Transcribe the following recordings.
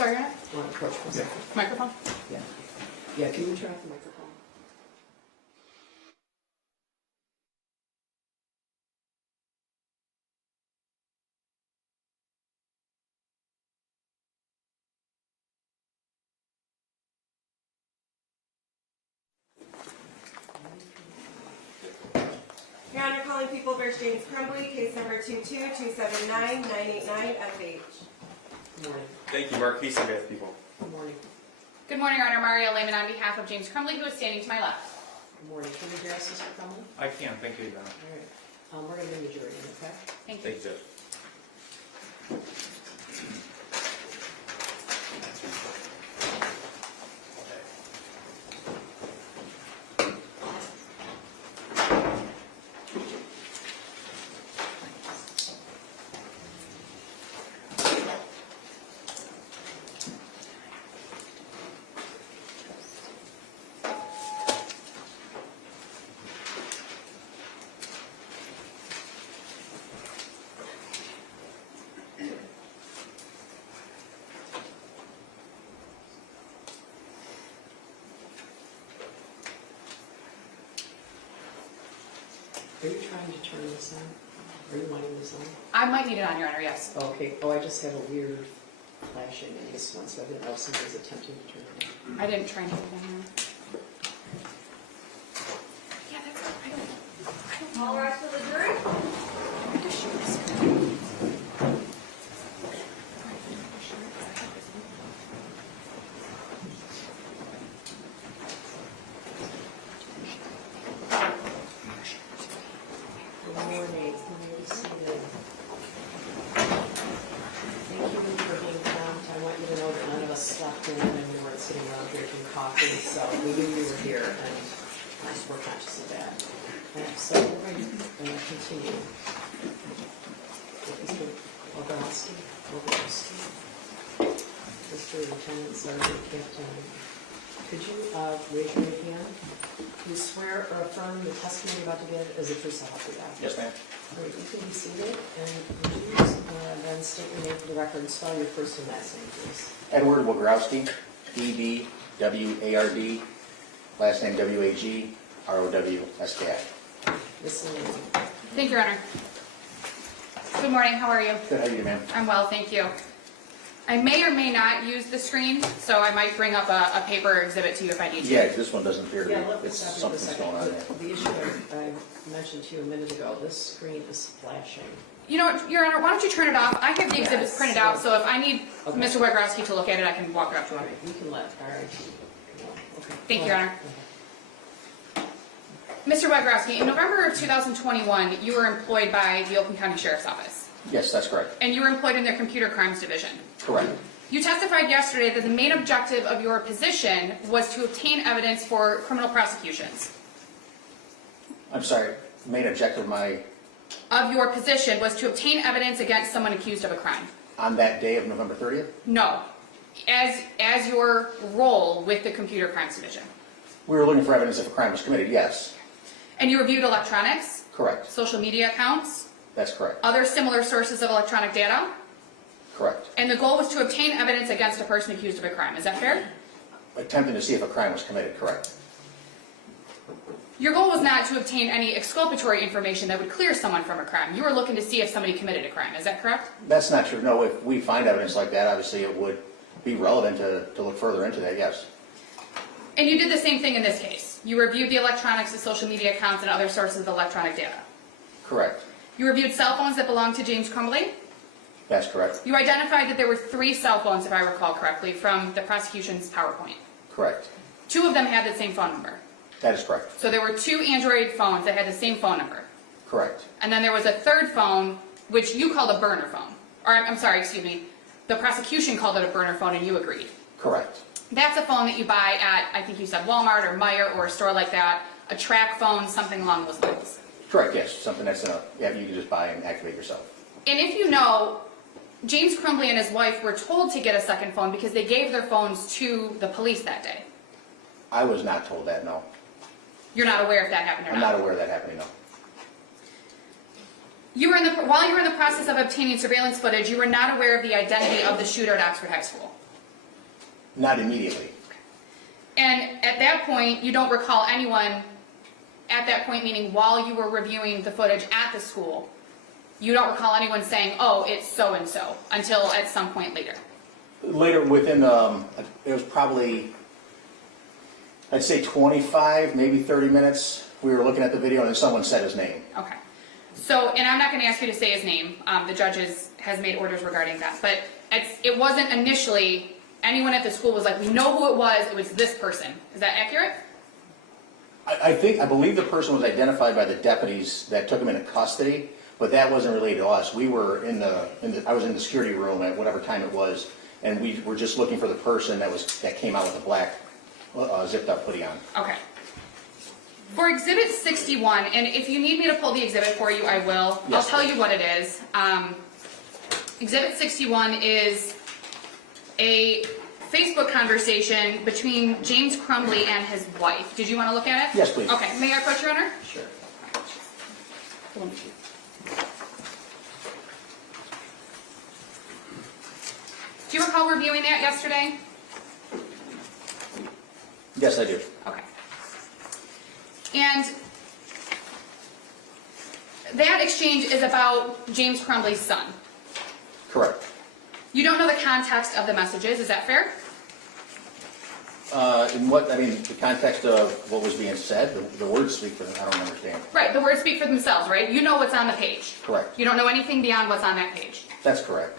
sorry, Your Honor? Want to approach for a second? Microphone? Yeah. Yeah, can you turn off the microphone? Your Honor, calling People v. James Crumbley, case number 22-279-989-FH. Good morning. Thank you, Marquise, on behalf of People. Good morning. Good morning, Your Honor. Mario Lehman on behalf of James Crumbley, who is standing to my left. Good morning. Can you address Mr. Crumbley? I can, thank you, Your Honor. All right. We're going to bring the jury in, okay? Thank you. Thank you, Judge. Are you trying to turn this on? Are you wanting this on? I might need it on, Your Honor, yes. Oh, okay. Oh, I just have a weird flashing in this one, so I didn't know if somebody's attempting to turn it on. I didn't try and put it on here. Yeah, that's I don't know. All rise for the jury. I just show this. Good morning. Can you be seated? Thank you for being prompt. I want you to know that none of us slept in and we weren't sitting around drinking coffee, so we knew you were here and we're conscious of that. So we're going to continue with Mr. Ogarowski. Mr. Lieutenant Sergeant Captain, could you raise your right hand? Do you swear or affirm the testimony you're about to give is the truth so help you God? Yes, ma'am. Great, you can be seated, and would you then state your name for the record and spell your first and last name, please? Edward Wagrowski, E-D-W-A-R-D, last name W-A-G-R-O-W-S-K-I. Listen in. Thank you, Your Honor. Good morning. How are you? Good, how you doing, ma'am? I'm well, thank you. I may or may not use the screen, so I might bring up a paper exhibit to you if I need to. Yeah, this one doesn't appear to Yeah, be, let me it's stop you for a something's second. going on there. The issue I mentioned to you a minute ago, this screen is flashing. You know what, Your Honor, why don't you turn it off? I have the exhibits Yes. printed out, so if I need Okay. Mr. Wagrowski to look at it, I can walk it up to All him. right, you can let RIT know. Okay. Thank you, Go Your ahead. Honor. Mr. Wagrowski, in November of 2021, you were employed by the Oakland County Sheriff's Office, Yes, that's correct. and you were employed in their computer crimes division. Correct. You testified yesterday that the main objective of your position was to obtain evidence for criminal prosecutions. I'm sorry, main objective Of your position was to obtain evidence against someone accused of a crime. on that day of November 30th? No. As your role with the computer crimes division. We were looking for evidence if a crime was committed, yes. And you reviewed electronics, Correct. social media accounts, That's correct. other similar sources of electronic data, Correct. and the goal was to obtain evidence against a person accused of a crime. Is that fair? Attempting to see if a crime was committed, correct. Your goal was not to obtain any exculpatory information that would clear someone from a crime. You were looking to see if somebody committed a crime. Is that correct? That's not true. No, if we find evidence like that, obviously it would be relevant to look further into that, yes. And you did the same thing in this case. You reviewed the electronics, the social media accounts, and other sources of electronic data. Correct. You reviewed cell phones that belonged to James Crumbley. That's correct. You identified that there were 3 cell phones, if I recall correctly, from the prosecution's PowerPoint. Correct. 2 of them had the same phone number. That is correct. So there were 2 Android phones that had the same phone number. Correct. And then there was a 3rd phone, which you called a burner phone. Or, I'm sorry, excuse me. The prosecution called it a burner phone, and you agreed. Correct. That's a phone that you buy at, I think you said Walmart or Meijer or a store like that, a track phone, something along those lines. Correct, yes. Something that's you can just buy and activate yourself. And if you know, James Crumbley and his wife were told to get a second phone because they gave their phones to the police that day. I was not told that, no. You're not aware if that happened or I'm not? not aware of that happening, no. While you were in the process of obtaining surveillance footage, you were not aware of the identity of the shooter at Oxford High School. Not immediately. And at that point, you don't recall anyone, at that point, meaning while you were reviewing the footage at the school, you don't recall anyone saying, oh, it's so-and-so, until at some point later? Later, within, it was probably, I'd say 25, maybe 30 minutes, we were looking at the video and then someone said his name. Okay. So, and I'm not going to ask you to say his name. The judge has made orders regarding that. But it wasn't initially, anyone at the school was like, we know who it was this person. Is that accurate? I believe the person was identified by the deputies that took him into custody, but that wasn't related to us. We were I was in the security room at whatever time it was, and we were just looking for the person that came out with a black zipped up hoodie on. Okay. For Exhibit 61, and if you need me to pull the exhibit for you, I will. Yes, I'll tell please. you what it is. Exhibit 61 is a Facebook conversation between James Crumbley and his wife. Did you want to look at it? Yes, please. Okay. May I approach, Your Honor? Sure. Do you recall reviewing that yesterday? Yes, I do. Okay. And that exchange is about James Crumbley's son. Correct. You don't know the context of the messages, is that fair? The context of what was being said, the words speak for them, I don't understand. Right, the words speak for themselves, right? You know what's on the page. Correct. You don't know anything beyond what's on that page. That's correct.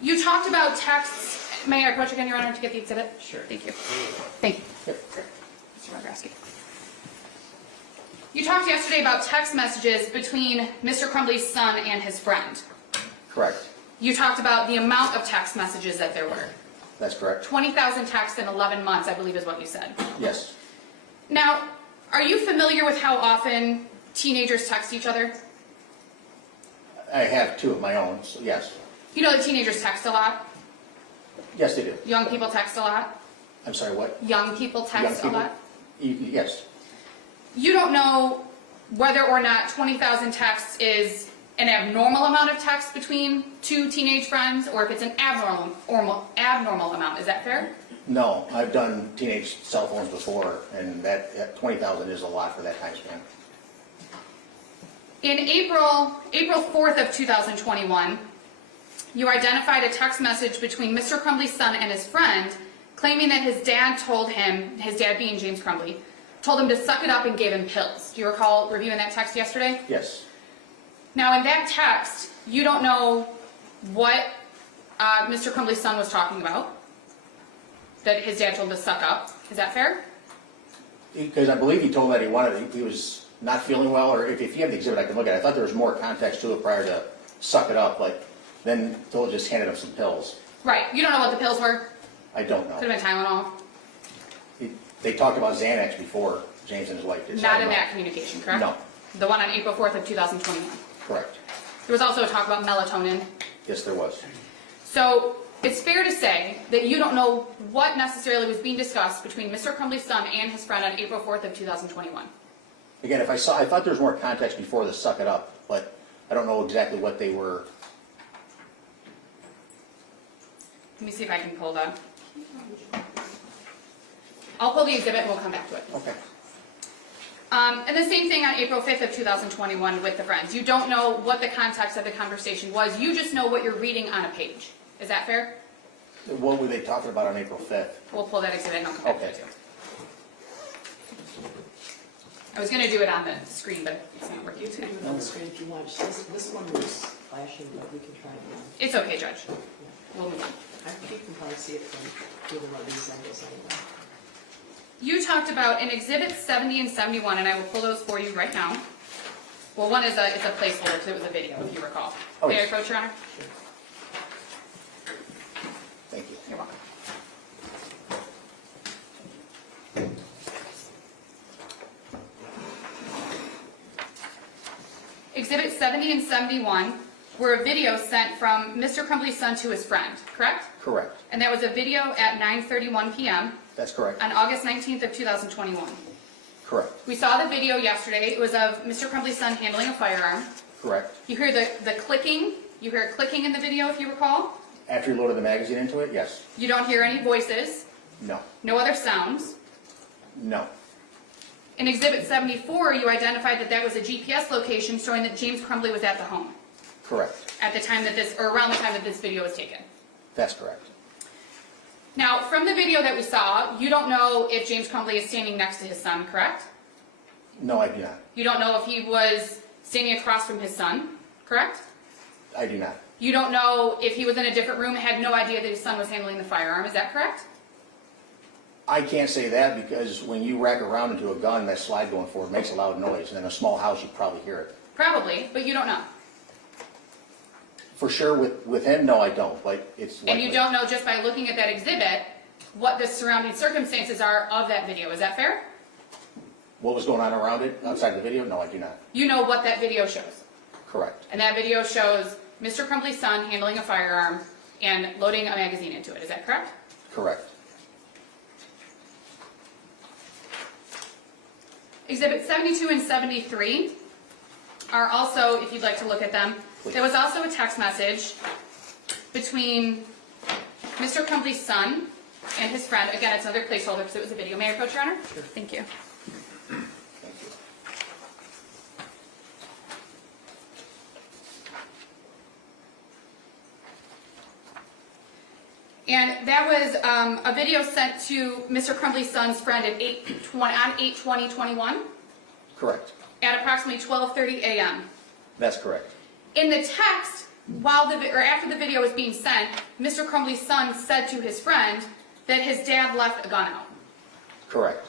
You talked about texts. May I approach again, Your Honor, to get the exhibit? Sure. Thank you. Thank you. Yep. Mr. Rodrowski. You talked yesterday about text messages between Mr. Crumbley's son and his friend. Correct. You talked about the amount of text messages that there were. That's correct. 20,000 texts in 11 months, I believe is what you said. Yes. Now, are you familiar with how often teenagers text each other? I have two of my own, so yes. You know that teenagers text a lot? Yes, they do. Young people text a lot? I'm sorry, what? Young people text Young a lot? Yes. You don't know whether or not 20,000 texts is an abnormal amount of text between two teenage friends, or if it's an abnormal amount. Is that fair? No, I've done teenage cell phones before, and that 20,000 is a lot for that time span. In April 4th of 2021, you identified a text message between Mr. Crumbley's son and his friend, claiming that his dad told him, his dad being James Crumbley, told him to suck it up and gave him pills. Do you recall reviewing that text yesterday? Yes. Now, in that text, you don't know what Mr. Crumbley's son was talking about, that his dad told him to suck up. Is that fair? Because I believe he told that he was not feeling well, or if you have the exhibit, I can look at it. I thought there was more context to it prior to suck it up, but then Toll just handed him some pills. Right. You don't know what the pills were? I don't know. Could have been Tylenol. They talked about Xanax before James and his wife did. Not in that communication, correct? No. The one on April 4th of 2021. Correct. There was also a talk about melatonin. Yes, there was. So it's fair to say that you don't know what necessarily was being discussed between Mr. Crumbley's son and his friend on April 4th of 2021. Again, I thought there was more context before the suck it up, but I don't know exactly what they were. Let me see if I can pull that. I'll pull the exhibit and we'll come back to it. Okay. And the same thing on April 5th of 2021 with the friends. You don't know what the context of the conversation was. You just know what you're reading on a page. Is that fair? What were they talking about on April 5th? We'll pull that exhibit and I'll come back to Okay. it too. I was going to do it on the screen, but it's not working You can today. do it on the screen if you want. This one was flashing, but we can try it again. It's okay, Judge. We'll move on. I think you can probably see it from either one of these angles anyway. You talked about in Exhibit 70 and 71, and I will pull those for you right now. Well, one is a placeholder because it was a video, if you recall. Oh, May I yes. approach, Your Honor? Thank you. You're welcome. Exhibit 70 and 71 were a video sent from Mr. Crumbley's son to his friend, correct? Correct. And that was a video at 9:31 p.m. That's correct. on August 19th of 2021. Correct. We saw the video yesterday. It was of Mr. Crumbley's son handling a firearm. Correct. You hear the clicking. You hear it clicking in the video, if you recall. After you loaded the magazine into it, yes. You don't hear any voices, No. no other sounds. No. In Exhibit 74, you identified that that was a GPS location showing that James Crumbley was at the home Correct. at the time that this, or around the time that this video was taken. That's correct. Now, from the video that we saw, you don't know if James Crumbley is standing next to his son, correct? No, I do not. You don't know if he was standing across from his son, correct? I do not. You don't know if he was in a different room and had no idea that his son was handling the firearm, is that correct? I can't say that because when you rack around into a gun, that slide going forward makes a loud noise. And in a small house, you probably hear it. Probably, but you don't know. For sure, with him, no, I don't. But it's likely. And you don't know just by looking at that exhibit what the surrounding circumstances are of that video, is that fair? What was going on around it outside the video? No, I do not. You know what that video shows. Correct. And that video shows Mr. Crumbley's son handling a firearm and loading a magazine into it, is that correct? Correct. Exhibit 72 and 73 are also, if you'd like to look at them, there was also a text message between Mr. Crumbley's son and his friend. Again, it's another placeholder because it was a video. May I approach, Your Honor? Sure. Thank you. Thank you. And that was a video sent to Mr. Crumbley's son's friend at 8/20/21 Correct. at approximately 12:30 a.m. That's correct. In the text, after the video was being sent, Mr. Crumbley's son said to his friend that his dad left a gun out. Correct.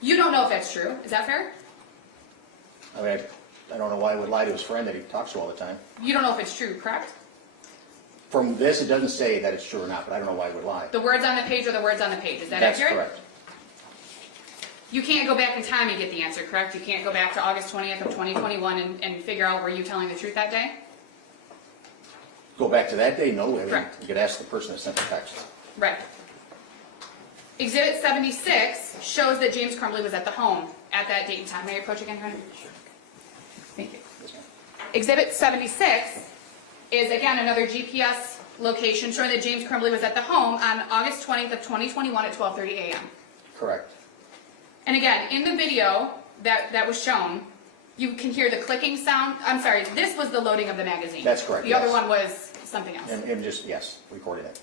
You don't know if that's true. Is that fair? I mean, I don't know why he would lie to his friend that he talks to all the time. You don't know if it's true, correct? From this, it doesn't say that it's true or not, but I don't know why he would lie. The words on the page are the words on the page. Is that That's accurate? correct. You can't go back in time and get the answer, correct? You can't go back to August 20th of 2021 and figure out were you telling the truth that day? Go back to that day? No. I mean, Correct. you could ask the person that sent the text. Right. Exhibit 76 shows that James Crumbley was at the home at that date and time. May I approach again, Your Honor? Sure. Thank you. Yes, ma'am. Exhibit 76 is, again, another GPS location showing that James Crumbley was at the home on August 20th of 2021 at 12:30 a.m. Correct. And again, in the video that was shown, you can hear the clicking sound. I'm sorry, this was the loading of the magazine. That's correct, The other yes. one was something else. And just, yes, recording it.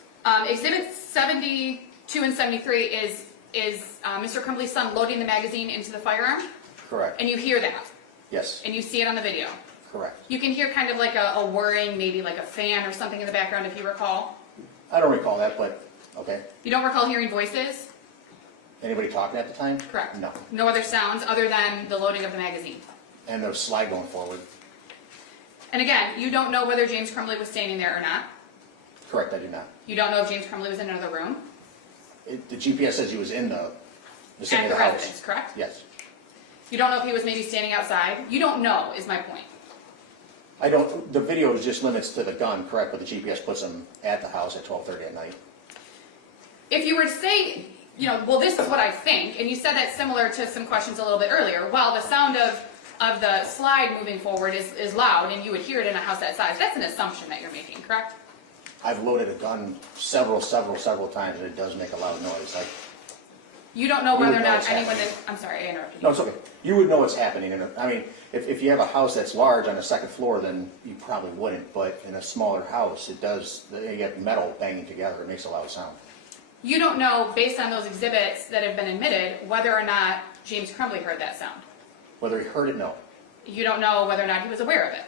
Exhibit 72 and 73 is Mr. Crumbley's son loading the magazine into the firearm, Correct. and you hear that, Yes. and you see it on the video. Correct. You can hear kind of like a whirring, maybe like a fan or something in the background if you recall. I don't recall that, but okay. You don't recall hearing voices? Anybody talking at the time? Correct. No. No other sounds other than the loading of the magazine. And the slide going forward? And again, you don't know whether James Crumbley was standing there or not. Correct, I do not. You don't know if James Crumbley was in another room. The GPS says he was in the vicinity At of the the house. residence, correct? Yes. You don't know if he was maybe standing outside. You don't know, is my point. I don't, the video just limits to the gun, correct, but the GPS puts him at the house at 12:30 at night. If you were to say, you know, well, this is what I think, and you said that similar to some questions a little bit earlier, while the sound of the slide moving forward is loud and you would hear it in a house that size, that's an assumption that you're making, correct? I've loaded a gun several times and it does make a loud noise. Like, You don't know You whether would or know not it's anyone happening. is, I'm sorry, I interrupted no, you. it's okay. You would know what's happening. I mean, if you have a house that's large on the second floor, then you probably wouldn't. But in a smaller house, it does, you get metal banging together. It makes a loud sound. You don't know, based on those exhibits that have been admitted, whether or not James Crumbley heard that sound. Whether he heard it, no. You don't know whether or not he was aware of it.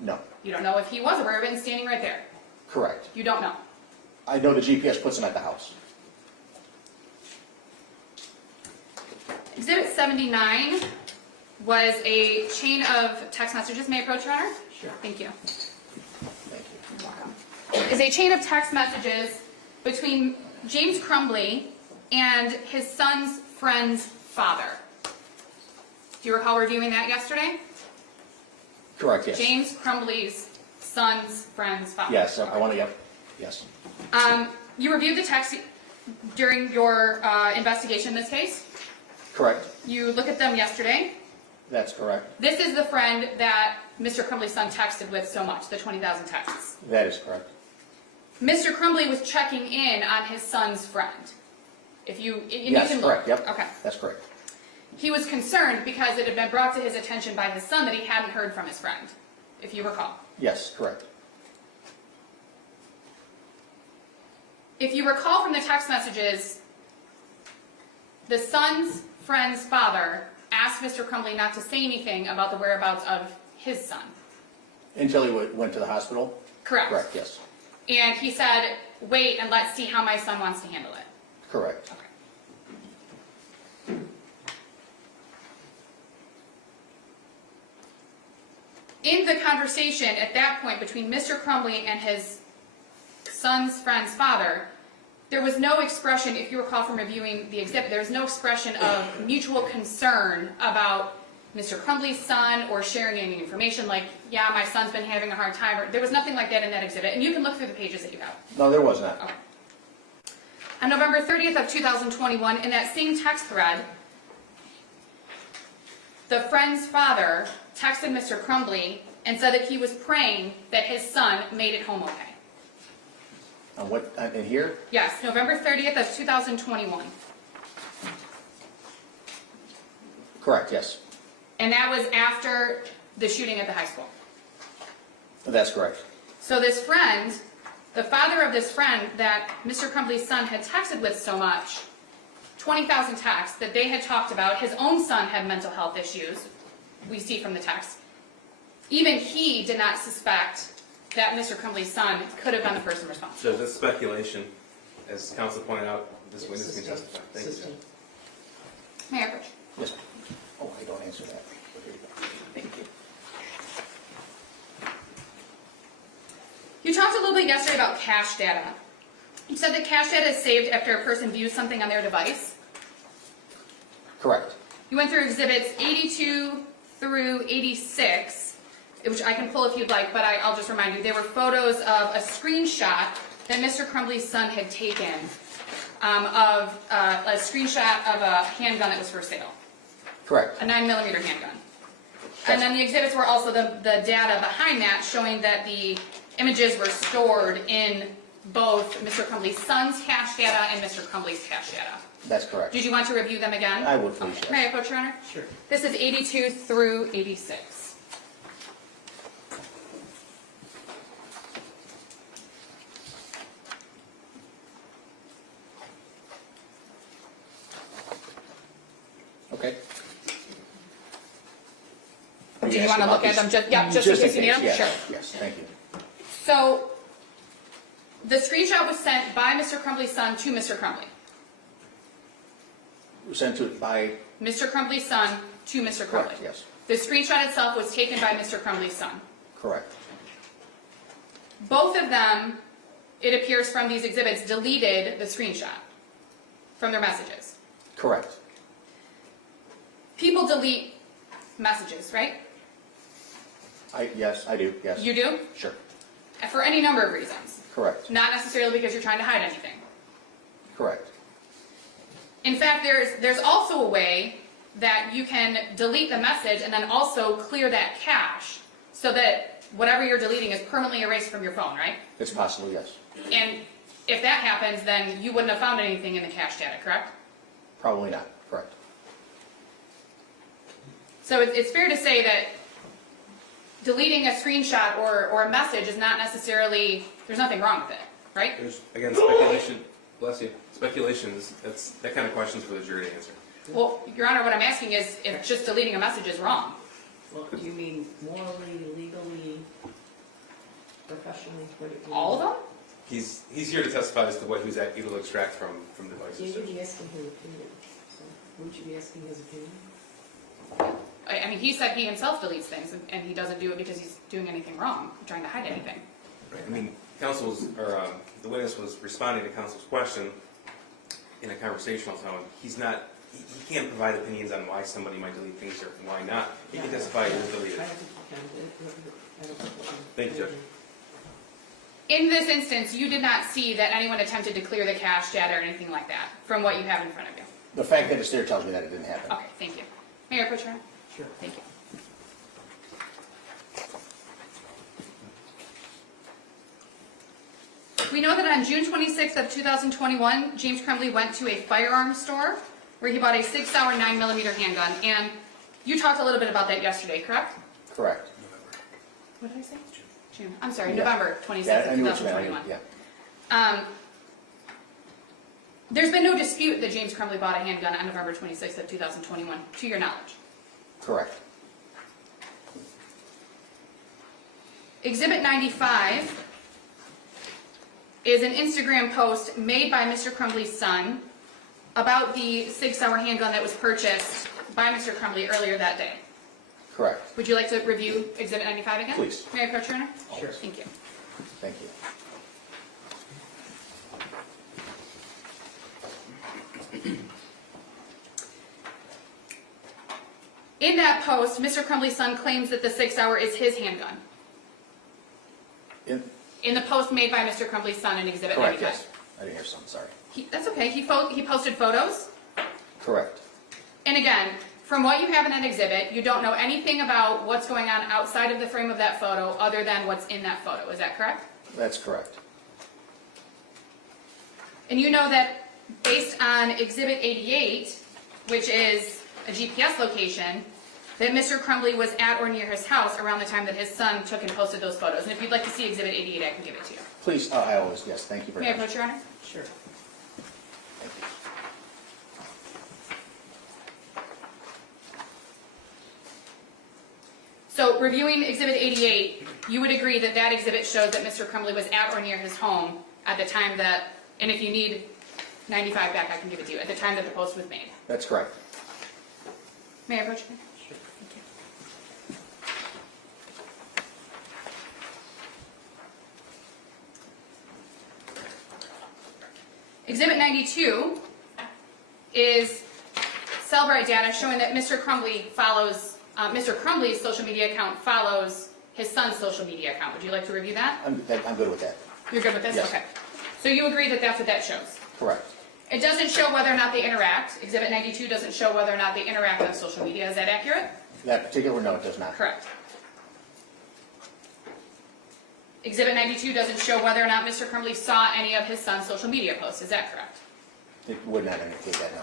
No. You don't know if he was aware of it and standing right there. Correct. You don't know. I know the GPS puts him at the house. Exhibit 79 was a chain of text messages. May I approach, Your Honor? Sure. Thank you. Thank you. You're welcome. Is a chain of text messages between James Crumbley and his son's friend's father. Do you recall reviewing that yesterday? Correct, yes. James Crumbley's son's friend's father. Yes, I want to, yep, yes. You reviewed the text during your investigation in this case. Correct. You looked at them yesterday. That's correct. This is the friend that Mr. Crumbley's son texted with so much, the 20,000 texts. That is correct. Mr. Crumbley was checking in on his son's friend. If you, and you Yes, can look. correct, yep. Okay. That's correct. He was concerned because it had been brought to his attention by his son that he hadn't heard from his friend, if you recall. Yes, correct. If you recall from the text messages, the son's friend's father asked Mr. Crumbley not to say anything about the whereabouts of his son. Until he went to the hospital? Correct. Correct, yes. And he said, wait and let's see how my son wants to handle it. Correct. Okay. In the conversation at that point between Mr. Crumbley and his son's friend's father, there was no expression, if you recall from reviewing the exhibit, there was no expression of mutual concern about Mr. Crumbley's son or sharing any information like, yeah, my son's been having a hard time. Or, there was nothing like that in that exhibit, and you can look through the pages that you have. No, there was not. Okay. On November 30th of 2021, in that same text thread, the friend's father texted Mr. Crumbley and said that he was praying that his son made it home okay. In here? Yes, November 30th of 2021. Correct, yes. And that was after the shooting at the high school. That's correct. So this friend, the father of this friend that Mr. Crumbley's son had texted with so much, 20,000 texts that they had talked about, his own son had mental health issues, we see from the text. Even he did not suspect that Mr. Crumbley's son could have been the person responsible. Judge, that's speculation. As counsel pointed out, this witness can testify. Thank you, Judge. May I approach? Yes. Oh, I don't answer that. Thank you. You talked a little bit yesterday about cache data. You said that cache data is saved after a person views something on their device. Correct. You went through exhibits 82 through 86, which I can pull if you'd like, but I'll just remind you, they were photos of a screenshot that Mr. Crumbley's son had taken of a screenshot of a handgun that was for sale, Correct. a 9mm handgun. And then the exhibits were also the data behind that, showing that the images were stored in both Mr. Crumbley's son's cache data and Mr. Crumbley's cache data. That's correct. Did you want to review them again? I would, please, yes. May I approach, Your Honor? Sure. This is 82 through 86. Okay. Do you want to look at them just in case you need them? Yes. Sure. Yes, thank you. So the screenshot was sent by Mr. Crumbley's son to Mr. Crumbley. Sent to by, Mr. Crumbley's son to Mr. Crumbley. correct, yes. The screenshot itself was taken by Mr. Crumbley's son. Correct. Both of them, it appears from these exhibits, deleted the screenshot from their messages. Correct. People delete messages, right? Yes, I do, yes. You do? Sure. For any number of reasons. Correct. Not necessarily because you're trying to hide anything. Correct. In fact, there's also a way that you can delete the message and then also clear that cache so that whatever you're deleting is permanently erased from your phone, right? It's possible, yes. And if that happens, then you wouldn't have found anything in the cache data, correct? Probably not, correct. So it's fair to say that deleting a screenshot or a message is not necessarily, there's nothing wrong with it, right? There's, again, speculation. Bless you. Speculations. That kind of question's for the jury to answer. Well, Your Honor, what I'm asking is if just deleting a message is wrong. Well, do you mean morally, legally, professionally? What do you mean? All of them? He's here to testify as to what he was able to extract from devices. You would be asking his opinion. So, wouldn't you be asking his opinion? I mean, he said he himself deletes things, and he doesn't do it because he's doing anything wrong, trying to hide anything. Right. I mean, the witness was responding to counsel's question in a conversational tone. He can't provide opinions on why somebody might delete things or why not. He can testify it was deleted. I don't think you can. I don't think you can. Thank you, Judge. In this instance, you did not see that anyone attempted to clear the cache data or anything like that from what you have in front of you. The fact that it's there tells me that it didn't happen. Okay, thank you. Mayor Putran? Sure. Thank you. We know that on June 26th of 2021, James Crumbley went to a firearms store where he bought a 6-hour 9mm handgun. And you talked a little bit about that yesterday, correct? Correct. What did I say? June. I'm sorry, Yeah. November 26th Yeah, of I knew what you meant. 2021. Yeah. There's been no dispute that James Crumbley bought a handgun on November 26th of 2021, to your knowledge. Correct. Exhibit 95 is an Instagram post made by Mr. Crumbley's son about the 6-hour handgun that was purchased by Mr. Crumbley earlier that day. Correct. Would you like to review Exhibit 95 again? Please. May I approach your honor? Sure. Thank you. Thank you. In that post, Mr. Crumbley's son claims that the 6-hour is his handgun. In the post made by Mr. Crumbley's son in Exhibit Correct, 95. yes. I didn't hear something, sorry. That's okay. He posted photos. Correct. And again, from what you have in that exhibit, you don't know anything about what's going on outside of the frame of that photo other than what's in that photo. Is that correct? That's correct. And you know that based on Exhibit 88, which is a GPS location, that Mr. Crumbley was at or near his house around the time that his son took and posted those photos. And if you'd like to see Exhibit 88, I can give it to you. Please, I always, yes, thank you very May I much. approach your honor? Sure. Thank you. So reviewing Exhibit 88, you would agree that that exhibit shows that Mr. Crumbley was at or near his home at the time that, and if you need 95 back, I can give it to you, at the time that the post was made. That's correct. May I approach you? Sure. Thank you. Exhibit 92 is Cellbrite data showing that Mr. Crumbley follows, Mr. Crumbley's social media account follows his son's social media account. Would you like to review that? I'm good with that. You're good with this? Yes. Okay. So you agree that that's what that shows? Correct. It doesn't show whether or not they interact. Exhibit 92 doesn't show whether or not they interact on social media. Is that accurate? That particular note does not. Correct. Exhibit 92 doesn't show whether or not Mr. Crumbley saw any of his son's social media posts. Is that correct? It would not indicate that, no.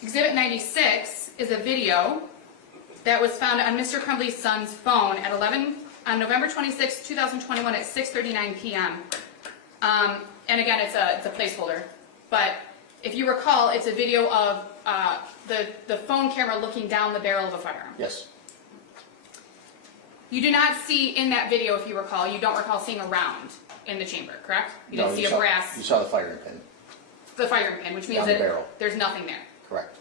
Exhibit 96 is a video that was found on Mr. Crumbley's son's phone at on November 26, 2021 at 6:39 p.m. And again, it's a placeholder. But if you recall, it's a video of the phone camera looking down the barrel of a firearm. Yes. You do not see in that video, if you recall, you don't recall seeing a round in the chamber, correct? You didn't No, see a brass, You saw the firing pin. the firing pin, which means Down the that barrel. there's nothing there. Correct.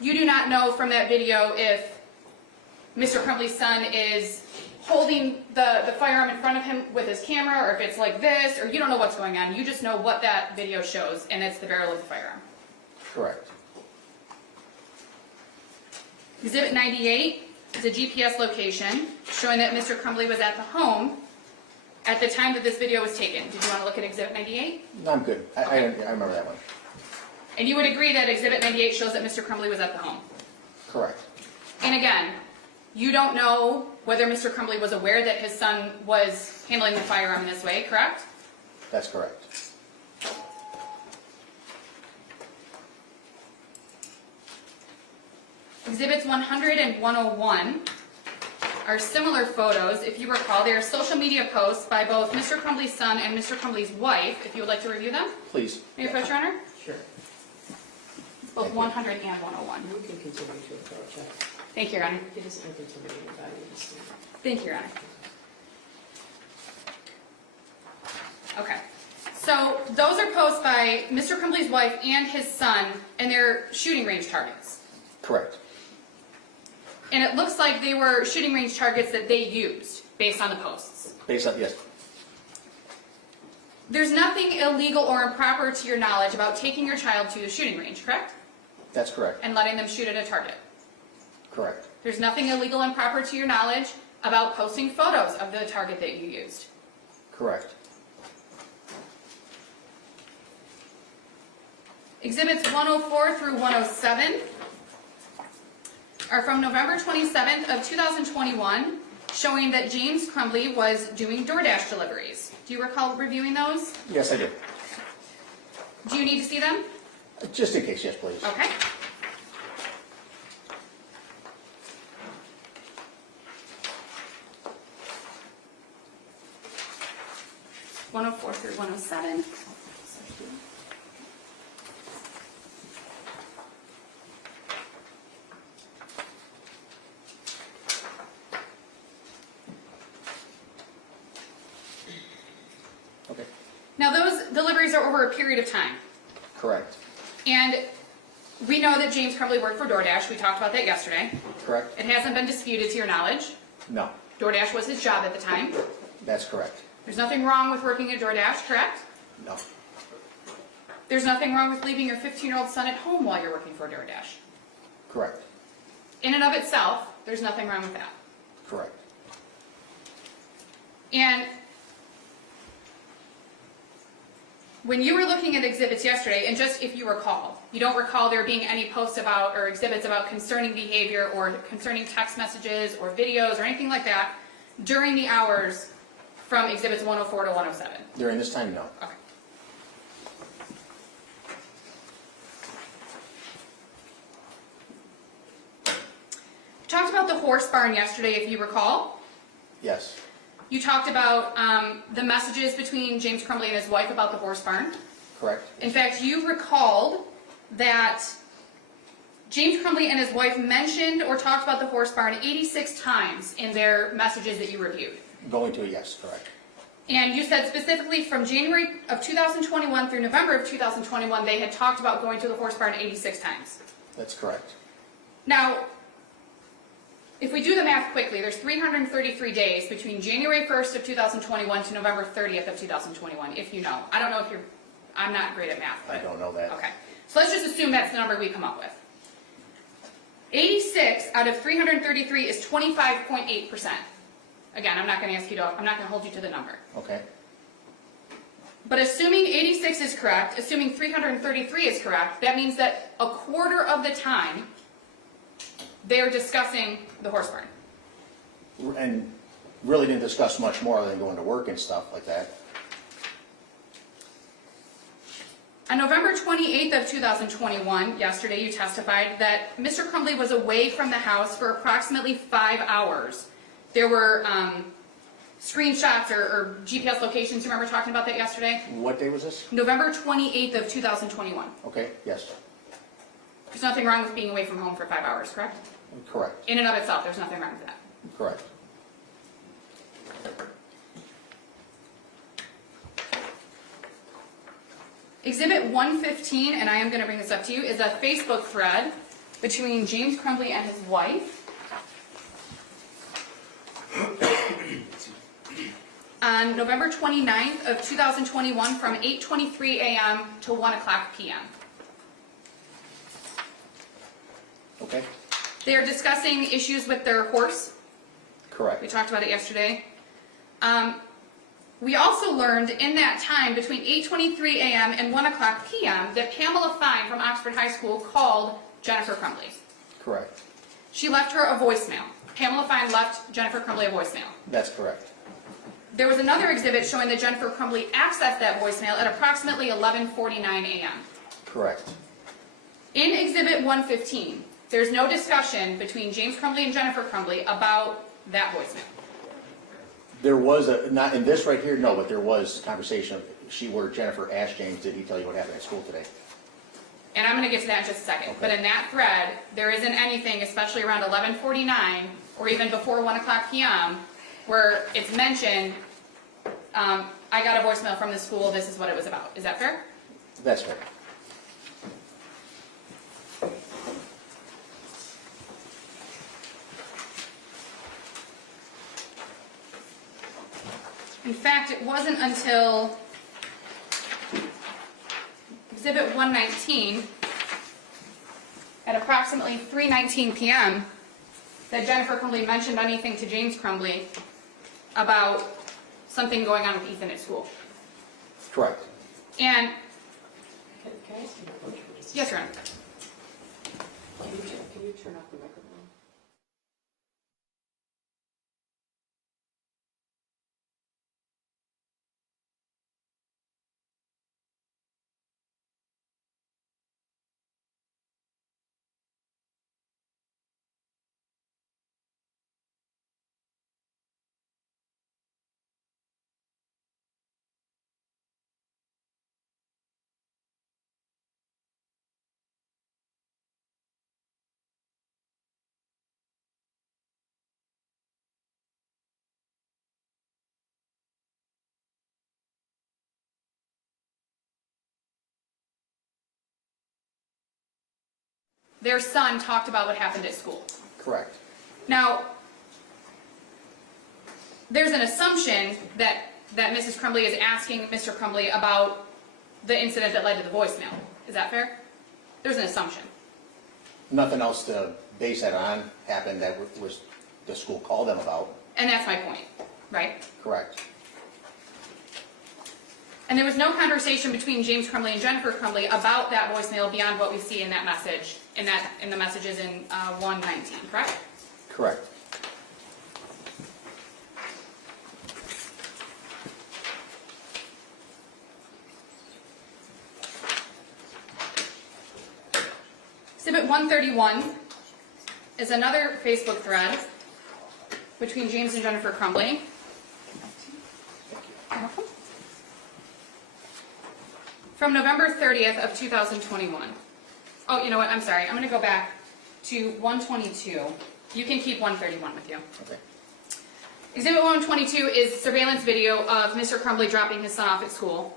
You do not know from that video if Mr. Crumbley's son is holding the firearm in front of him with his camera, or if it's like this, or you don't know what's going on. You just know what that video shows, and it's the barrel of the firearm. Correct. Exhibit 98 is a GPS location showing that Mr. Crumbley was at the home at the time that this video was taken. Did you want to look at Exhibit 98? No, I'm good. I remember that one. And you would agree that Exhibit 98 shows that Mr. Crumbley was at the home. Correct. And again, you don't know whether Mr. Crumbley was aware that his son was handling the firearm in this way, correct? That's correct. Exhibits 100 and 101 are similar photos. If you recall, they are social media posts by both Mr. Crumbley's son and Mr. Crumbley's wife, if you would like to review them. Please. May I approach, Your Honor? Sure. Both Thank you. 100 and 101. You can continue to approach it. Thank you, Your Honor. It isn't intimidating about it. Thank you, Your Honor. Okay. So those are posts by Mr. Crumbley's wife and his son, and they're shooting range targets. Correct. And it looks like they were shooting range targets that they used based on the posts. Based on, yes. There's nothing illegal or improper to your knowledge about taking your child to a shooting range, correct? That's correct. And letting them shoot at a target. Correct. There's nothing illegal and improper to your knowledge about posting photos of the target that you used. Correct. Exhibits 104 through 107 are from November 27th of 2021, showing that James Crumbley was doing DoorDash deliveries. Do you recall reviewing those? Yes, I do. Do you need to see them? Just in case, yes, please. Okay. (104) through 107. Okay, Now, those deliveries are over a period of time. correct. And we know that James Crumbley worked for DoorDash. We talked about that yesterday. Correct? It hasn't been disputed to your knowledge. No, DoorDash was his job at the time. that's correct. There's nothing wrong with working at DoorDash, correct? No, There's nothing wrong with leaving your 15-year-old son at home while you're working for DoorDash. correct, In and of itself, there's nothing wrong with that. correct. And when you were looking at exhibits yesterday, and just if you recall, you don't recall there being any posts about or exhibits about concerning behavior or concerning text messages or videos or anything like that during the hours from exhibits 104 to 107. During this time, no. Okay. We talked about the horse barn yesterday, if you recall. Yes, You talked about the messages between James Crumbley and his wife about the horse barn. correct, In fact, you recalled that James Crumbley and his wife mentioned or talked about the horse barn 86 times in their messages that you reviewed. going to a yes, correct. And you said specifically from January of 2021 through November of 2021, they had talked about going to the horse barn 86 times. That's correct. Now, if we do the math quickly, there's 333 days between January 1st of 2021 to November 30th of 2021, if you know. I don't know if you're, I'm not great at math, but. I don't know that. Okay, so let's just assume that's the number we come up with. 86 out of 333 is 25.8%. Again, I'm not going to ask you to, I'm not going to hold you to the number. Okay, But assuming 86 is correct, assuming 333 is correct, that means that a quarter of the time they're discussing the horse barn. and really didn't discuss much more than going to work and stuff like that. On November 28th of 2021, yesterday, you testified that Mr. Crumbley was away from the house for approximately 5 hours. There were screenshots or GPS locations. You remember talking about that yesterday? What day was this? November 28th of 2021. Okay, yes, There's nothing wrong with being away from home for 5 hours, correct? correct, In and of itself, there's nothing wrong with that. correct. Exhibit 115, and I am going to bring this up to you, is a Facebook thread between James Crumbley and his wife on November 29th of 2021 from 8:23 a.m. to 1 o'clock p.m. Okay, They are discussing issues with their horse. We correct, talked about it yesterday. We also learned in that time between 8:23 a.m. and 1 o'clock p.m. that Pamela Fine from Oxford High School called Jennifer Crumbley. correct. She left her a voicemail. Pamela Fine left Jennifer Crumbley a voicemail. That's correct. There was another exhibit showing that Jennifer Crumbley accessed that voicemail at approximately 11:49 a.m. Correct. In Exhibit 115, there's no discussion between James Crumbley and Jennifer Crumbley about that voicemail. There was a, not in this right here, no, but there was conversation, where Jennifer asked James, did he tell you what happened at school today? And I'm going to get to that in just a second. Okay. But in that thread, there isn't anything, especially around 11:49 or even before 1 o'clock p.m., where it's mentioned, I got a voicemail from the school, this is what it was about. Is that fair? That's fair. In fact, it wasn't until Exhibit 119 at approximately 3:19 p.m. that Jennifer Crumbley mentioned anything to James Crumbley about something going on with Ethan at school. Correct. And, Can I ask you a question? yes, Ron. Can you turn off the microphone? Their son talked about what happened at school. Correct. Now, there's an assumption that Mrs. Crumbley is asking Mr. Crumbley about the incident that led to the voicemail. Is that fair? There's an assumption. Nothing else to base that on happened that was the school called them about. And that's my point, right? Correct. And there was no conversation between James Crumbley and Jennifer Crumbley about that voicemail beyond what we see in that message, in the messages in 119, correct? Correct. Exhibit 131 is another Facebook thread between James and Jennifer Crumbley. You're welcome. From November 30th of 2021. Oh, you know what? I'm sorry. I'm going to go back to 122. You can keep 131 with you. Okay. Exhibit 122 is surveillance video of Mr. Crumbley dropping his son off at school.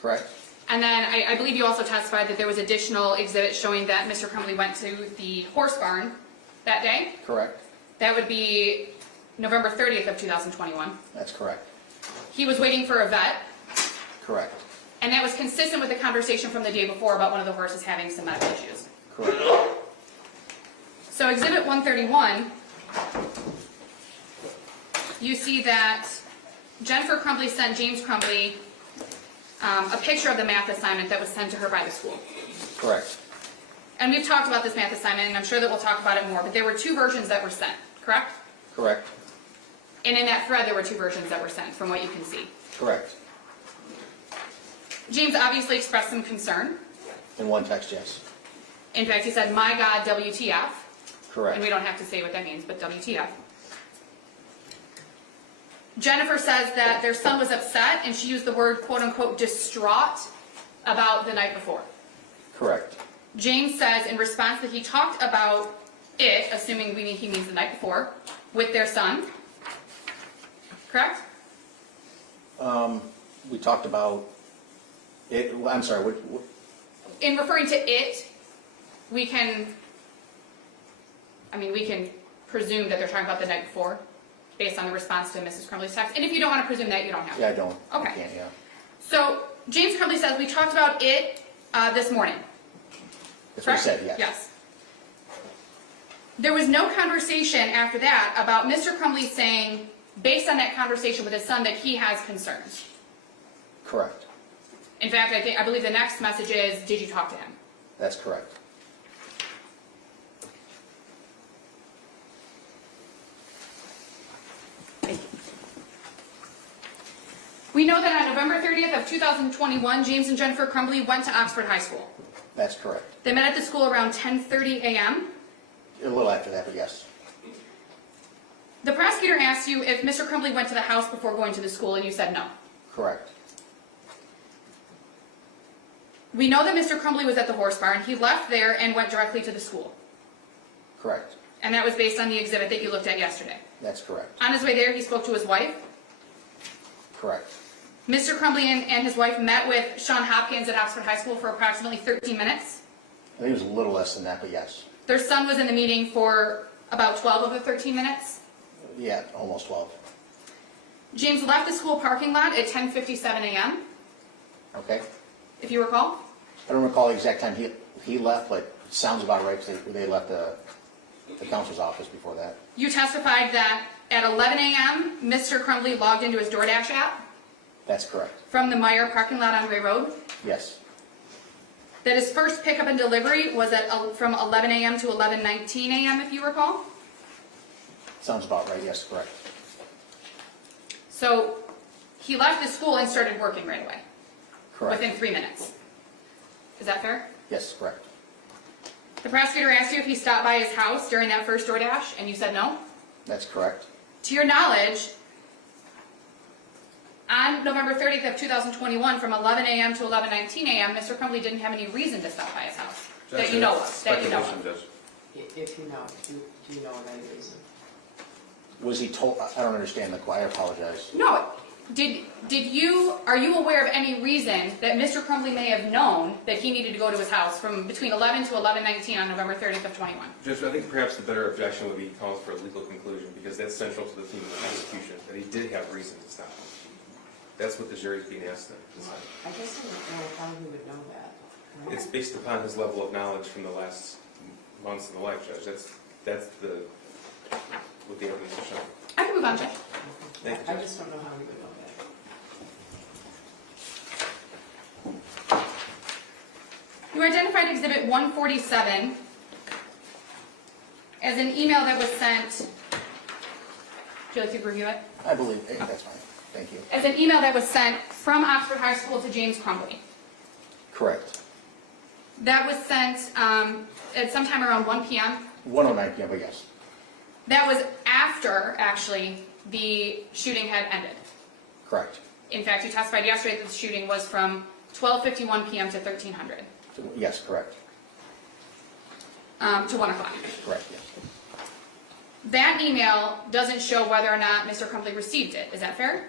Correct. And then I believe you also testified that there was additional exhibits showing that Mr. Crumbley went to the horse barn that day. Correct. That would be November 30th of 2021. That's correct. He was waiting for a vet, Correct. and that was consistent with the conversation from the day before about one of the horses having some medical issues. Correct. So Exhibit 131, you see that Jennifer Crumbley sent James Crumbley a picture of the math assignment that was sent to her by the school. Correct. And we've talked about this math assignment, and I'm sure that we'll talk about it more, but there were two versions that were sent, correct? Correct. And in that thread, there were two versions that were sent, from what you can see. Correct. James obviously expressed some concern. In one text, yes. In fact, he said, "My God, WTF." Correct. And we don't have to say what that means, but WTF. Jennifer says that their son was upset, and she used the word, quote unquote, distraught about the night before. Correct. James says in response that he talked about it, assuming he means the night before, with their son. Correct? We talked about it. I'm sorry. What, In referring to it, we can presume that they're talking about the night before, based on the response to Mrs. Crumbley's text. And if you don't want to presume that, you don't have to. yeah, I don't. Okay. I can't, yeah. So James Crumbley says, we talked about it this morning. That's what I Correct? said, yes. Yes. There was no conversation after that about Mr. Crumbley saying, based on that conversation with his son, that he has concerns. Correct. In fact, I believe the next message is, did you talk to him? That's correct. We know that on November 30th of 2021, James and Jennifer Crumbley went to Oxford High School. That's correct. They met at the school around 10:30 a.m. A little after that, but yes. The prosecutor asked you if Mr. Crumbley went to the house before going to the school, and you said no. Correct. We know that Mr. Crumbley was at the horse barn. He left there and went directly to the school. Correct. And that was based on the exhibit that you looked at yesterday. That's correct. On his way there, he spoke to his wife. Correct. Mr. Crumbley and his wife met with Sean Hopkins at Oxford High School for approximately 13 minutes. I think it was a little less than that, but yes. Their son was in the meeting for about 12 of the 13 minutes. Yeah, almost 12. James left the school parking lot at 10:57 a.m., Okay. if you recall. I don't recall the exact time he left, but it sounds about right because they left the counselor's office before that. You testified that at 11 a.m., Mr. Crumbley logged into his DoorDash app That's correct. from the Meyer parking lot on Ray Road. Yes. that his first pickup and delivery was from 11 a.m. to 11:19 a.m., if you recall. Sounds about right, yes, correct. So he left the school and started working right away, Correct. within 3 minutes. Is that fair? Yes, correct. The prosecutor asked you if he stopped by his house during that first DoorDash, and you said no. That's correct. To your knowledge, on November 30th of 2021, from 11 a.m. to 11:19 a.m., Mr. Crumbley didn't have any reason to stop by his house. That you know of. That you know Speculation, of. If Judge. you know, do you know of any reason? Was he told, I don't understand the, I apologize. No. Are you aware of any reason that Mr. Crumbley may have known that he needed to go to his house from between 11 to 11:19 on November 30th of 21? Judge, I think perhaps the better objection would be calls for a legal conclusion, because that's central to the theme of the prosecution, that he did have reason to stop. That's what the jury's being asked to decide. I guess I don't know how he would know that. Right? It's based upon his level of knowledge from the last months in the life, Judge. That's what the evidence has shown. I can move on, Judge. Thank you, I Judge. just don't know how he would know that. You identified Exhibit 147 as an email that was sent. Would you like to review it? I believe, that's fine, thank you. As an email that was sent from Oxford High School to James Crumbley. Correct. That was sent at sometime around 1 p.m. 109 p.m., but yes, That was after, actually, the shooting had ended. correct. In fact, you testified yesterday that the shooting was from 12:51 p.m. to 1300, Yes, correct, to 1 o'clock. correct, yes. That email doesn't show whether or not Mr. Crumbley received it. Is that fair?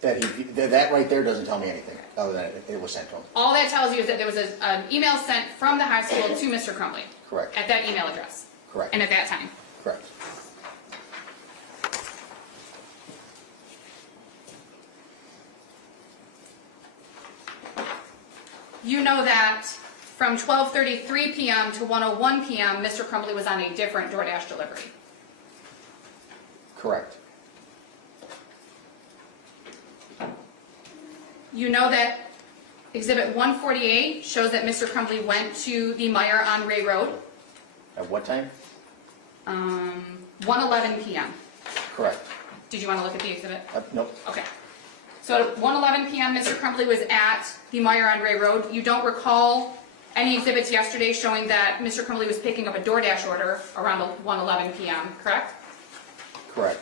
That right there doesn't tell me anything, other than it was sent to him. All that tells you is that there was an email sent from the high school to Mr. Crumbley. Correct. At that email address. Correct. And at that time. Correct. You know that from 12:33 p.m. to 1:01 p.m., Mr. Crumbley was on a different DoorDash delivery. Correct. You know that Exhibit 148 shows that Mr. Crumbley went to the Meyer on Ray Road, At what time? 1:11 p.m. Correct. Did you want to look at the exhibit? Nope. Okay. So at 1:11 p.m., Mr. Crumbley was at the Meyer on Ray Road. You don't recall any exhibits yesterday showing that Mr. Crumbley was picking up a DoorDash order around 1:11 p.m., correct? Correct.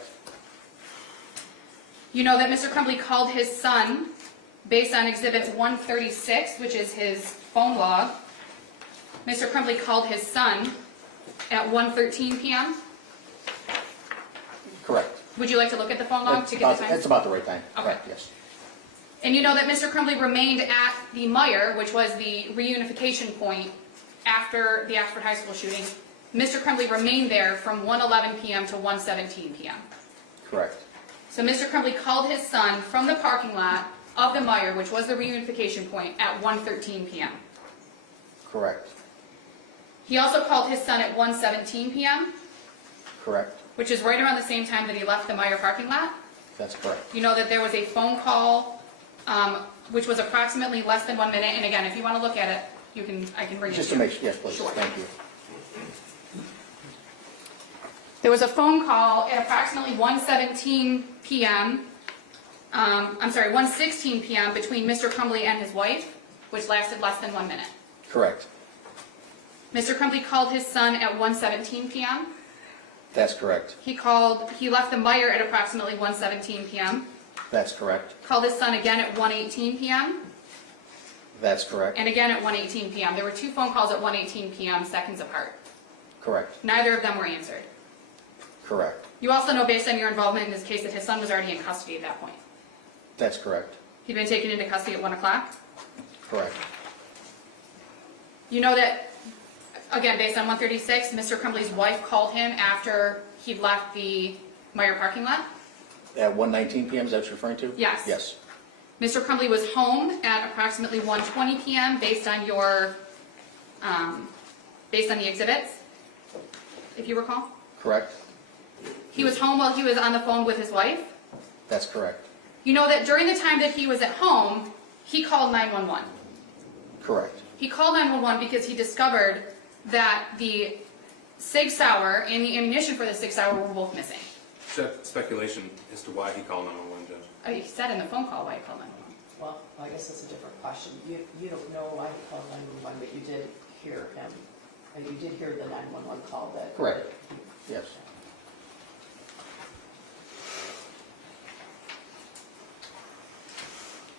You know that Mr. Crumbley called his son based on Exhibit 136, which is his phone log. Mr. Crumbley called his son at 1:13 p.m. Correct. Would you like to look at the phone log to get the time? That's about the right time. Okay. Correct, yes. And you know that Mr. Crumbley remained at the Meyer, which was the reunification point after the Oxford High School shooting. Mr. Crumbley remained there from 1:11 p.m. to 1:17 p.m. Correct. So Mr. Crumbley called his son from the parking lot of the Meyer, which was the reunification point, at 1:13 p.m. Correct. He also called his son at 1:17 p.m., Correct. which is right around the same time that he left the Meyer parking lot. That's correct. You know that there was a phone call, which was approximately less than 1 minute. And again, if you want to look at it, I can bring it Just to to you. make, yes, please. Sure. Thank you. There was a phone call at approximately 1:17 p.m. 1:16 p.m. between Mr. Crumbley and his wife, which lasted less than 1 minute. Correct. Mr. Crumbley called his son at 1:17 p.m. That's correct. He left the Meyer at approximately 1:17 p.m. That's correct. Called his son again at 1:18 p.m. That's correct. and again at 1:18 p.m. There were two phone calls at 1:18 p.m. seconds apart. Correct. Neither of them were answered. Correct. You also know, based on your involvement in this case, that his son was already in custody at that point. That's correct. He'd been taken into custody at 1 o'clock. Correct. You know that, again, based on 136, Mr. Crumbley's wife called him after he'd left the Meyer parking lot. At 1:19 p.m., is that what you're referring to? Yes. Yes. Mr. Crumbley was home at approximately 1:20 p.m. based on the exhibits, if you recall. Correct. He was home while he was on the phone with his wife. That's correct. You know that during the time that he was at home, he called 911. Correct. He called 911 because he discovered that the Sig Sauer and the ammunition for the Sig Sauer were both missing. Speculation as to why he called 911, Judge. He said in the phone call why he called 911. Well, I guess that's a different question. You don't know why he called 911, but you did hear him. You did hear the 911 call that. Correct. Yes.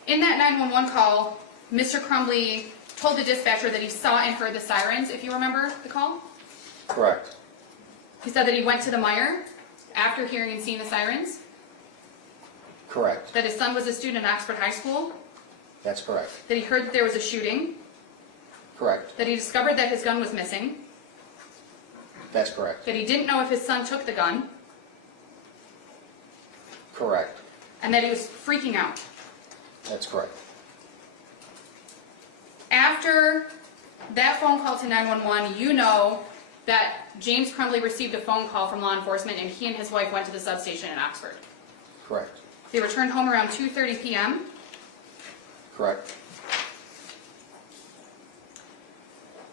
In that 911 call, Mr. Crumbley told the dispatcher that he saw and heard the sirens, if you remember the call. Correct. He said that he went to the Meijer after hearing and seeing the sirens, Correct. that his son was a student at Oxford High School, That's correct. that he heard that there was a shooting, Correct. that he discovered that his gun was missing, That's correct. that he didn't know if his son took the gun, Correct. and that he was freaking out. That's correct. After that phone call to 911, you know that James Crumbley received a phone call from law enforcement and he and his wife went to the substation in Oxford. Correct. They returned home around 2:30 p.m. Correct.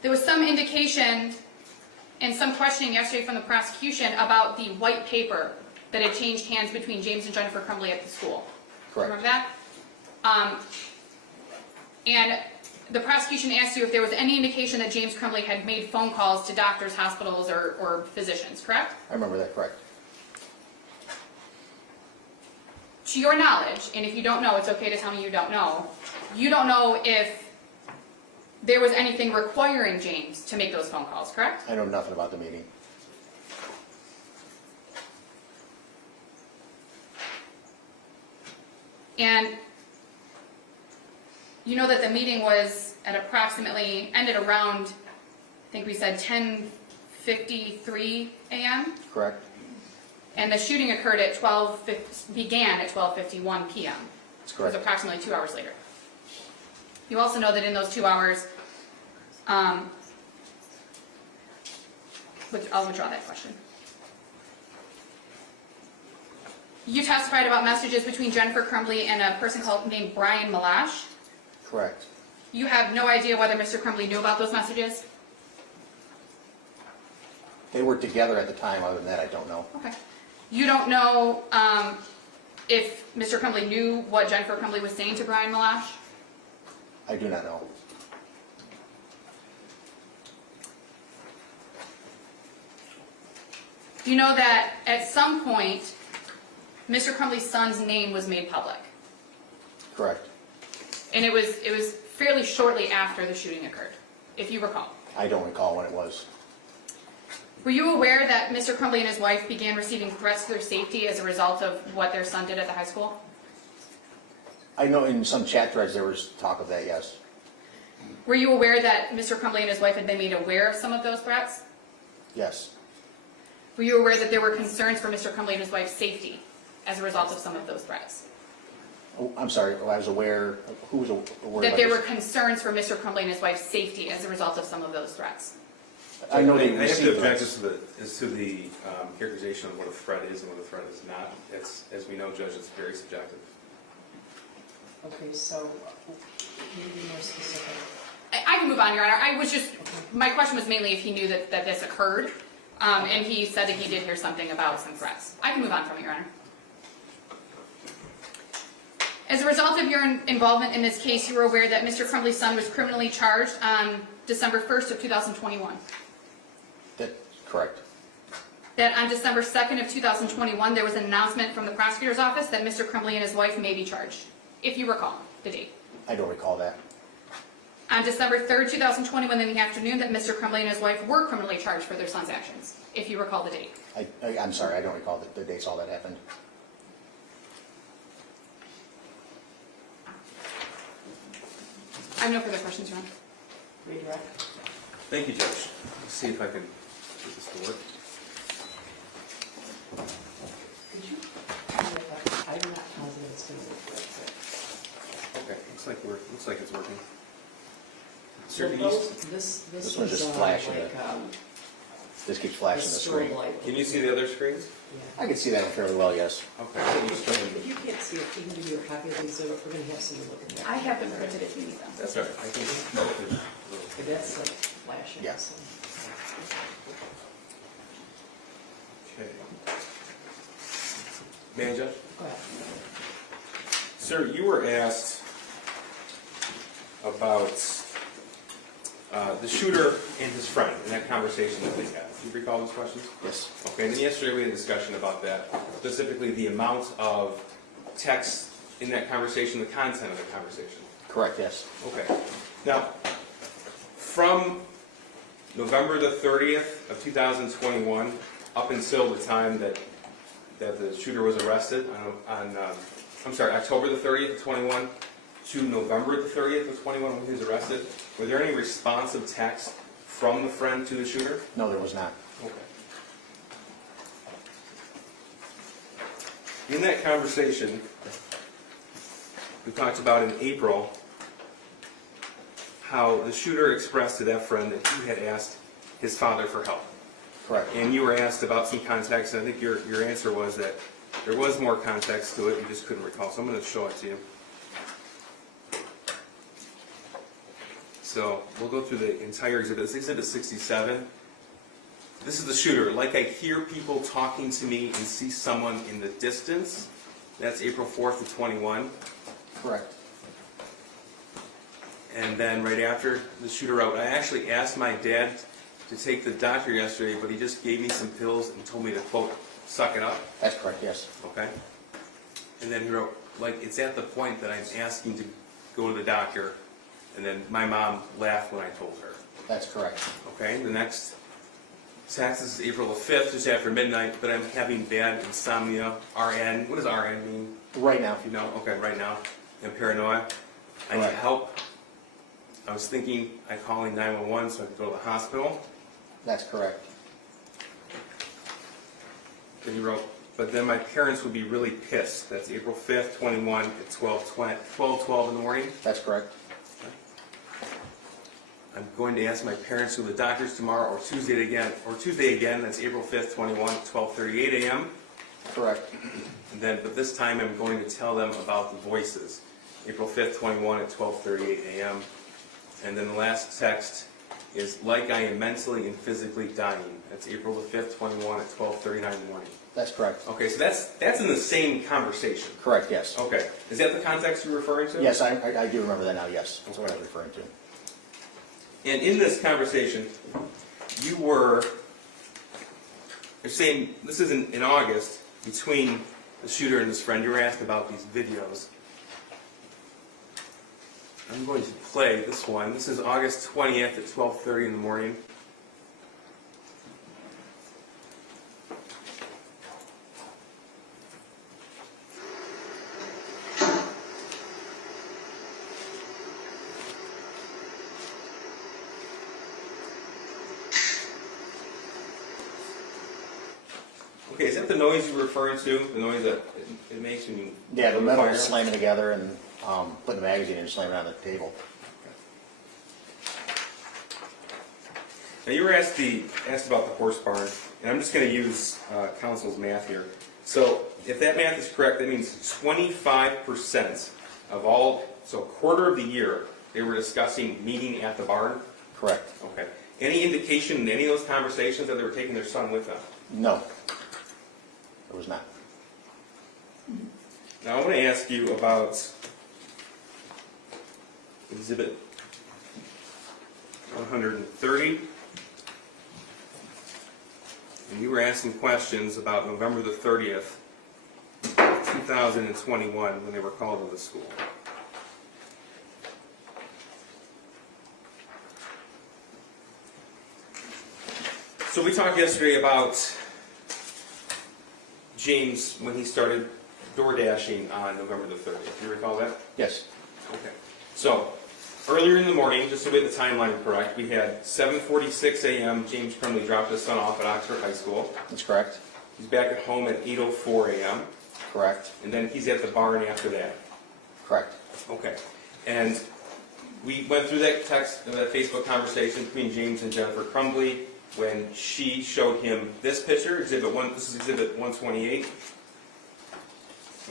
There was some indication and some questioning yesterday from the prosecution about the white paper that had changed hands between James and Jennifer Crumbley at the school. Correct. Remember that? And the prosecution asked you if there was any indication that James Crumbley had made phone calls to doctors, hospitals, or physicians, correct? I remember that, correct. To your knowledge, and if you don't know, it's okay to tell me you don't know if there was anything requiring James to make those phone calls, correct? I know nothing about the meeting. And you know that the meeting was at approximately, ended around, I think we said 10:53 a.m.? Correct. And the shooting occurred at began at 12:51 p.m. That's It was correct. approximately 2 hours later. You also know that in those 2 hours, I'll withdraw that question. You testified about messages between Jennifer Crumbley and a person named Brian Malash. Correct. You have no idea whether Mr. Crumbley knew about those messages? They were together at the time. Other than that, I don't know. Okay. You don't know if Mr. Crumbley knew what Jennifer Crumbley was saying to Brian Malash? I do not know. You know that at some point, Mr. Crumbley's son's name was made public. Correct. And it was fairly shortly after the shooting occurred, if you recall. I don't recall when it was. Were you aware that Mr. Crumbley and his wife began receiving threats to their safety as a result of what their son did at the high school? I know in some chat threads there was talk of that, yes. Were you aware that Mr. Crumbley and his wife had been made aware of some of those threats? Yes. Were you aware that there were concerns for Mr. Crumbley and his wife's safety as a result of some of those threats? Oh, I'm sorry, I was aware, who was aware That about there this? were concerns for Mr. Crumbley and his wife's safety as a result of some of those threats? I know they I have to received object threats. as to the characterization of what a threat is and what a threat is not. It's, as we know, Judge, it's very subjective. Okay, so can you be more specific? I can move on, Your Honor. My question was mainly if he knew that this occurred, and he said that he did hear something about some threats. I can move on from it, Your Honor. As a result of your involvement in this case, you were aware that Mr. Crumbley's son was criminally charged on December 1st of 2021. That's correct. That on December 2nd of 2021, there was an announcement from the prosecutor's office that Mr. Crumbley and his wife may be charged, if you recall the date. I don't recall that. On December 3rd, 2021, in the afternoon, that Mr. Crumbley and his wife were criminally charged for their son's actions, if you recall the date. I'm sorry, I don't recall the dates all that happened. I have no further questions, Your Honor. Redirect? Thank you, Judge. Let's see if I can get this to work. Could you tell me if I'm not positive it's going to work real quick. Okay, looks like it's working. So Sir, those, this This one's was just flashing like, it. This keeps flashing the screen. strobe light. Can you see the other screens? I can see that fairly well, yes. Okay. If you can't see it, we can give you a copy of these, so we're gonna have someone look at that. I have them printed if you need them. That's all right. I think. Okay, that's like flashing. Yeah. so. Okay. May I, Judge? Go ahead. Sir, you were asked about the shooter and his friend in that conversation that they had. Do you recall those questions? Yes. Okay, and then yesterday we had a discussion about that, specifically the amount of text in that conversation, the content of the conversation. Correct, yes. Okay. Now, from November the 30th of 2021 up until the time that the shooter was arrested October the 30th of 21 to November the 30th of 21 when he was arrested, were there any responsive text from the friend to the shooter? No, there was not. Okay. In that conversation, we talked about in April how the shooter expressed to that friend that he had asked his father for help. Correct. And you were asked about some context, and I think your answer was that there was more context to it, you just couldn't recall. So I'm going to show it to you. So we'll go through the entire exhibit. This is exhibit 67. This is the shooter. Like I hear people talking to me and see someone in the distance. That's April 4th of 21. Correct. And then right after the shooter wrote, I actually asked my dad to take the doctor yesterday, but he just gave me some pills and told me to, quote, suck it up. That's correct, yes. Okay? And then he wrote, like, it's at the point that I'm asking to go to the doctor, and then my mom laughed when I told her. That's correct. Okay? The next text is April the 5th, just after midnight, but I'm having bad insomnia. RN. What does RN mean? Right now. You know? Okay, right now. And paranoia. I need Correct. help. I was thinking I'd call 911 so I could go to the hospital. That's correct. Then he wrote, but then my parents would be really pissed. That's April 5th, 21 at 12:12 in the morning. That's correct. I'm going to ask my parents to the doctors tomorrow or Tuesday again. That's April 5th, 21 at 12:38 a.m. Correct. And then, but this time I'm going to tell them about the voices. April 5th, 21 at 12:38 a.m. And then the last text is like I am mentally and physically dying. That's April the 5th, 21 at 12:39 in the morning. That's correct. Okay, so that's in the same conversation. Correct, yes. Okay, is that the context you're referring to? Yes, I do remember that now, yes. That's what I was referring to. And in this conversation, you were saying, this is in August, between the shooter and his friend, you were asked about these videos. I'm going to play this one. This is August 20th at 12:30 in the morning. Okay, is that the noise you were referring to? The noise that it makes when you... Yeah, the metal fire? is slamming together and putting the magazine in and slamming it on the table. Now you were asked about the horse barn, and I'm just going to use council's math here. So if that math is correct, that means 25% of all, so a quarter of the year, they were discussing meeting at the barn? Correct. Okay. Any indication in any of those conversations that they were taking their son with them? No. It was not. Now I want to ask you about Exhibit 130. And you were asking questions about November the 30th, 2021, when they were called to the school. So we talked yesterday about James when he started door dashing on November the 30th. You recall that? Yes. Okay. So earlier in the morning, just to get the timeline correct, we had 7:46 a.m. James Crumbley dropped his son off at Oxford High School. That's correct. He's back at home at 8:04 a.m. Correct. And then he's at the barn after that. Correct. Okay. And we went through that Facebook conversation between James and Jennifer Crumbley. when she showed him this picture, exhibit 1, this is exhibit 128.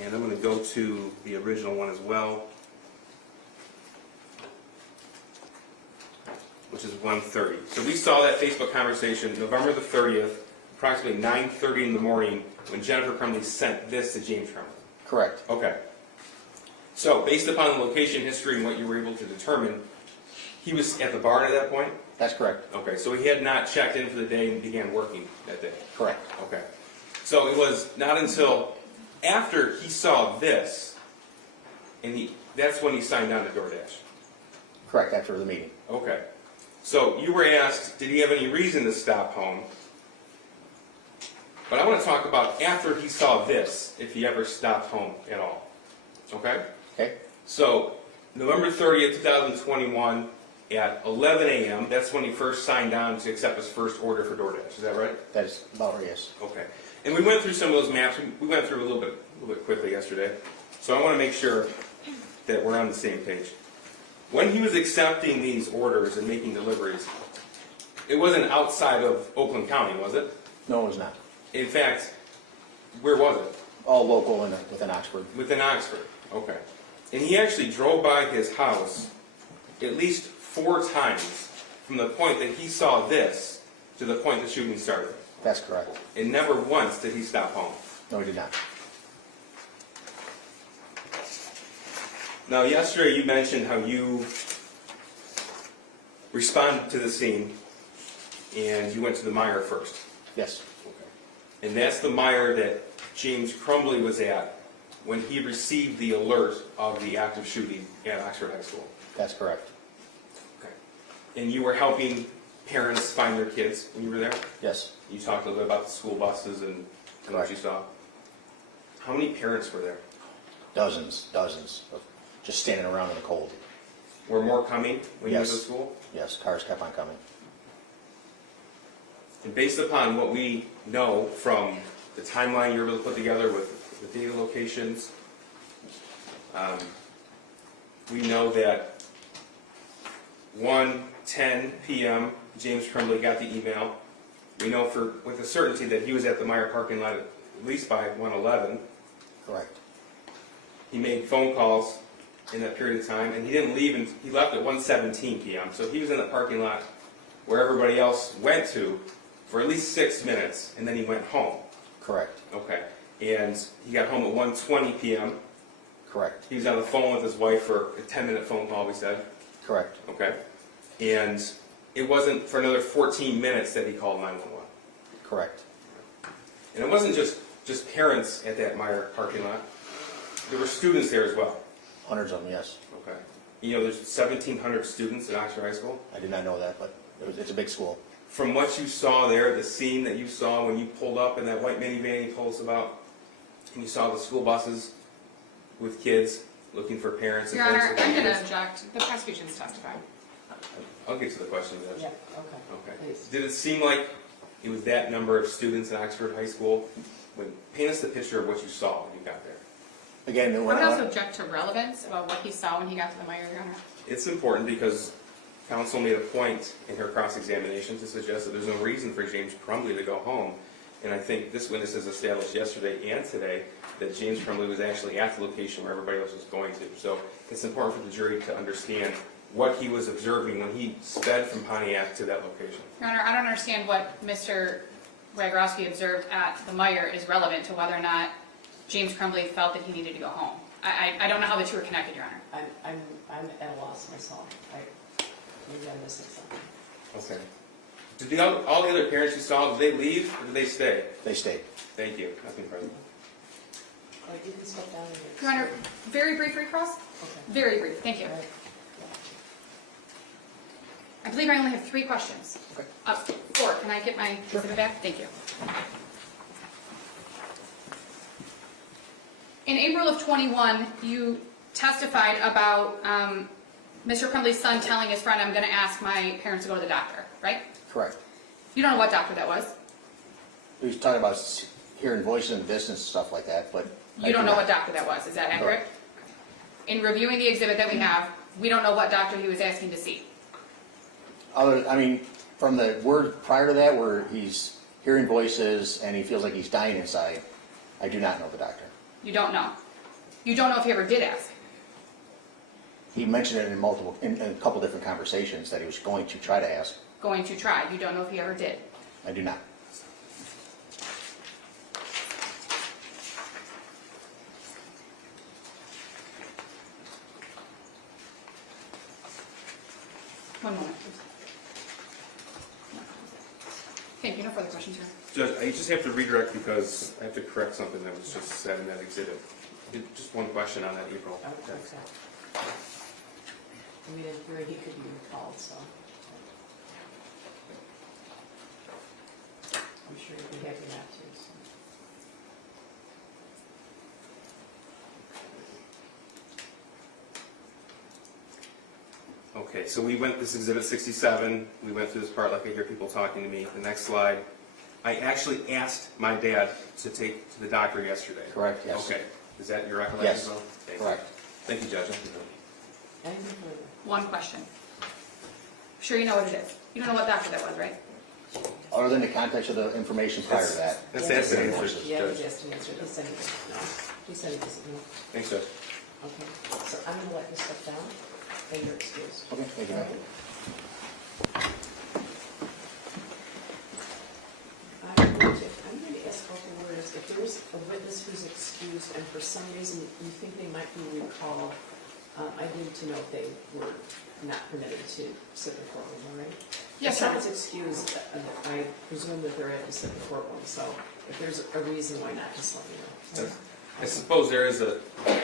And I'm going to go to the original one as well, which is 1:30. So we saw that Facebook conversation November the 30th, approximately 9:30 in the morning, when Jennifer Crumbley sent this to James Crumbley. Correct. Okay. So, based upon the location history and what you were able to determine, he was at the barn at that point? That's correct. Okay, so he had not checked in for the day and began working that day? Correct. Okay. So it was not until after he saw this, and that's when he signed on to DoorDash? Correct, after the meeting. Okay. So you were asked, did he have any reason to stop home? But I want to talk about after he saw this, if he ever stopped home at all. Okay? Okay? So, November 30th, 2021, at 11 a.m., that's when he first signed on to accept his first order for DoorDash. Is that right? That is about right, yes. Okay. And we went through some of those maps. We went through a little bit quickly yesterday. So I want to make sure that we're on the same page. When he was accepting these orders and making deliveries, it wasn't outside of Oakland County, was it? No, it was not. In fact, where was it? All local within Oxford. Within Oxford. Okay. And he actually drove by his house at least 4 times from the point that he saw this to the point the shooting started. That's correct. And never once did he stop home. No, he did not. Now, yesterday you mentioned how you responded to the scene and you went to the mire first. Yes. Okay. And that's the mire that James Crumbley was at when he received the alert of the active shooting at Oxford High School. That's correct. Okay. And you were helping parents find their kids when you were there? Yes. You talked a little bit about the school buses and what you saw. How many parents were there? Dozens of just standing around in the cold. Were more coming when you were Yes. to school? Yes, cars kept on coming. And based upon what we know from the timeline you were able to put together with the data locations, we know that 1:10 p.m. James Crumbley got the email. We know with a certainty that he was at the Meyer parking lot at least by 1:11. Correct. He made phone calls in that period of time, and he didn't leave, and he left at 1:17 p.m. So he was in the parking lot where everybody else went to for at least 6 minutes, and then he went home. Correct. Okay. And he got home at 1:20 p.m. Correct. He was on the phone with his wife for a 10-minute phone call, we said. Correct. Okay. And it wasn't for another 14 minutes that he called 911. Correct. And it wasn't just parents at that Meyer parking lot. There were students there as well. Hundreds of them, yes. Okay. You know, there's 1,700 students at Oxford High School. I did not know that, but it's a big school. From what you saw there, the scene that you saw when you pulled up in that white minivan you told us about, and you saw the school buses with kids looking for parents and Your Honor, things. I'm going to object. The prosecution's testified. I'll get to the question, Judge. Yeah, okay. Okay. Please. Did it seem like it was that number of students at Oxford High School? Paint us the picture of what you saw when you got there. Again, I would also object to relevance about what he saw when he got to the Meyer, Your Honor. It's important because counsel made a point in her cross-examination to suggest that there's no reason for James Crumbley to go home. And I think this witness has established yesterday and today that James Crumbley was actually at the location where everybody else was going to. So it's important for the jury to understand what he was observing when he sped from Pontiac to that location. Your Honor, I don't understand what Mr. Wagorowski observed at the Meyer is relevant to whether or not James Crumbley felt that he needed to go home. I don't know how the two are connected, Your Honor. I'm at a loss myself. Maybe I'm missing something. Okay. Did all the other parents you saw, did they leave or did they stay? They stayed. Thank you. Nothing further. You can step down here. Your Honor, very brief recross? Okay. Very brief, thank you. All right. I believe I only have 3 questions. Okay. 4, can I get my exhibit back? Thank you. In April of 21, you testified about Mr. Crumbley's son telling his friend, I'm going to ask my parents to go to the doctor, right? Correct. You don't know what doctor that was? We was talking about hearing voices in the distance and stuff like that, but You don't know what doctor that was, is that accurate? In reviewing the exhibit that we have, we don't know what doctor he was asking to see. I mean, From the word prior to that, where he's hearing voices and he feels like he's dying inside, I do not know the doctor. You don't know. You don't know if he ever did ask. He mentioned it in a couple different conversations that he was going to try to ask. Going to try. You don't know if he ever did. I do not. One moment, please. Thank you. No further questions here. Judge, I just have to redirect because I have to correct something that was just said in that exhibit. Just one question on that, April. Okay. We didn't hear he could be recalled, so. I'm sure you'd be happy not to, so. Okay, so this is exhibit 67. We went through this part like I hear people talking to me. The next slide. I actually asked my dad to take to the doctor yesterday. Correct, yes. Okay. Is that your recollection? Yes, Bill? Thank you. correct. Thank you, Judge. Anything further? One question. Sure you know what it is. You don't know what doctor that was, right? Other than the context of the information prior to that. That's Yeah, the he answer, Yeah, Judge. he just answered. He said he doesn't know. He said he doesn't know. Thanks, Judge. Okay, so I'm gonna let you step down, and you're excused. Okay, thank you, ma'am. I'm going to ask both the lawyers, if there's a witness who's excused and for some reason you think they might be recalled, I need to know if they were not permitted to sit in the courtroom, all right? Yes, If sir. someone's excused, I presume that they're able to sit in the courtroom, so if there's a reason, why not, just let me know. Yes. I suppose there is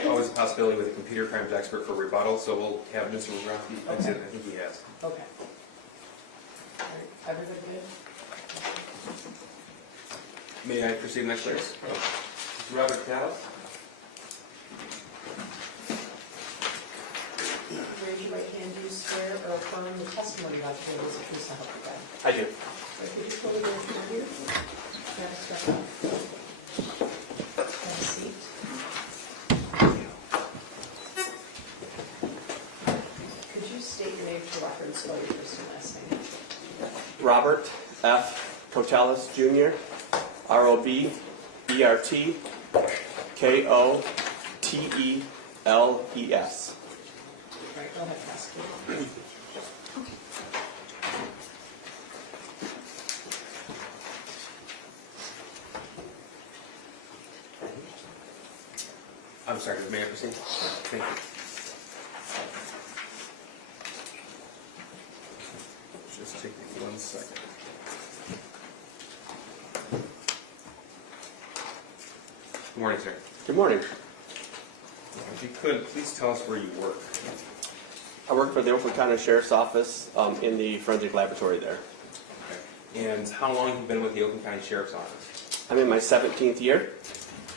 always a possibility with a computer crimes expert for rebuttal, so we'll have Mr. Wawrowski exit. I think he has. Okay. All right, everybody good? May I proceed next, please? Robert Callis. Raise your right hand, do you swear or affirm the testimony about today is the truth so help you God? I do. Could you pull it in here? Grab a step up. Have a seat. Could you state your name for record and spell your first and last name? Robert F. Kotelis Jr., ROBERTKOTELES. Right, go ahead, prosecutor. I'm sorry, may I proceed? Thank you. Just take 1 second. Good morning, sir. Good morning. If you could, please tell us where you work. I work for the Oakland County Sheriff's Office in the forensic laboratory there. Okay. And how long have you been with the Oakland County Sheriff's Office? I'm in my 17th year.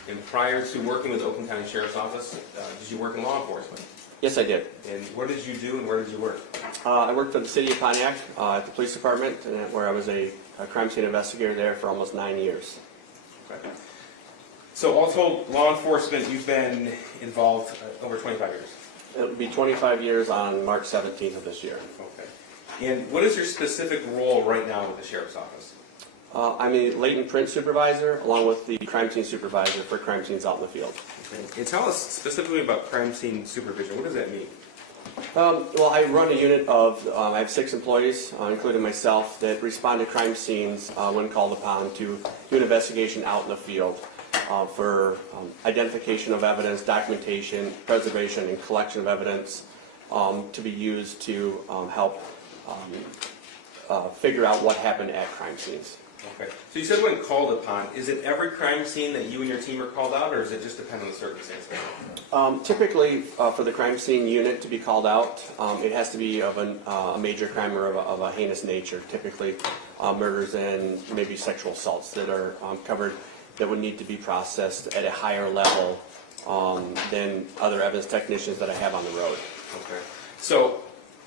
And prior to working with the Oakland County Sheriff's Office, did you work in law enforcement? Yes, I did. And what did you do and where did you work? I worked for the City of Pontiac at the police department, where I was a crime scene investigator there for almost 9 years. Okay. So all told, law enforcement, you've been involved over 25 years. It will be 25 years on March 17th of this year. Okay. And what is your specific role right now with the Sheriff's Office? I'm a latent print supervisor, along with the crime scene supervisor for crime scenes out in the field. Okay. And tell us specifically about crime scene supervision. What does that mean? Well, I run a unit of, I have 6 employees, including myself, that respond to crime scenes when called upon to do an investigation out in the field for identification of evidence, documentation, preservation, and collection of evidence to be used to help figure out what happened at crime scenes. Okay. So you said when called upon, is it every crime scene that you and your team are called out, or does it just depend on the circumstances? Typically, for the crime scene unit to be called out, it has to be of a major crime or of a heinous nature, typically murders and maybe sexual assaults that are covered that would need to be processed at a higher level than other evidence technicians that I have on the road. Okay. So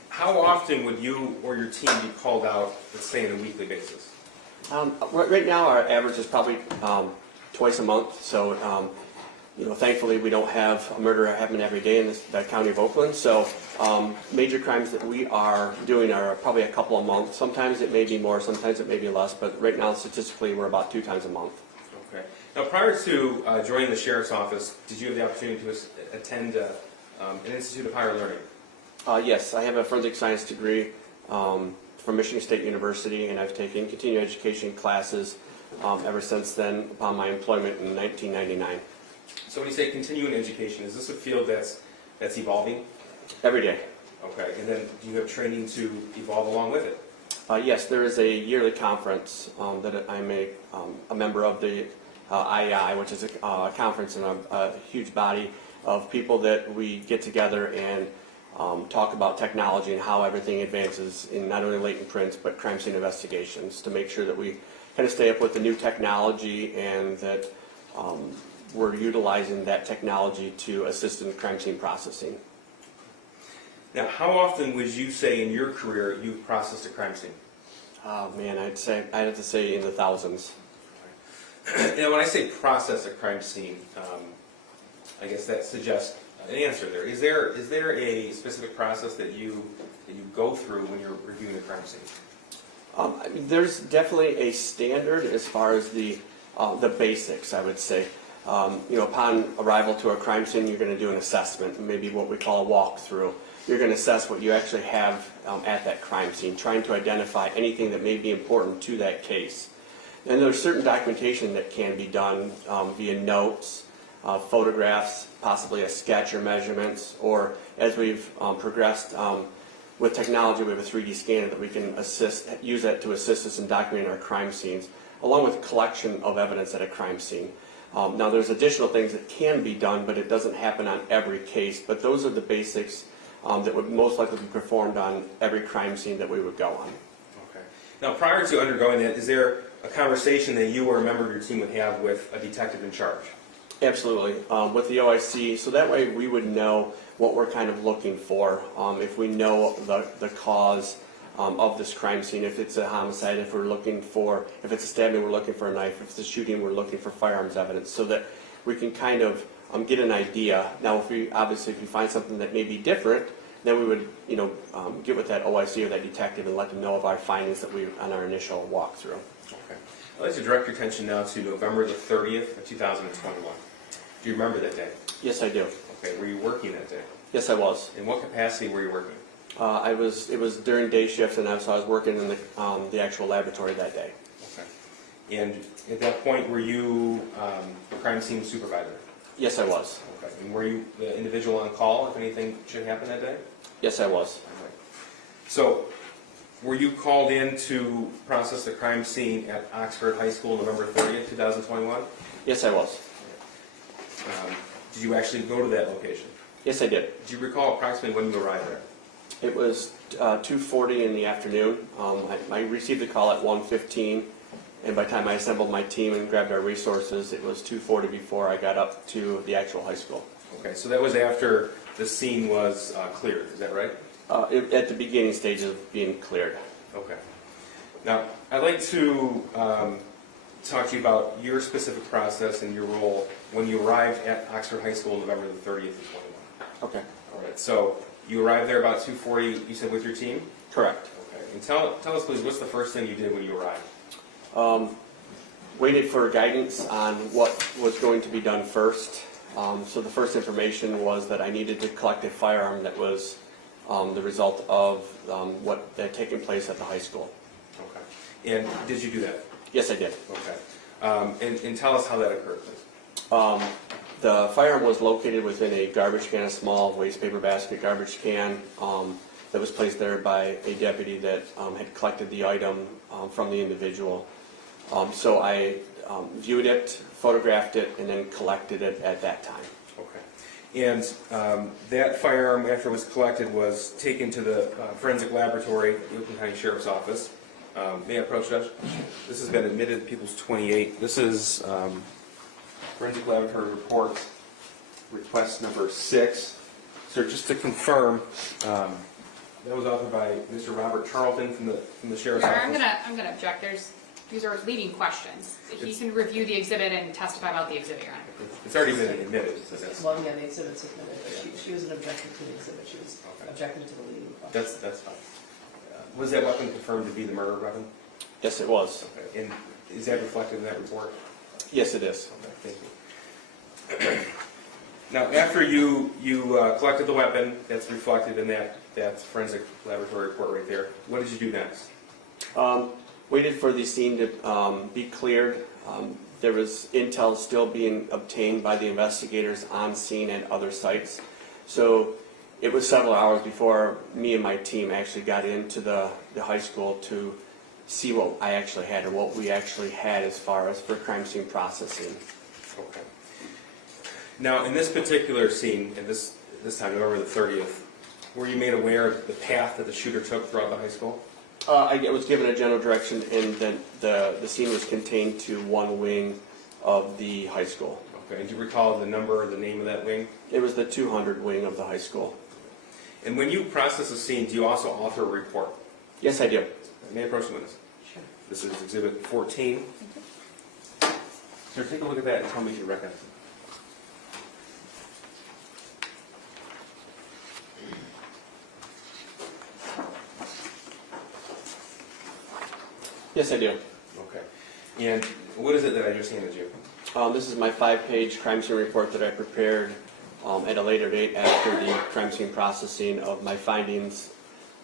how often would you or your team be called out, let's say, on a weekly basis? Right now, our average is probably twice a month, so thankfully we don't have a murder happen every day in the county of Oakland. So major crimes that we are doing are probably a couple a month. Sometimes it may be more, sometimes it may be less, but right now statistically we're about 2 times a month. Okay. Now, prior to joining the sheriff's office, did you have the opportunity to attend an Institute of Higher Learning? Yes, I have a forensic science degree from Michigan State University, and I've taken continuing education classes ever since then upon my employment in 1999. So when you say continuing education, is this a field that's evolving? Every day. Okay, and then do you have training to evolve along with it? Yes, there is a yearly conference that I'm a member of, the IEI, which is a conference and a huge body of people that we get together and talk about technology and how everything advances in not only latent prints but crime scene investigations, to make sure that we kind of stay up with the new technology and that we're utilizing that technology to assist in crime scene processing. Now, how often would you say in your career you've processed a crime scene? Oh man, I'd have to say in the thousands. Now, when I say process a crime scene, I guess that suggests an answer there. Is there a specific process that you go through when you're reviewing a crime scene? There's definitely a standard as far as the basics, I would say. Upon arrival to a crime scene, you're going to do an assessment, maybe what we call a walkthrough. You're going to assess what you actually have at that crime scene, trying to identify anything that may be important to that case. And there's certain documentation that can be done via notes, photographs, possibly a sketch or measurements, or as we've progressed with technology, we have a 3D scanner that we can use that to assist us in documenting our crime scenes, along with collection of evidence at a crime scene. Now there's additional things that can be done, but it doesn't happen on every case, but those are the basics that would most likely be performed on every crime scene that we would go on. Okay. Now, prior to undergoing that, is there a conversation that you or a member of your team would have with a detective in charge? Absolutely. With the OIC, so that way we would know what we're kind of looking for. If we know the cause of this crime scene, if it's a homicide, if it's a stabbing, we're looking for a knife, if it's a shooting, we're looking for firearms evidence, so that we can kind of get an idea. Now, if you find something that may be different, then we would, get with that OIC or that detective and let them know of our findings on our initial walkthrough. Okay. I'd like to direct your attention now to November the 30th of 2021. Do you remember that day? Yes, I do. Okay. Were you working that day? Yes, I was. In what capacity were you working? It was during day shift, and so I was working in the actual laboratory that day. Okay. And at that point, were you the crime scene supervisor? Yes, I was. Okay. And were you the individual on call if anything should happen that day? Yes, I was. Okay. So, were you called in to process the crime scene at Oxford High School November 30th, 2021? Yes, I was. Did you actually go to that location? Yes, I did. Do you recall approximately when you arrived there? It was 2:40 in the afternoon. I received the call at 1:15, and by the time I assembled my team and grabbed our resources, it was 2:40 before I got up to the actual high school. Okay, so that was after the scene was cleared, is that right? At the beginning stages of being cleared. Okay. Now, I'd like to talk to you about your specific process and your role when you arrived at Oxford High School November the 30th of 21. Okay. All right, so you arrived there about 2:40, you said, with your team? Correct. Okay, and tell us, please, what's the first thing you did when you arrived? Waited for guidance on what was going to be done first. So the first information was that I needed to collect a firearm that was the result of what had taken place at the high school. Okay. And did you do that? Yes, I did. Okay. And tell us how that occurred, please. The firearm was located within a garbage can, a small waste paper basket garbage can that was placed there by a deputy that had collected the item from the individual. So I viewed it, photographed it, and then collected it at that time. Okay. And that firearm, after it was collected, was taken to the forensic laboratory at the Oakland County Sheriff's Office. May I approach, Judge? This has been admitted to People's 28. This is Forensic Laboratory Report, request number 6. So just to confirm, that was authored by Mr. Robert Charlton from the Sheriff's Office. I'm gonna object. These are leading questions. He can review the exhibit and testify about the exhibit, Your Honor. It's already been admitted, so that's, Well, yeah, the exhibit's admitted, but she was an objector to the exhibit, she was Okay. objecting to the leading question. that's fine. Was that weapon confirmed to be the murder weapon? Yes, it was. Okay. And is that reflected in that report? Yes, it is. Okay, thank you. Now, after you collected the weapon, that's reflected in that forensic laboratory report right there, what did you do next? Waited for the scene to be cleared. There was intel still being obtained by the investigators on scene and other sites. So it was several hours before me and my team actually got into the high school to see what I actually had or what we actually had as far as for crime scene processing. Okay. Now, in this particular scene, and this time, November the 30th, were you made aware of the path that the shooter took throughout the high school? I was given a general direction, and then the scene was contained to one wing of the high school. Okay. And do you recall the number or the name of that wing? It was the 200 wing of the high school. And when you process a scene, do you also author a report? Yes, I do. May I approach the witness? Sure. This is Exhibit 14. Sir, take a look at that and tell me if you recognize it. Yes, I do. Okay. And what is it that I just handed you? This is my 5-page crime scene report that I prepared at a later date after the crime scene processing of my findings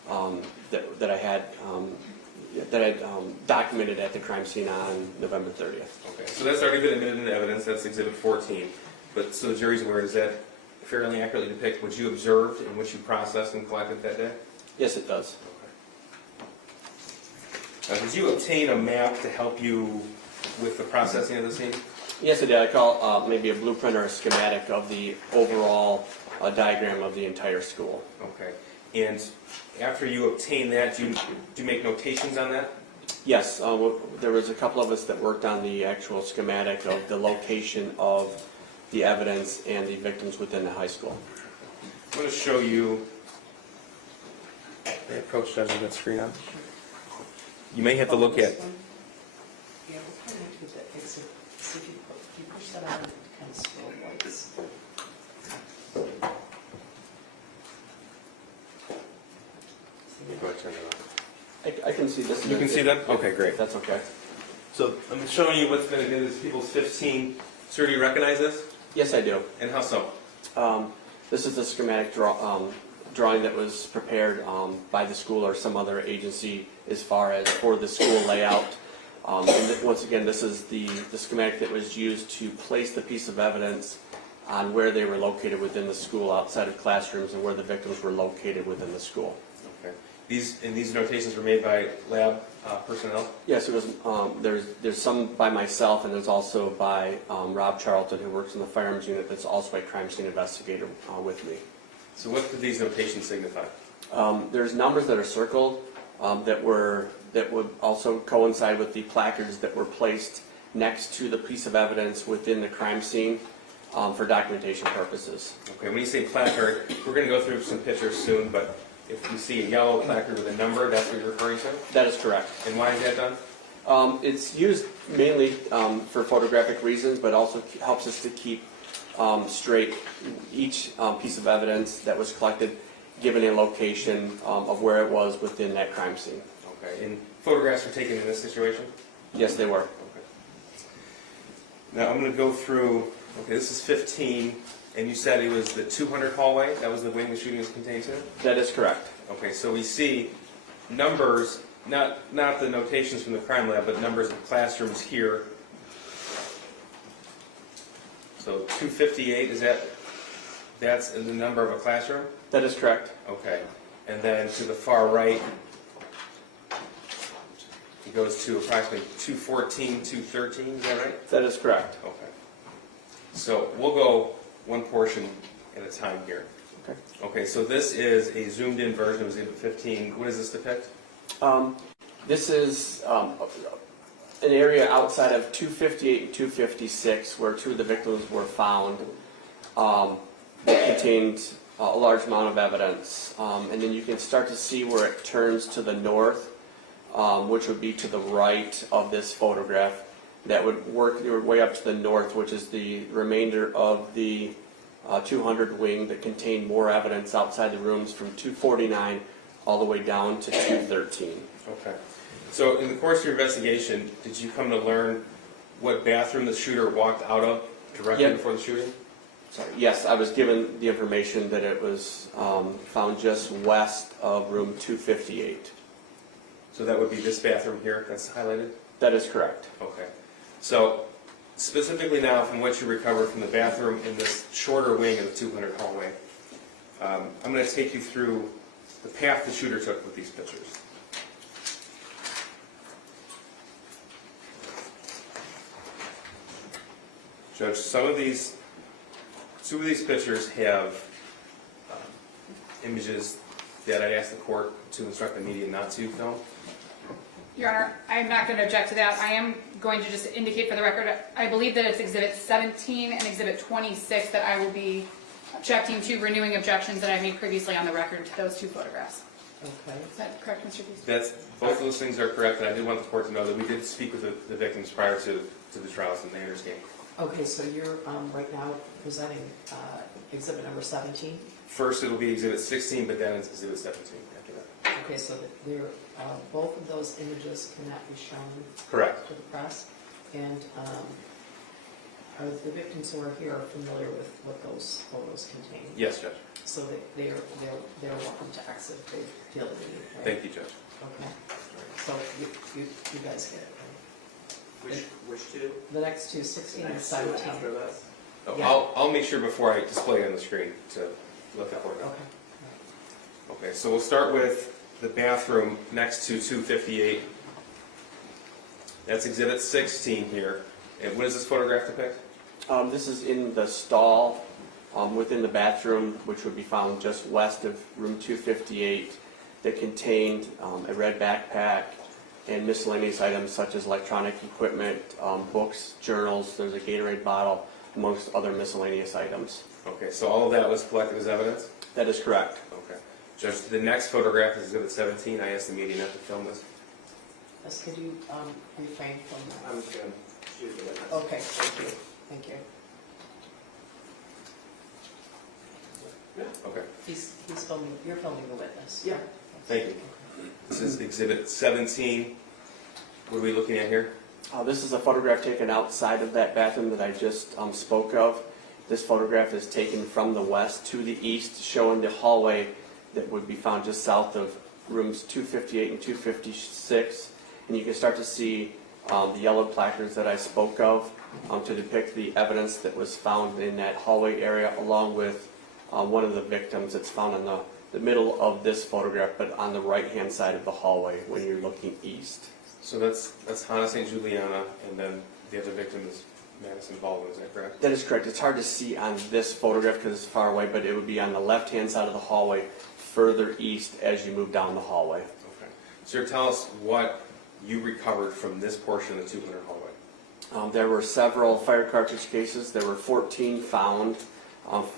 that I had documented at the crime scene on November 30th. Okay. So that's already been admitted into evidence. That's Exhibit 14. But so the jury's aware, does that fairly accurately depict what you observed and what you processed and collected that day? Yes, it does. Now, did you obtain a map to help you with the processing of the scene? Yes, I did. I call maybe a blueprint or a schematic of the overall diagram of the entire school. Okay. And after you obtain that, do you make notations on that? Yes, there was a couple of us that worked on the actual schematic of the location of the evidence and the victims within the high school. I'm going to show you. May I approach Judge with that screen on? You may have to look at. Yeah, we'll kind of have to get that exit. See if you push that out, it kind of slow lights. Go ahead, turn it on. I can see this. You can see them? Okay, great. That's okay. So I'm showing you what's been in this People's 15. Sir, do you recognize this? Yes, I do. And how so? This is the schematic drawing that was prepared by the school or some other agency as far as for the school layout. Once again, this is the schematic that was used to place the piece of evidence on where they were located within the school outside of classrooms and where the victims were located within the school. Okay. These notations were made by lab personnel? Yes, it was. There's some by myself, and there's also by Rob Charlton, who works in the Firearms unit. That's also a crime scene investigator with me. So what do these notations signify? There's numbers that are circled that would also coincide with the placards that were placed next to the piece of evidence within the crime scene for documentation purposes. Okay. When you say placard, we're going to go through some pictures soon, but if you see a yellow placard with a number, that's what you're referring to? That is correct. And why is that done? It's used mainly for photographic reasons, but also helps us to keep straight each piece of evidence that was collected, given a location of where it was within that crime scene. Okay. And photographs were taken in this situation? Yes, they were. Okay. Now I'm going to go through, okay, this is 15, and you said it was the 200 hallway? That was the wing the shooting was contained to? That is correct. Okay, so we see numbers, not the notations from the crime lab, but numbers of classrooms here. So 258, that's the number of a classroom? That is correct. Okay. And then to the far right, it goes to approximately 214, 213, is that right? That is correct. Okay. So we'll go one portion at a time here. Okay. Okay, so this is a zoomed in version of Exhibit 15. What does this depict? This is an area outside of 258 and 256 where two of the victims were found that contained a large amount of evidence. And then you can start to see where it turns to the north which would be to the right of this photograph. That would work your way up to the north, which is the remainder of the 200 wing that contained more evidence outside the rooms from 249 all the way down to 213. Okay. So in the course of your investigation, did you come to learn what bathroom the shooter walked out of directly Yep. before the shooting? Sorry. Yes, I was given the information that it was found just west of room 258. So that would be this bathroom here that's highlighted? That is correct. Okay. So specifically now from what you recovered from the bathroom in this shorter wing of the 200 hallway, I'm going to take you through the path the shooter took with these pictures. Judge, two of these pictures have images that I'd ask the court to instruct the media not to film. Your Honor, I'm not going to object to that. I am going to just indicate for the record, I believe that it's Exhibit 17 and Exhibit 26 that I will be objecting to, renewing objections that I made previously on the record to those two photographs. Okay. Is that correct, Mr. Peace? Both of those things are correct, and I do want the court to know that we did speak with the victims prior to the trials, and they understand. Okay, so you're right now presenting exhibit number 17? First, it'll be Exhibit 16, but then it's Exhibit 17 after that. Okay, so both of those images cannot be shown Correct. to the press? And are the victims who are here familiar with what those photos contain? Yes, Judge. So they're welcome to exit if they feel the need, right? Thank you, Judge. Okay, so you guys get it, right? Which two? The next two, 16 and 17. After this. Oh, Yeah. I'll make sure before I display it on the screen to let the court know. Okay. Okay, so we'll start with the bathroom next to 258. That's Exhibit 16 here. And what does this photograph depict? This is in the stall within the bathroom, which would be found just west of room 258, that contained a red backpack and miscellaneous items such as electronic equipment, books, journals, there's a Gatorade bottle, amongst other miscellaneous items. Okay, so all of that was collected as evidence? That is correct. Okay. Judge, the next photograph is Exhibit 17. I asked the media not to film this. Yes, could you refrain from that? I'm good. Choose the witness. Okay, thank you, thank you. Okay, He's filming, you're filming the witness? Yeah. thank you. This is Exhibit 17. What are we looking at here? This is a photograph taken outside of that bathroom that I just spoke of. This photograph is taken from the west to the east, showing the hallway that would be found just south of rooms 258 and 256. And you can start to see the yellow placards that I spoke of to depict the evidence that was found in that hallway area, along with one of the victims that's found in the middle of this photograph, but on the right-hand side of the hallway when you're looking east. So that's Hannah St. Juliana, and then the other victim is Madison Baldwin, is that correct? That is correct. It's hard to see on this photograph because it's far away, but it would be on the left-hand side of the hallway, further east as you move down the hallway. Okay. Sir, tell us what you recovered from this portion of the 200 hallway. There were several fire cartridge cases. There were 14 found,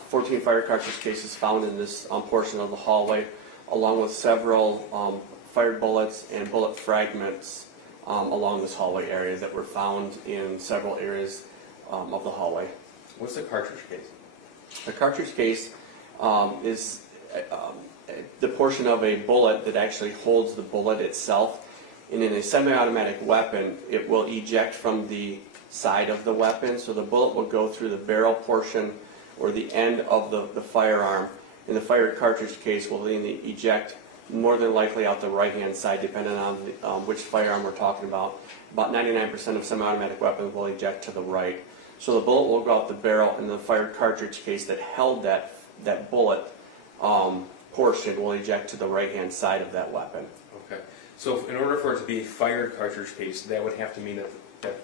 14 fire cartridge cases found in this portion of the hallway, along with several fired bullets and bullet fragments along this hallway area that were found in several areas of the hallway. What's the cartridge case? The cartridge case is the portion of a bullet that actually holds the bullet itself. And in a semi-automatic weapon, it will eject from the side of the weapon, so the bullet will go through the barrel portion or the end of the firearm. And the fired cartridge case will then eject more than likely out the right-hand side, depending on which firearm we're talking about. About 99% of semi-automatic weapons will eject to the right. So the bullet will go out the barrel, and the fired cartridge case that held that bullet portion will eject to the right-hand side of that weapon. Okay. So in order for it to be a fired cartridge case, that would have to mean that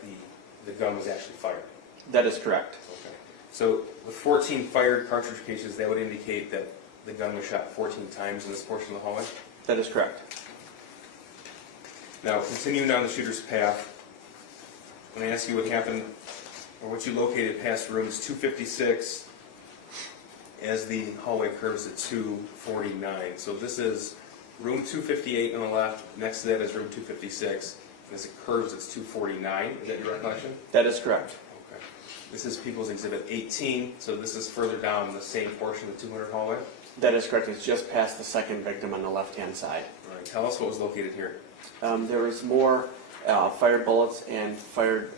the gun was actually fired. That is correct. Okay. So with 14 fired cartridge cases, that would indicate that the gun was shot 14 times in this portion of the hallway? That is correct. Now, continuing down the shooter's path, when I ask you what happened, or what you located past rooms 256 as the hallway curves at 249. So this is room 258 on the left, next to that is room 256, and as it curves, it's 249. Is that your recollection? That is correct. Okay. This is People's Exhibit 18, so this is further down the same portion of the 200 hallway. That is correct. It's just past the second victim on the left-hand side. All right, tell us what was located here. There was more fired bullets and fired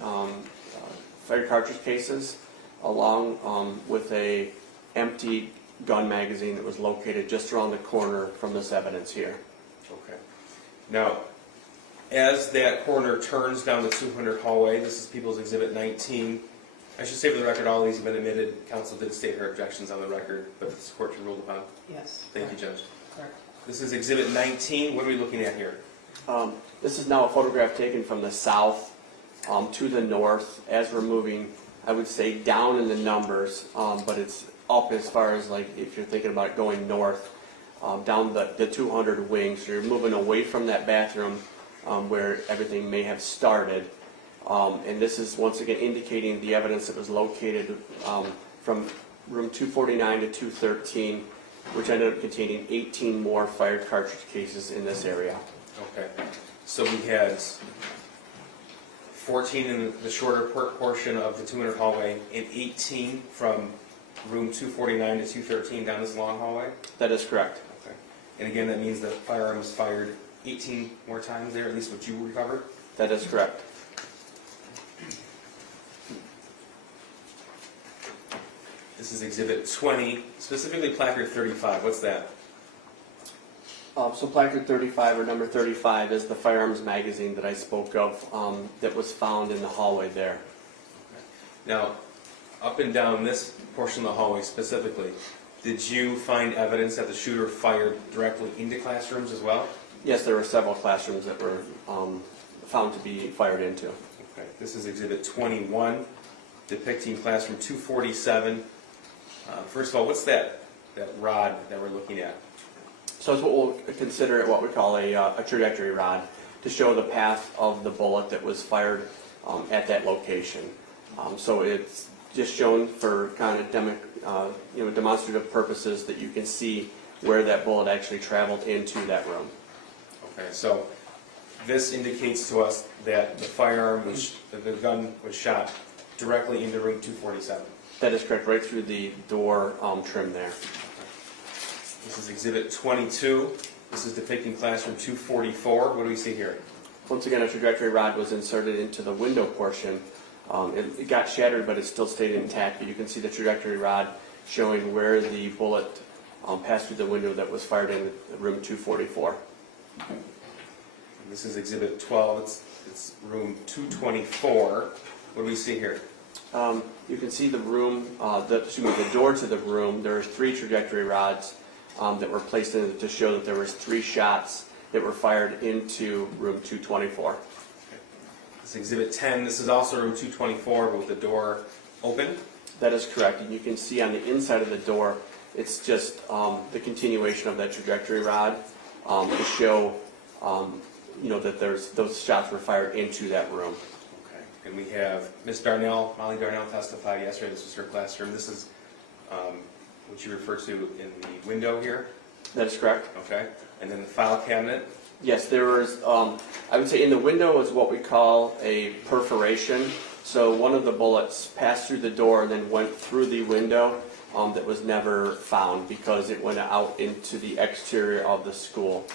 cartridge cases, along with a empty gun magazine that was located just around the corner from this evidence here. Okay. Now, as that corner turns down the 200 hallway, this is People's Exhibit 19. I should say for the record, all these have been admitted. Counsel did state her objections on the record, but this court should rule upon. Yes. Thank you, Judge. Correct. This is Exhibit 19. What are we looking at here? This is now a photograph taken from the south to the north. As we're moving, I would say down in the numbers, but it's up as far as, like, if you're thinking about going north, down the 200 wing. So you're moving away from that bathroom where everything may have started. And this is once again indicating the evidence that was located from room 249 to 213, which ended up containing 18 more fired cartridge cases in this area. Okay. So we had 14 in the shorter portion of the 200 hallway and 18 from room 249 to 213 down this long hallway? That is correct. Okay. And again, that means the firearms fired 18 more times there, at least what you recovered? That is correct. This is Exhibit 20, specifically placard 35. What's that? So placard 35, or number 35, is the firearms magazine that I spoke of that was found in the hallway there. Now, up and down this portion of the hallway specifically, did you find evidence that the shooter fired directly into classrooms as well? Yes, there were several classrooms that were found to be fired into. Okay. This is Exhibit 21, depicting classroom 247. First of all, what's that rod that we're looking at? So it's what we'll consider what we call a trajectory rod to show the path of the bullet that was fired at that location. So it's just shown for kind of demonstrative purposes that you can see where that bullet actually traveled into that room. Okay, so this indicates to us that the gun was shot directly into room 247. That is correct, right through the door trim there. This is Exhibit 22. This is depicting classroom 244. What do we see here? Once again, a trajectory rod was inserted into the window portion. It got shattered, but it still stayed intact. But you can see the trajectory rod showing where the bullet passed through the window that was fired in room 244. This is Exhibit 12. It's room 224. What do we see here? You can see the room, the door to the room. There are 3 trajectory rods that were placed in it to show that there was 3 shots that were fired into room 224. This is Exhibit 10. This is also room 224 with the door open. That is correct. And you can see on the inside of the door, it's just the continuation of that trajectory rod to show, that those shots were fired into that room. Okay. And we have Ms. Darnell, Molly Darnell testified yesterday. This was her classroom. This is what you refer to in the window here. That is correct. Okay. And then the file cabinet. Yes, there was, I would say in the window is what we call a perforation. So one of the bullets passed through the door and then went through the window that was never found because it went out into the exterior of the school.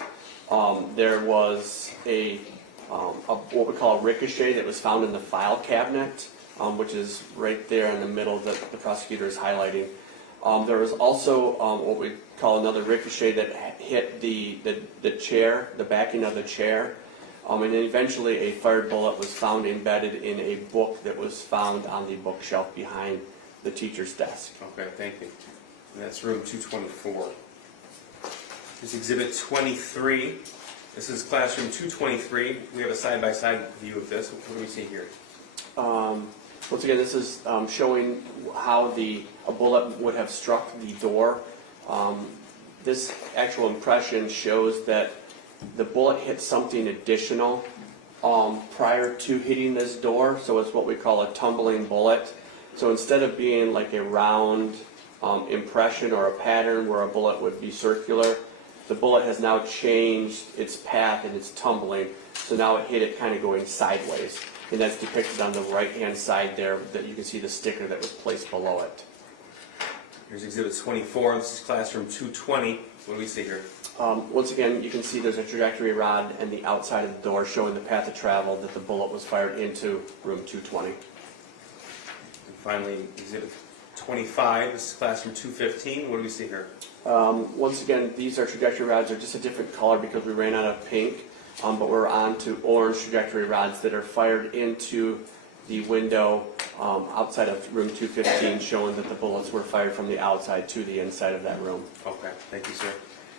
There was what we call a ricochet that was found in the file cabinet, which is right there in the middle that the prosecutor is highlighting. There was also what we call another ricochet that hit the chair, the backing of the chair, and then eventually a fired bullet was found embedded in a book that was found on the bookshelf behind the teacher's desk. Okay, thank you. And that's room 224. This is Exhibit 23. This is classroom 223. We have a side-by-side view of this. What do we see here? Once again, this is showing how a bullet would have struck the door. This actual impression shows that the bullet hit something additional prior to hitting this door, so it's what we call a tumbling bullet. So instead of being like a round impression or a pattern where a bullet would be circular, The bullet has now changed its path and it's tumbling, so now it hit it kind of going sideways. And that's depicted on the right-hand side there, that you can see the sticker that was placed below it. Here's Exhibit 24, this is classroom 220. What do we see here? Once again, you can see there's a trajectory rod and the outside of the door showing the path of travel that the bullet was fired into room 220. And finally, Exhibit 25, this is classroom 215. What do we see here? Once again, these are trajectory rods. They're just a different color because we ran out of pink, but we're on to orange trajectory rods that are fired into the window outside of room 215, showing that the bullets were fired from the outside to the inside of that room. Okay, thank you, sir.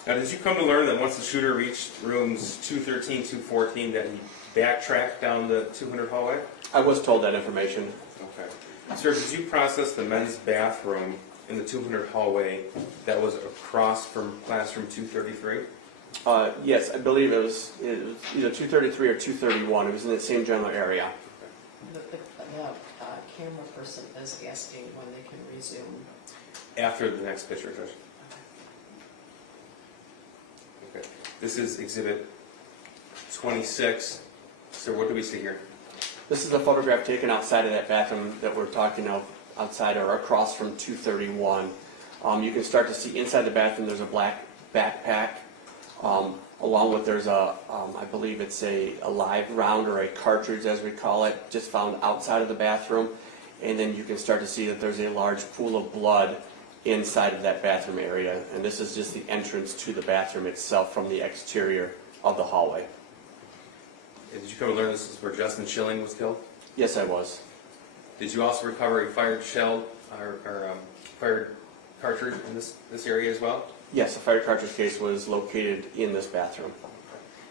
Now, did you come to learn that once the shooter reached rooms 213, 214, that he backtracked down the 200 hallway? I was told that information. Okay. Sir, did you process the men's bathroom in the 200 hallway that was across from classroom 233? Yes, I believe it was either 233 or 231. It was in the same general area. The camera person is asking when they can resume. After the next picture, Judge. Okay. This is Exhibit 26. Sir, what do we see here? This is a photograph taken outside of that bathroom that we're talking of, outside or across from 231. You can start to see inside the bathroom there's a black backpack, along with there's I believe it's a live round or a cartridge as we call it, just found outside of the bathroom. And then you can start to see that there's a large pool of blood inside of that bathroom area. And this is just the entrance to the bathroom itself from the exterior of the hallway. Did you come to learn this is where Justin Schilling was killed? Yes, I was. Did you also recover a fired shell or fired cartridge in this area as well? Yes, a fire cartridge case was located in this bathroom.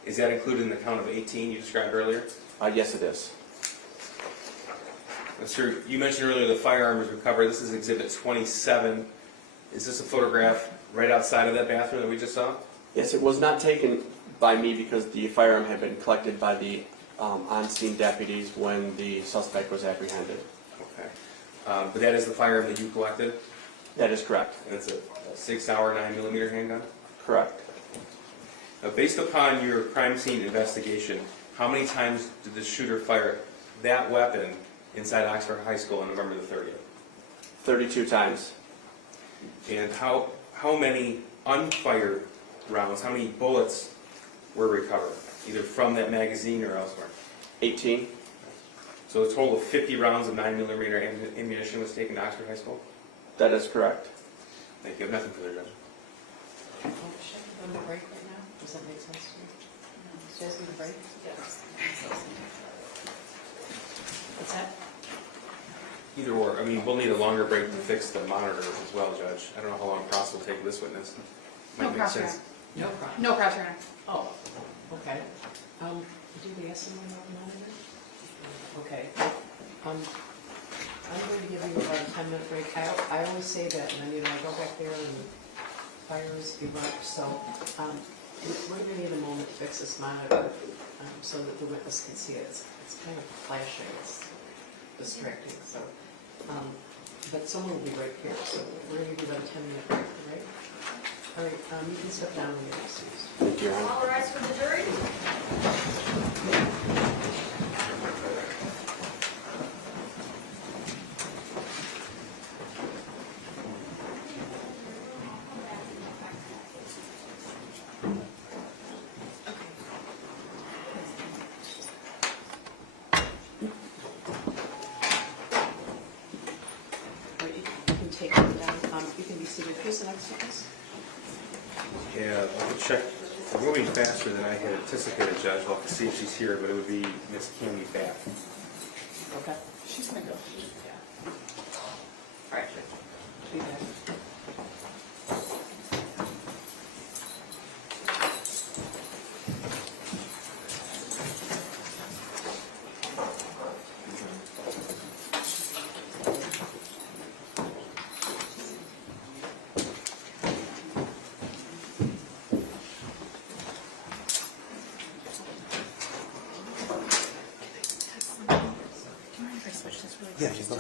Is that included in the count of 18 you described earlier? Yes, it is. Sir, you mentioned earlier the firearm was recovered. This is Exhibit 27. Is this a photograph right outside of that bathroom that we just saw? Yes, it was not taken by me because the firearm had been collected by the on-scene deputies when the suspect was apprehended. Okay. But that is the firearm that you collected? That is correct. And it's a 6-hour 9mm handgun? Correct. Now, based upon your crime scene investigation, how many times did the shooter fire that weapon inside Oxford High School on November the 30th? 32 times. And how many unfired rounds, how many bullets were recovered, either from that magazine or elsewhere? 18. So a total of 50 rounds of 9mm ammunition was taken to Oxford High School? That is correct. Thank you. I have nothing further, Judge. Oh, should I give them a break right now? Does that make sense to you? Should I just give a break? Yes. What's that? Either or. I mean, we'll need a longer break to fix the monitors as well, Judge. I don't know how long Cross will take this witness. No Might make cross sense. No problem. No cross runner. Oh, okay. Do we ask someone about the monitor? Okay. I'm going to give you about a 10-minute break. I always say that, and then, I go back there and fires erupt, so, we're going to need a moment to fix this monitor, so that the witness can see it. It's kind of flashing, it's distracting, so, but someone will be right here, so we're going to give you about a 10-minute break, all right? All right, you can step down when you're excused. Thank you, Your Honor. All rise for the jury. All right, you can take them down. You can be seated. Who's the next witness? Yeah, I can check. We're moving faster than I had anticipated, Judge. We'll have to see if she's here, but it would be Miss Candy Bath. Okay. She's gonna go. Yeah. All right. Be back. Yeah, she's fine.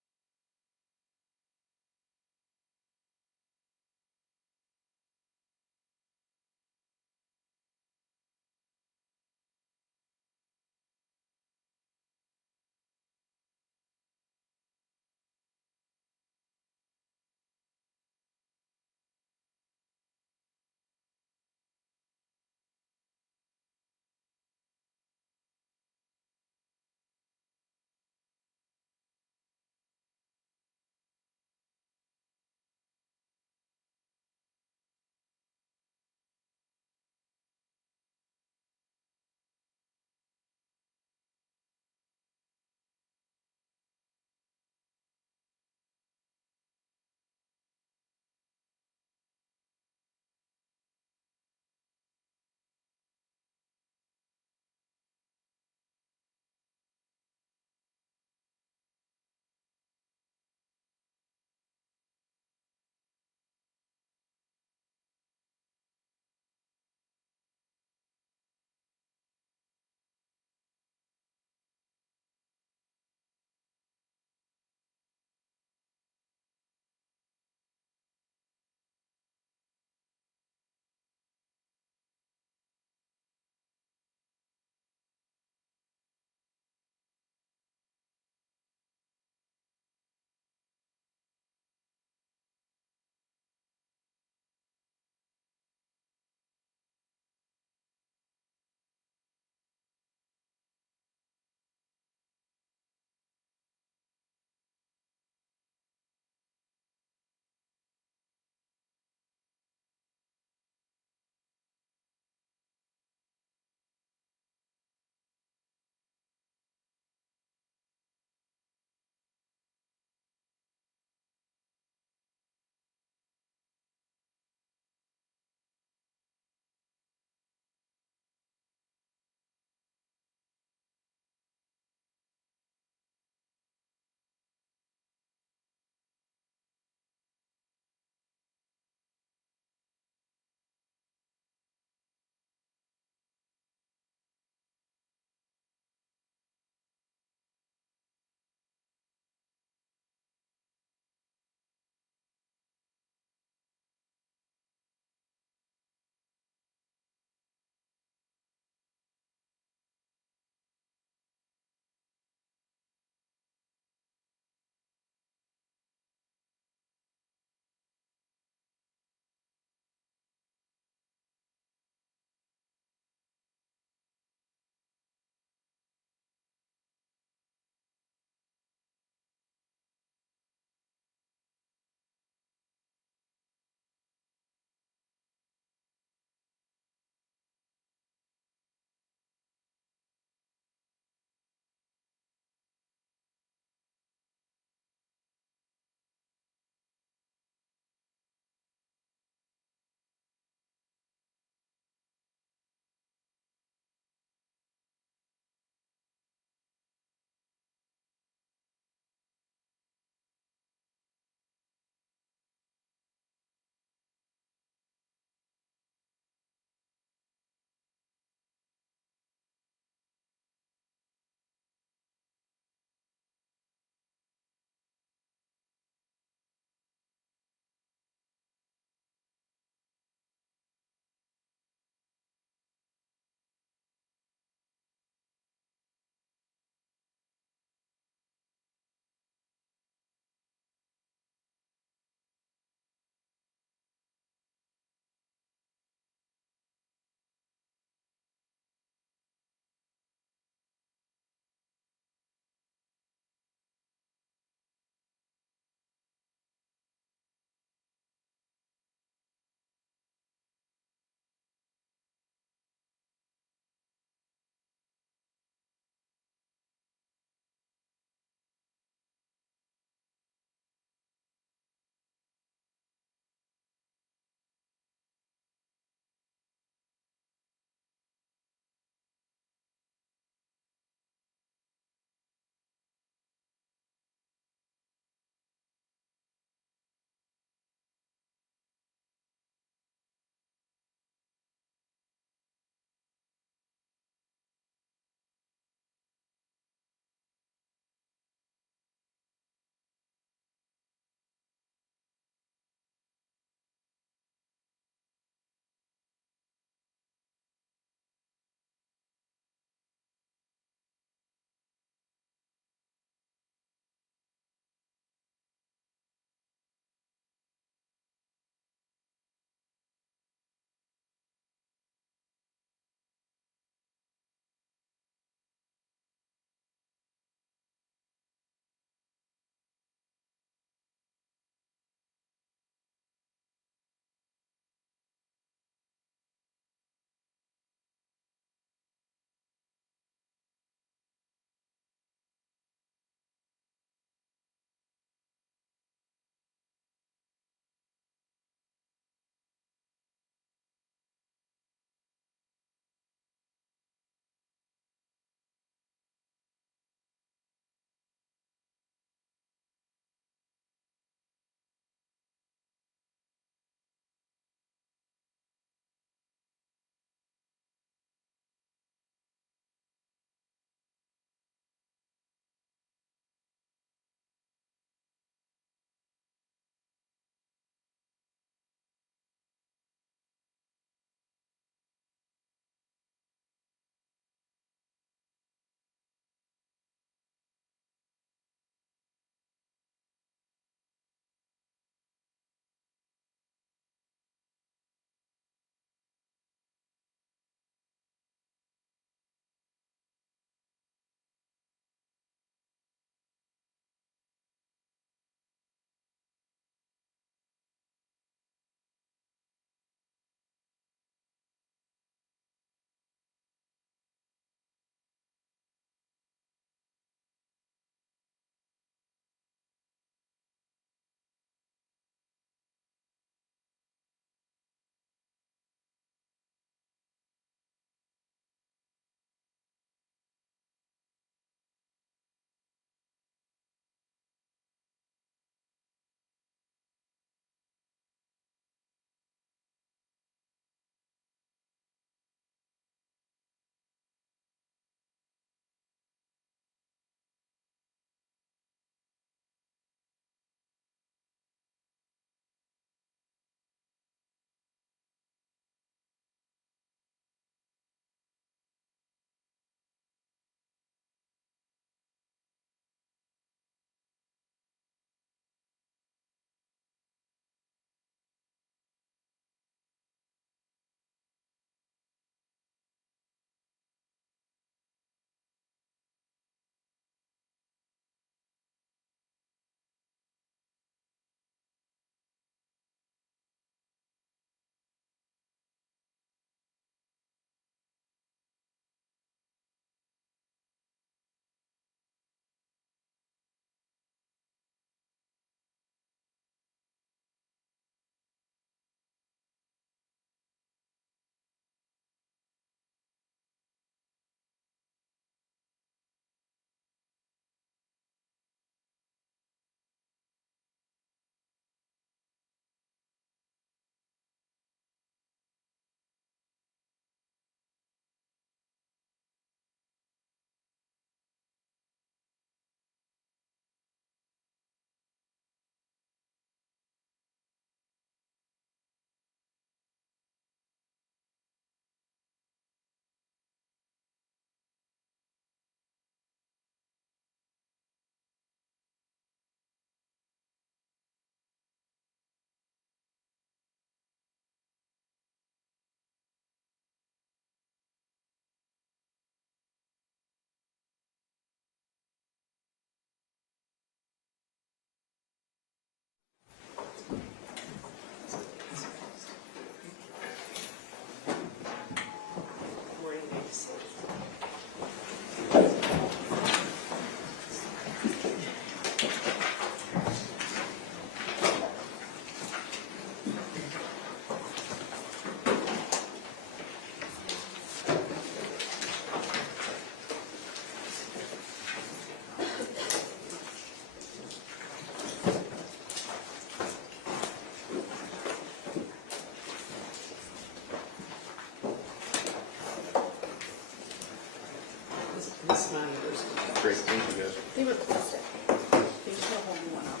guys? They replaced it. They just put a whole new one up.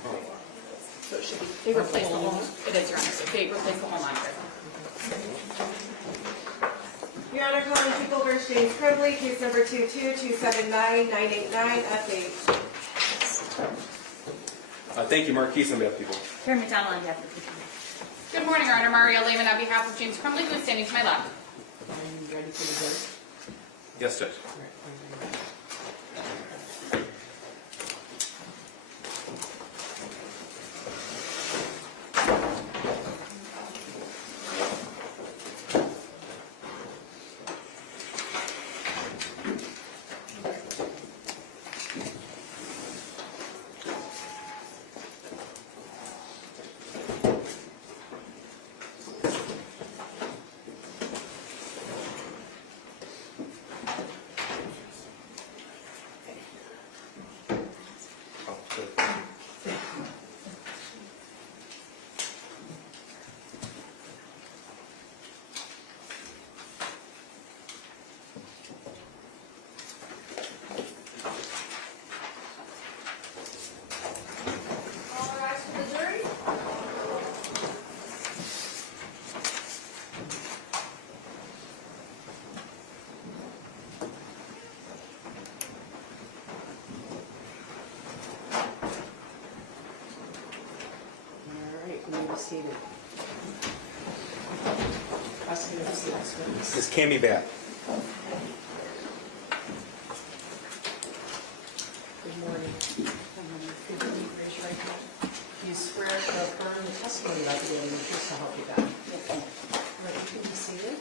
So it should be, they replaced the whole, it is, Your Honor, so they replaced the whole monitor. Your Honor, calling People versus James Crumbley, case number 222799989, update. Thank you, Marquise, on behalf of people. Karen McDonald on behalf of the people. Good morning, Your Honor. Maria Lehman on behalf of James Crumbley, who is standing to my left. Are you ready for the vote? Yes, Judge. All right, Oh, good. All rise for the jury. all right, you may be seated. Prosecutor, this is the next witness. Ms. Cammy Bath. Good morning. Good morning. Raise your right hand. Do you swear to affirm the testimony you're about to give in the truth to help you God? Yes, ma'am. All right, you can be seated.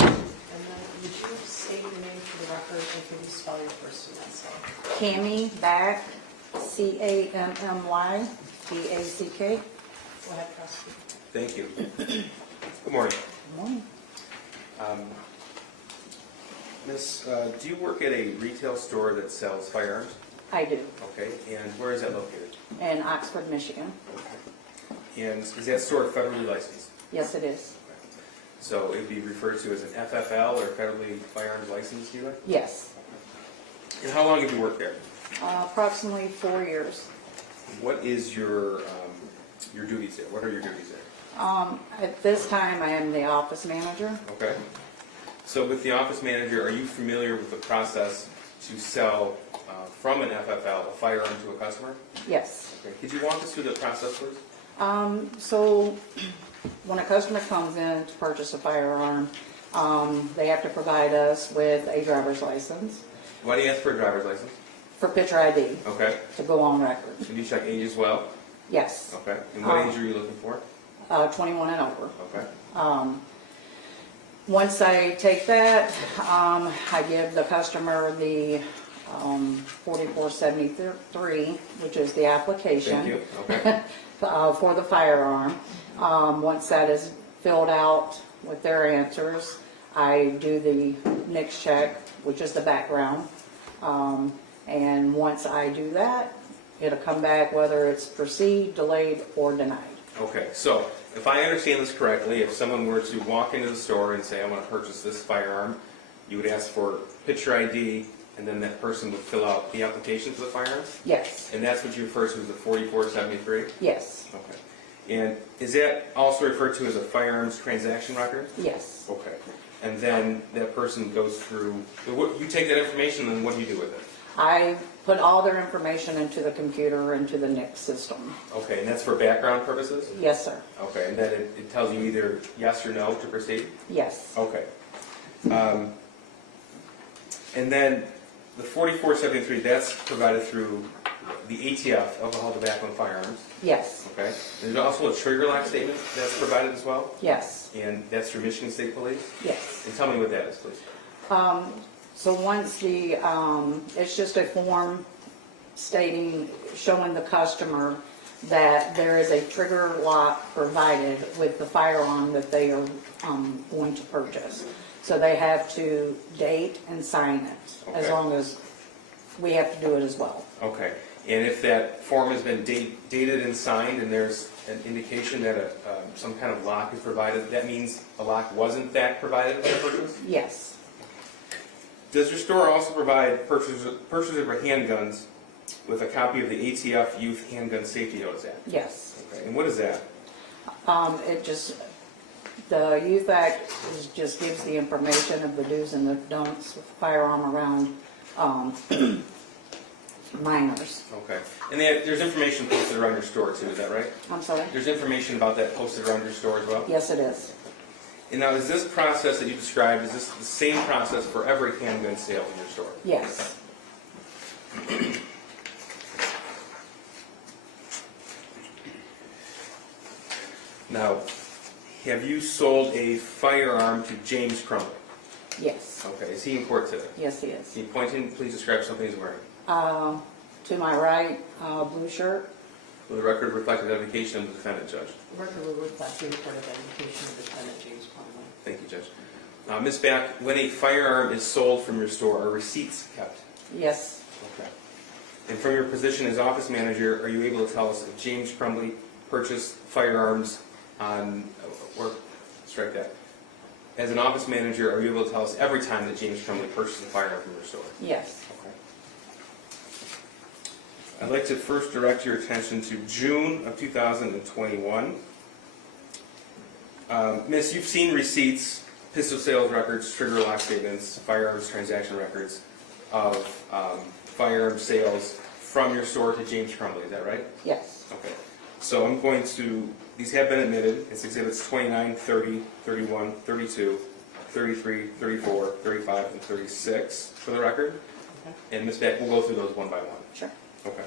And then would you state your name for the record and can you spell your first and last name? Cammy Back, CAMMY BACK. Go ahead, prosecutor. Thank you. Good morning. Good morning. Miss, do you work at a retail store that sells firearms? I do, Okay, and where is that located? in Oxford, Michigan. And is that store federally licensed? Yes, it is. So it would be referred to as an FFL or federally firearms licensed dealer? Yes, And how long have you worked there? approximately 4 years. What is your duties there? What are your duties there? At this time, I am the office manager. Okay. So with the office manager, are you familiar with the process to sell from an FFL a firearm to a customer? Yes. Okay. Could you walk us through the process, please? So when a customer comes in to purchase a firearm, they have to provide us with a driver's license Why do you ask for a driver's license? for picture ID Okay. to go on record. And you check age as well? Yes, Okay. And what age are you looking for? 21 and over. Okay. Once I take that, I give the customer the 4473, which is the application. Thank you. Okay. For the firearm. Once that is filled out with their answers, I do the NICS check, which is the background. And once I do that, it'll come back whether it's proceed, delayed, or denied. Okay, so if I understand this correctly, if someone were to walk into the store and say, I want to purchase this firearm, you would ask for picture ID, and then that person would fill out the application for the firearm? Yes, And that's what you refer to as the 4473? yes, Okay. And is that also referred to as a firearms transaction record? yes. Okay. And then that person goes through, you take that information, and then what do you do with it? I put all their information into the computer, into the NICS system. Okay, and that's for background purposes? Yes, sir. Okay, and then it tells you either yes or no to proceed? Yes, Okay. And then the 4473, that's provided through the ATF, Alcohol, Tobacco, and Firearms, yes, okay? And there's also a trigger lock statement that's provided as well, yes, and that's through Michigan State Police? yes. And tell me what that is, please. So once it's just a form stating, showing the customer that there is a trigger lock provided with the firearm that they are going to purchase. So they have to date and sign it, as Okay. long as we have to do it as well. Okay, and if that form has been dated and signed, and there's an indication that some kind of lock is provided, that means a lock was in fact provided with the purchase? Yes, Does your store also provide purchasers of handguns with a copy of the ATF Youth Handgun Safety Notice Act? Yes. Okay, and what is that? The Youth Act just gives the information of the do's and the don'ts with firearm around minors. Okay, and there's information posted around your store too, is that right? I'm sorry? There's information about that posted around your store as well? Yes, it is. And now, is this process that you described, is this the same process for every handgun sale in your store? Yes. Now, have you sold a firearm to James Crumbley? Yes. Okay, is he in court today? Yes, he is. Can you point in, please describe something he's wearing? To my right, blue shirt. Will the record reflect the identification of the defendant, Judge? The record will reflect the report of identification of defendant James Crumbley. Thank you, Judge. Ms. Back, when a firearm is sold from your store, are receipts kept? Yes. Okay. And from your position as office manager, are you able to tell us if James Crumbley purchased firearms on, or strike that. As an office manager, are you able to tell us every time that James Crumbley purchased a firearm from your store? Yes. Okay. I'd like to first direct your attention to June of 2021. Miss, you've seen receipts, pistol sales records, trigger lock statements, firearms transaction records of firearm sales from your store to James Crumbley, is that right? Yes. Okay. So I'm going to, these have been admitted. It's exhibits 29, 30, 31, 32, 33, 34, 35, and 36 for the record. Okay. And Ms. Beck, we'll go through those one by one. Sure. Okay.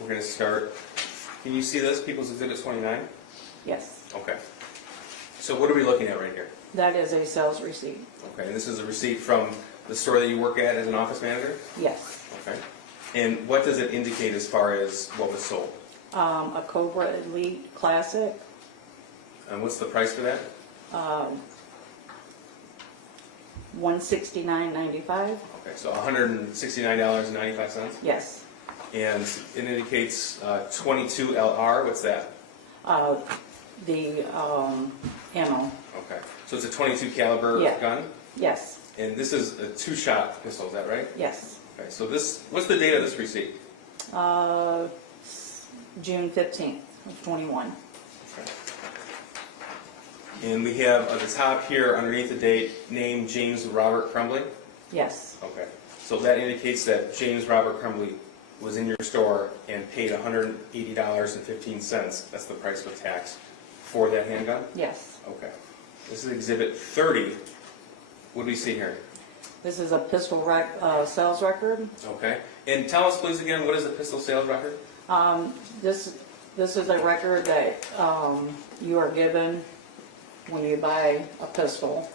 We're going to start. Can you see this, People's Exhibit 29? Yes. Okay. So what are we looking at right here? That is a sales receipt. Okay, and this is a receipt from the store that you work at as an office manager? Yes. Okay. And what does it indicate as far as what was sold? A Cobra Elite Classic. And what's the price for that? $169.95. Okay, so $169.95. Yes. And it indicates 22 LR. What's that? The ammo. Okay, so it's a 22 caliber Yeah. gun, Yes. and this is a 2-shot pistol. Is that right? Yes. Okay, so this, what's the date of this receipt? June 15th of 21. Okay. And we have at the top here, underneath the date, name James Robert Crumbley. Yes. Okay, so that indicates that James Robert Crumbley was in your store and paid $180.15. That's the price with tax for that handgun? Yes. Okay. This is Exhibit 30. What do we see here? This is a pistol sales record. Okay. And tell us, please, again, what is a pistol sales record? This is a record that you are given when you buy a pistol.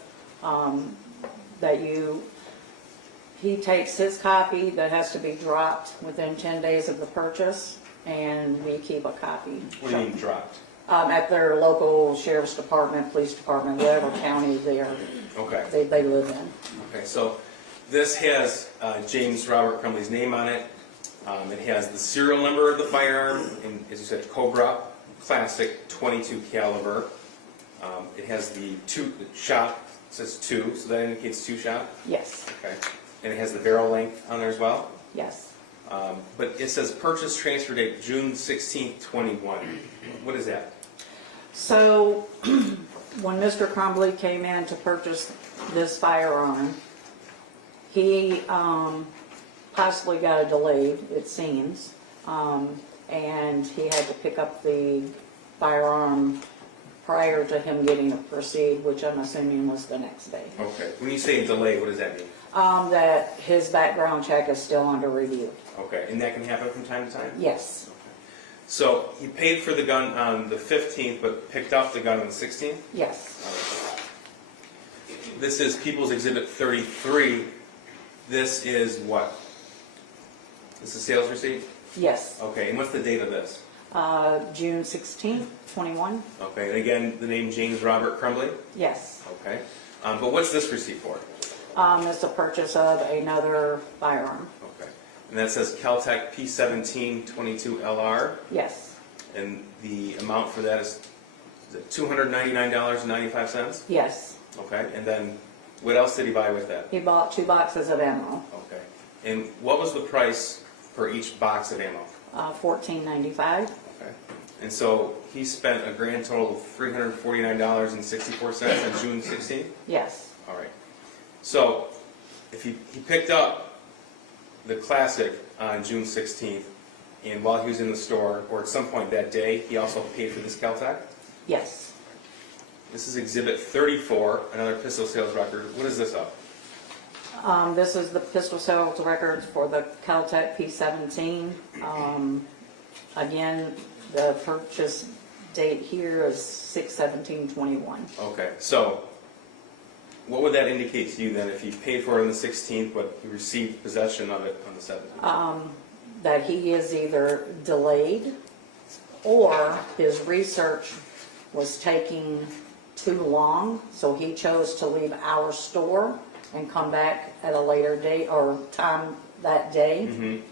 He takes his copy that has to be dropped within 10 days of the purchase, and we keep a copy. What do you mean dropped? At their local sheriff's department, police department, whatever county they Okay. live in. Okay, so this has James Robert Crumbley's name on it. It has the serial number of the firearm, and as you said, Cobra Classic 22 caliber. It has the shot, it says 2, so that indicates 2-shot. Yes. Okay. And it has the barrel length on there as well. Yes. But it says purchase transfer date June 16th, 21. What is that? So, when Mr. Crumbley came in to purchase this firearm, he possibly got a delayed, it seems, and he had to pick up the firearm prior to him getting to proceed, which I'm assuming was the next day. Okay. When you say delay, what does that mean? That his background check is still under review. Okay. And that can happen from time to time? Yes. So he paid for the gun on the 15th, but picked up the gun on the 16th? Yes. This is People's Exhibit 33. This is what? This is sales receipt? Yes. Okay, and what's the date of this? June 16th, 21. Okay, and again, the name James Robert Crumbley? Yes. Okay. But what's this receipt for? It's a purchase of another firearm. Okay. And that says Caltech P1722LR, Yes, and the amount for that is it $299.95? yes. Okay, and then what else did he buy with that? He bought 2 boxes of ammo, Okay. And what was the price for each box of ammo? $14.95. Okay. And so he spent a grand total of $349.64 on June 16th? Yes, All right. So if he picked up the Classic on June 16th, and while he was in the store, or at some point that day, he also paid for this Caltech? yes. This is Exhibit 34, another pistol sales record. What is this of? This is the pistol sales records for the Caltech P17. Again, the purchase date here is 6/17/21. Okay, so what would that indicate to you then if he paid for it on the 16th, but he received possession of it on the 17th? That he is either delayed or his research was taking too long, so he chose to leave our store and come back at a later date or time that day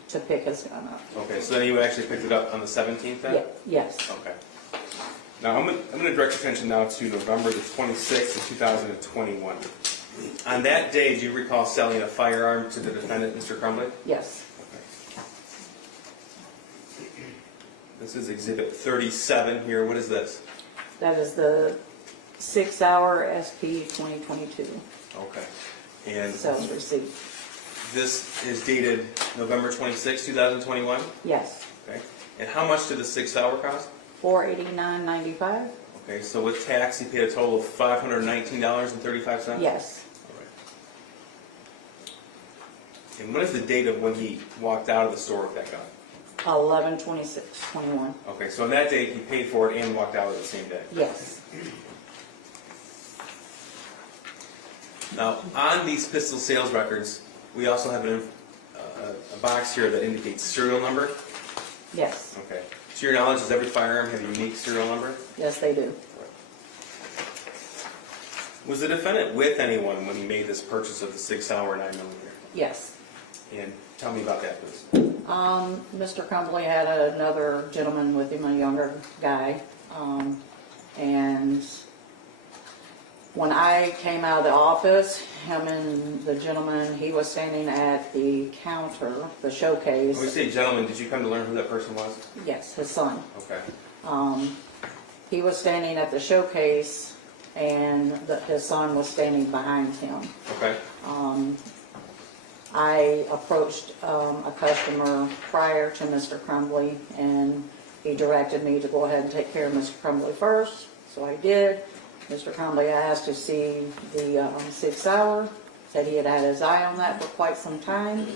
to pick his gun up. Okay, so then you actually picked it up on the 17th then? Yes, Okay. Now, I'm going to direct attention now to November the 26th of 2021. On that day, do you recall selling a firearm to the defendant, Mr. Crumbley? yes, This is Exhibit 37 here. What is this? that is the 6-hour SP 2022 Okay. And sales receipt. this is dated November 26, 2021? Yes, Okay. And how much did the 6-hour cost? $489.95. Okay, so with tax, he paid a total of $519.35? Yes, All right. And what is the date of when he walked out of the store with that gun? 11/26/21. Okay, so on that day, he paid for it and walked out of it the same day. Yes, Now, on these pistol sales records, we also have a box here that indicates serial number. yes, Okay. To your knowledge, does every firearm have a unique serial number? yes, they do. Was the defendant with anyone when he made this purchase of the 6-hour 9mm? Yes. And tell me about that, please. Mr. Crumbley had another gentleman with him, a younger guy, and when I came out of the office, him and the gentleman, he was standing at the counter, the showcase. When we say gentleman, did you come to learn who that person was? Yes, his son. Okay. He was standing at the showcase, and his son was standing behind him. Okay. I approached a customer prior to Mr. Crumbley, and he directed me to go ahead and take care of Mr. Crumbley first, so I did. Mr. Crumbley asked to see the 6-hour, said he had had his eye on that for quite some time,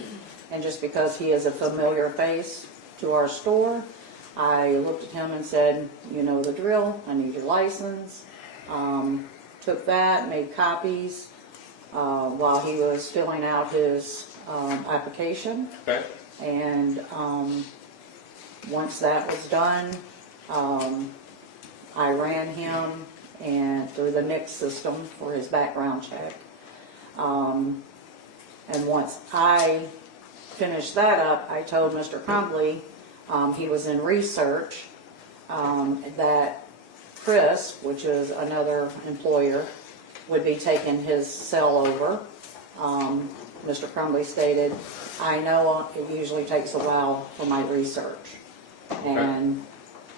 and just because he is a familiar face to our store, I looked at him and said, you know the drill, I need your license. Took that, made copies while he was filling out his application. Okay. And once that was done, I ran him and through the NICS system for his background check. And once I finished that up, I told Mr. Crumbley, he was in research, that Chris, which is another employer, would be taking his cell over. Mr. Crumbley stated, I know it usually takes a while for my research. And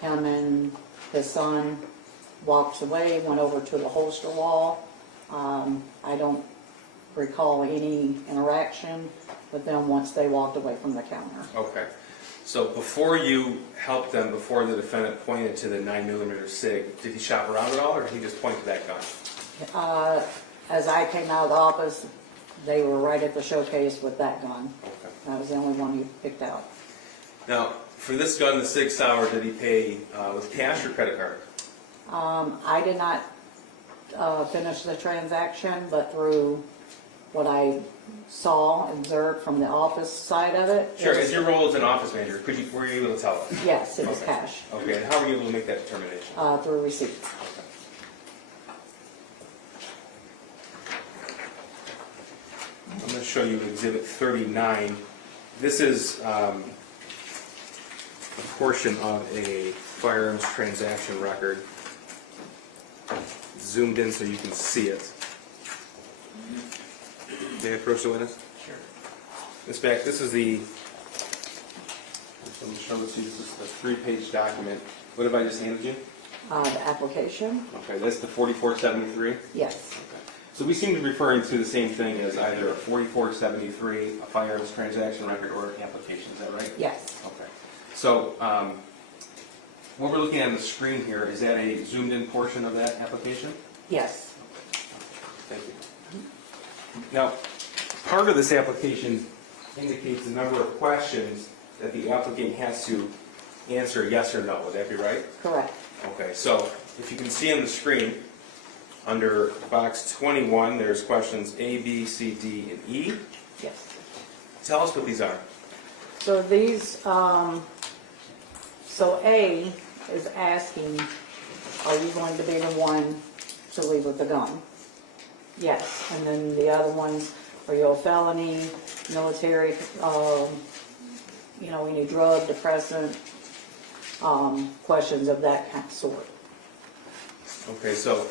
him and his son walked away, went over to the holster wall. I don't recall any interaction with them once they walked away from the counter. Okay. So before you helped them, before the defendant pointed to the 9mm SIG, did he shop around at all, or did he just point to that gun? As I came out of the office, they were right at the showcase with that gun. Okay. That was the only one he picked out. Now, for this gun, the 6-hour, did he pay with cash or credit card? I did not finish the transaction, but through what I saw, observed from the office side of it. Sure. As your role as an office manager, were you able to tell us? Yes, it was Okay. cash, Okay. And how were you able to make that determination? through receipts. Okay. I'm going to show you Exhibit 39. This is a portion of a firearms transaction record. Zoomed in so you can see it. May I approach the witness? Sure. Ms. Beck, this is the, let me show this to you. This is the 3-page document. What have I just handed you? The application, Okay, that's the 4473. yes, So we seem to be referring to the same thing as either a 4473, a firearms transaction record, or an application. Is that right? yes, Okay. So what we're looking at on the screen here, is that a zoomed-in portion of that application? yes, Thank you. Now, part of this application indicates the number of questions that the applicant has to answer yes or no. Would that be right? correct. Okay, so if you can see on the screen, under box 21, there's questions A, B, C, D, and E. Yes. Tell us what these are. So these, so A is asking, are you going to be the one to leave with the gun? Yes. And then the other ones, are you a felony, military, any drug, depressant, questions of that kind of sort. Okay, so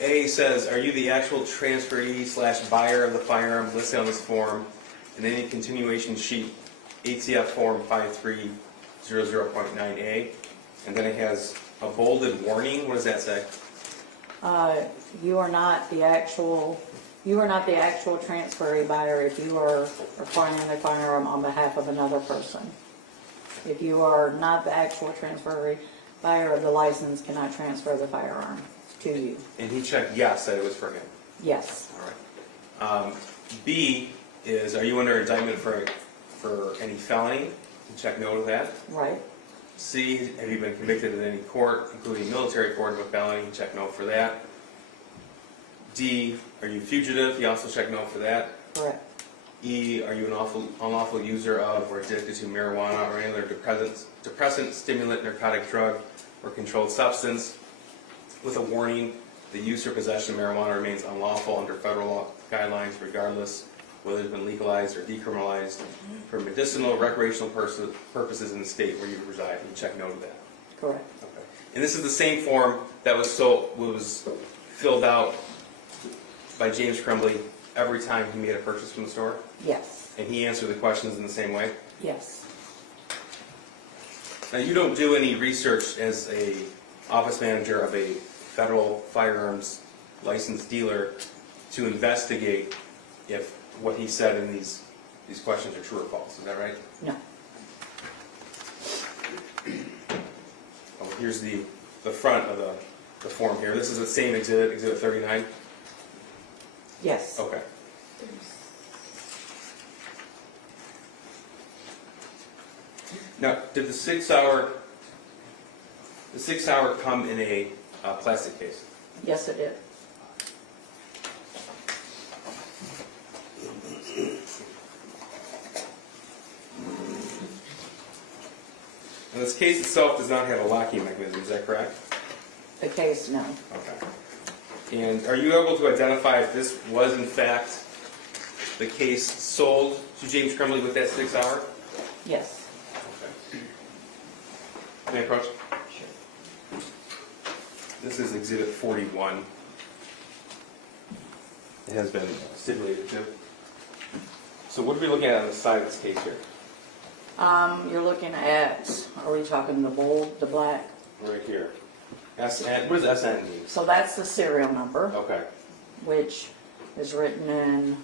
A says, are you the actual transferee/buyer of the firearm listed on this form and any continuation sheet, ATF form 5300.9A? And then it has a bolded warning. What does that say? You are not the actual transferee buyer if you are acquiring a firearm on behalf of another person. If you are not the actual transferee buyer of the license, cannot transfer the firearm to you. And he checked yes, that it was for him. Yes, All right. B is, are you under indictment for any felony? You check no to that. right, C, have you been convicted in any court, including military court, of a felony? You check no for that. D, are you fugitive? You also check no for that. correct, E, are you an unlawful user of or addicted to marijuana or any other depressant, stimulant, narcotic drug, or controlled substance? With a warning, the use or possession of marijuana remains unlawful under federal law guidelines regardless whether it's been legalized or decriminalized for medicinal, recreational purposes in the state where you reside. You check no to that. correct, Okay. And this is the same form that was filled out by James Crumbley every time he made a purchase from the store? yes, And he answered the questions in the same way? yes. Now, you don't do any research as a office manager of a federal firearms licensed dealer to investigate if what he said in these questions are true or false. Is that right? No, Oh, here's the front of the form here. This is the same exhibit, Exhibit 39? yes, Okay. Now, did the 6 hour come in a plastic case? yes it did. And this case itself does not have a locking mechanism, is that correct? The case, no, Okay. And are you able to identify if this was in fact the case sold to James Crumbley with that 6 hour? yes, Okay. May I approach? Sure. This is Exhibit 41. It has been stipulated to. So what are we looking at on the side of this case here? you're looking at, are we talking the bold, the black? Right here. SN, what does SN mean? So that's the serial number, Okay. which is written in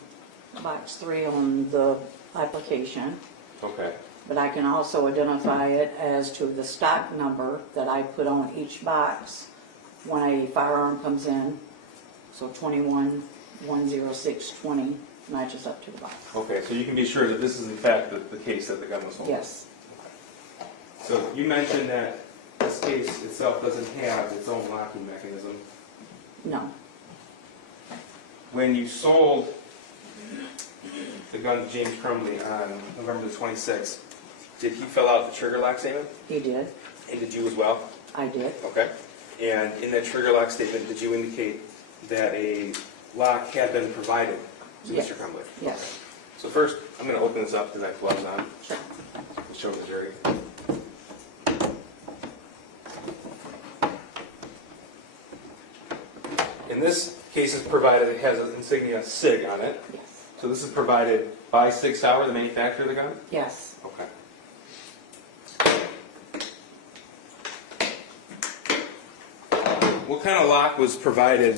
box 3 on the application. Okay. But I can also identify it as to the stock number that I put on each box when a firearm comes in. So 21-106-20 matches up to the box. Okay, so you can be sure that this is in fact the case that the gun was sold? Yes, So you mentioned that this case itself doesn't have its own locking mechanism. no, When you sold the gun to James Crumbley on November the 26th, did he fill out the trigger lock statement? he did, And did you as well? I did, Okay. And in that trigger lock statement, did you indicate that a lock had been provided to Yes. Mr. Crumbley? yes, So first, I'm going to open this up because I have gloves on. Sure. Show the jury. In this case, it's provided, it has an insignia SIG on it. Yes. So this is provided by Sig Sauer, the manufacturer of the gun? Yes. Okay. What kind of lock was provided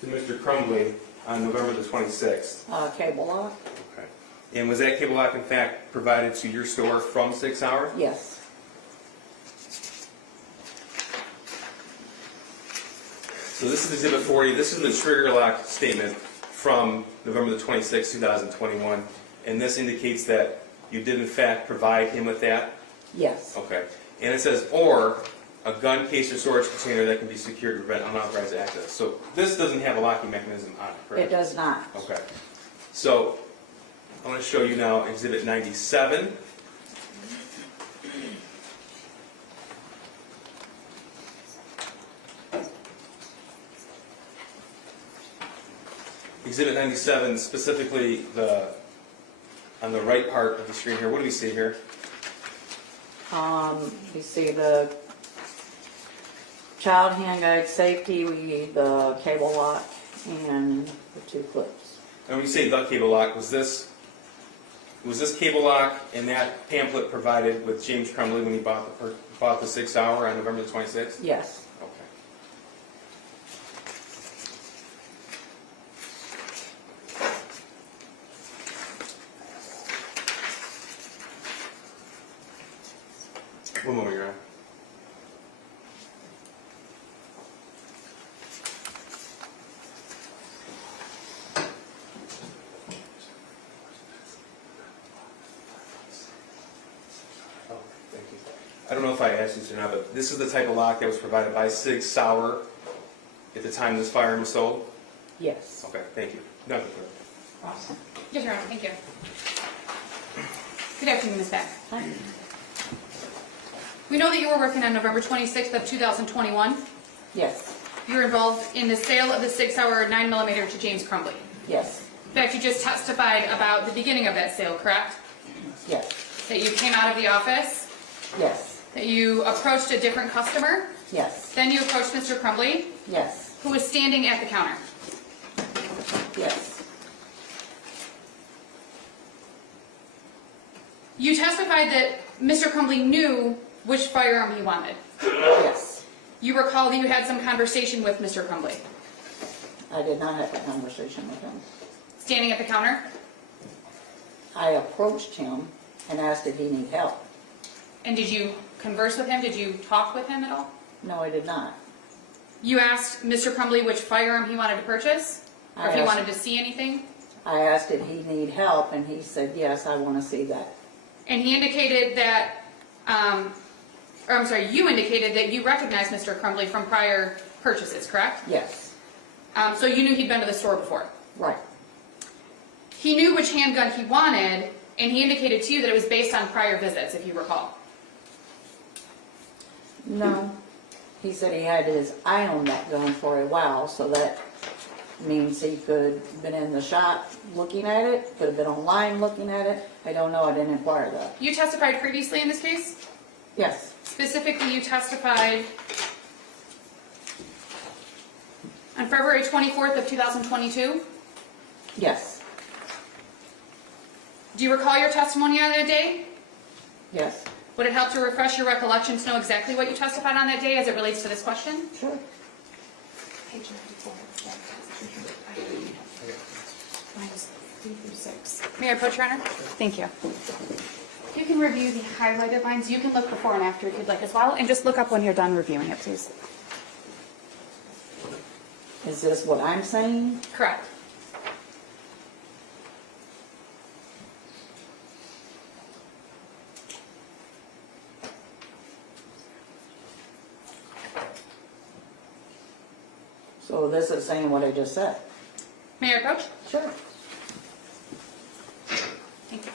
to Mr. Crumbley on November the 26th? Cable lock? Okay. And was that cable lock in fact provided to your store from Sig Sauer? Yes. So this is Exhibit 40. This is the trigger lock statement from November the 26th, 2021. And this indicates that you did in fact provide him with that? Yes. Okay. And it says, or a gun case or storage container that can be secured to prevent unauthorized access. So this doesn't have a locking mechanism on it, correct? It does not. Okay. So I want to show you now Exhibit 97. Exhibit 97, specifically on the right part of the screen here. What do we see here? You see the child handguard safety, the cable lock, and the 2 clips. And when you say the cable lock, was this cable lock and that pamphlet provided with James Crumbley when he bought the 6 Sauer on November the 26th? Yes. Okay. One moment, Your Honor. Oh, thank you. I don't know if I asked this or not, but this is the type of lock that was provided by Sig Sauer at the time this firearm was sold? Yes. Okay, thank you. Nothing further. Awesome. Yes, Your Honor, thank you. Good afternoon, Ms. Beck. Hi. We know that you were working on November 26th of 2021. Yes. You were involved in the sale of the 6 Sauer 9mm to James Crumbley. Yes. In fact, you just testified about the beginning of that sale, correct? Yes. That you came out of the office, Yes. that you approached a different customer, Yes. then you approached Mr. Crumbley, Yes. who was standing at the counter. Yes. You testified that Mr. Crumbley knew which firearm he wanted. Yes. You recall that you had some conversation with Mr. Crumbley, I did not have a conversation with him. standing at the counter. I approached him and asked if he needed help. And did you converse with him? Did you talk with him at all? No, I did not. You asked Mr. Crumbley which firearm he wanted to purchase? Or if he I asked- wanted to see anything? I asked if he needed help, and he said, yes, I want to see that. And he indicated that, you indicated that you recognized Mr. Crumbley from prior purchases, correct? Yes. So you knew he'd been to the store before. Right. He knew which handgun he wanted, and he indicated to you that it was based on prior visits, if you recall. No. He said he had his eye on that gun for a while, so that means he could have been in the shop looking at it, could have been online looking at it. I don't know, I didn't inquire that. You testified previously in this case? Yes. Specifically, you testified on February 24th of 2022. Yes. Do you recall your testimony on that day? Yes. Would it help to refresh your recollection to know exactly what you testified on that day as it relates to this question? Sure. Page 94. Lines 3 through 6. May I approach, Your Honor? Thank you. You can review the highlighted lines. You can look before and after if you'd like as well, and just look up when you're done reviewing it, please. Is this what I'm saying? Correct. So this is saying what I just said? May I approach? Sure. Thank you.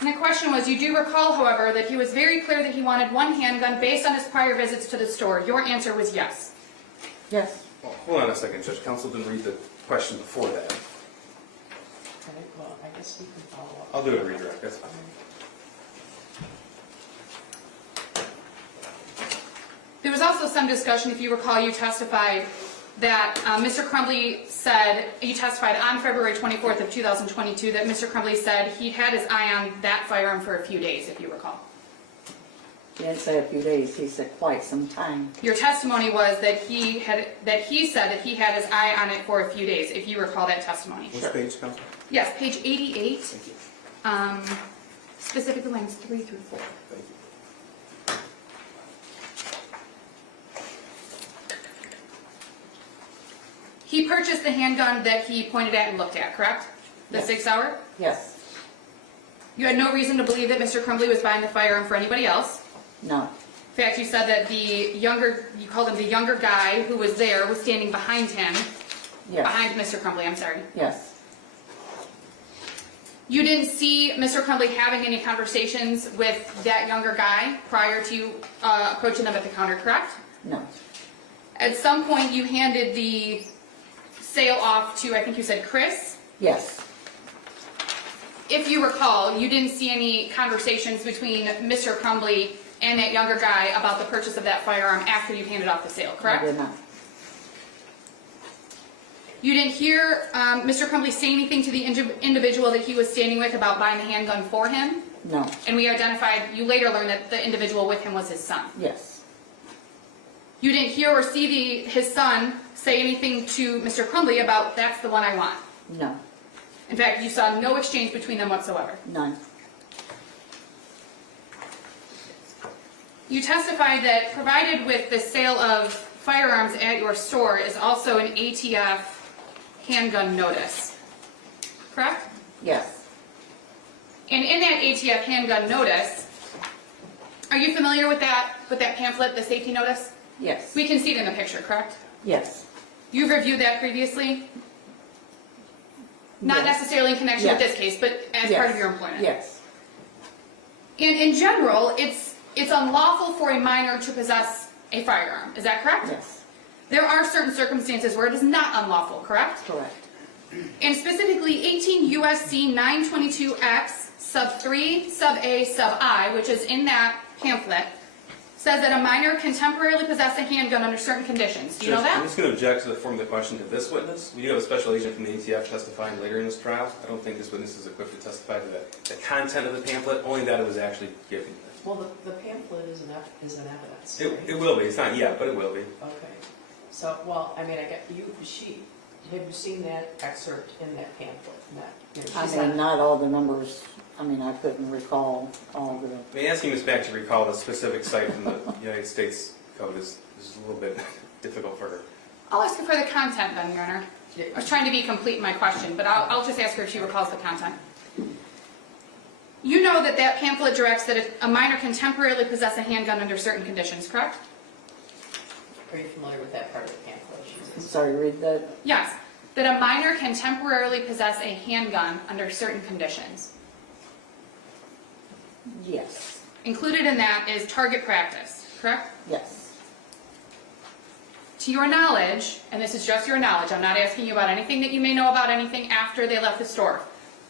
And the question was, you do recall, however, that he was very clear that he wanted one handgun based on his prior visits to the store. Your answer was yes. Yes. Well, hold on a second, Judge. Counsel didn't read the question before that. Okay, well, I guess we can follow up. I'll do a redirect, that's fine. There was also some discussion, if you recall, you testified that Mr. Crumbley said, you testified on February 24th of 2022 that Mr. Crumbley said he'd had his eye on that firearm for a few days, if you recall. He didn't say a few days, he said quite some time. Your testimony was that he said that he had his eye on it for a few days, if you recall that testimony. Which page, Council? Yes, page 88, Thank you. specifically lines 3 through 4. Thank you. He purchased the handgun that he pointed at and looked at, correct? The Yes. 6 hour? Yes, You had no reason to believe that Mr. Crumbley was buying the firearm for anybody else. no, In fact, you said that you called him the younger guy who was there, was standing behind him, yes, behind Mr. Crumbley, I'm sorry. yes, You didn't see Mr. Crumbley having any conversations with that younger guy prior to approaching them at the counter, correct? no, At some point, you handed the sale off to, I think you said Chris. yes, If you recall, you didn't see any conversations between Mr. Crumbley and that younger guy about the purchase of that firearm after you handed off the sale, I correct? did not. You didn't hear Mr. Crumbley say anything to the individual that he was standing with about buying the handgun for him? No, And we identified, you later learned that the individual with him was his son. yes, You didn't hear or see his son say anything to Mr. Crumbley about, that's the one I want. no, In fact, you saw no exchange between them whatsoever. none, You testified that provided with the sale of firearms at your store is also an ATF handgun notice, correct? yes, And in that ATF handgun notice, are you familiar with that pamphlet, the safety notice? yes, We can see it in the picture, correct? yes, You've reviewed that previously? Not Yes. necessarily in connection with Yes. this case, but as yes, part of your employment? yes, And in general, it's unlawful for a minor to possess a firearm, is that correct? yes, There are certain circumstances where it is not unlawful, correct? correct, And specifically 18 USC 922X sub 3 sub A sub I, which is in that pamphlet, says that a minor can temporarily possess a handgun under certain conditions. Do you know Judge, I'm that? just going to object to the form of the question to this witness. We do have a special agent from the ATF testifying later in this trial. I don't think this witness is equipped to testify to the content of the pamphlet, only that it was actually given. Well, the pamphlet is an evidence, It right? will be. It's not yet, but it will be. Okay, so, well, I mean, I get, have you seen that excerpt in that pamphlet? I mean, not all the numbers, I mean, I couldn't recall all the, I mean, asking Ms. Beck to recall the specific site from the United States Code is a little bit difficult for her. I'll ask her for the content then, Your Honor. I was trying to be complete in my question, but I'll just ask her if she recalls the content. You know that that pamphlet directs that a minor can temporarily possess a handgun under certain conditions, correct? Are you familiar with that part of the pamphlet? I'm sorry, read that, Yes, that a minor can temporarily possess a handgun under certain conditions. yes, Included in that is target practice, correct? yes, To your knowledge, and this is just your knowledge, I'm not asking you about anything that you may know about anything after they left the store,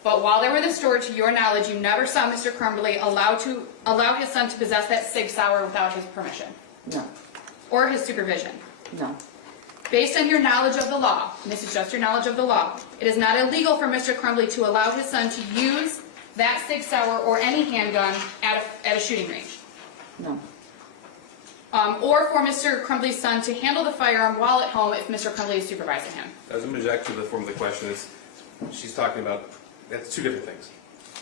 but while they were in the store, to your knowledge, you never saw Mr. Crumbley allow his son to possess that Sig Sauer without his permission no, or his supervision. no, Based on your knowledge of the law, and this is just your knowledge of the law, it is not illegal for Mr. Crumbley to allow his son to use that Sig Sauer or any handgun at a shooting range. no, Or for Mr. Crumbley's son to handle the firearm while at home if Mr. Crumbley is supervising him. As an object to the form of the question, she's talking about, that's two different things.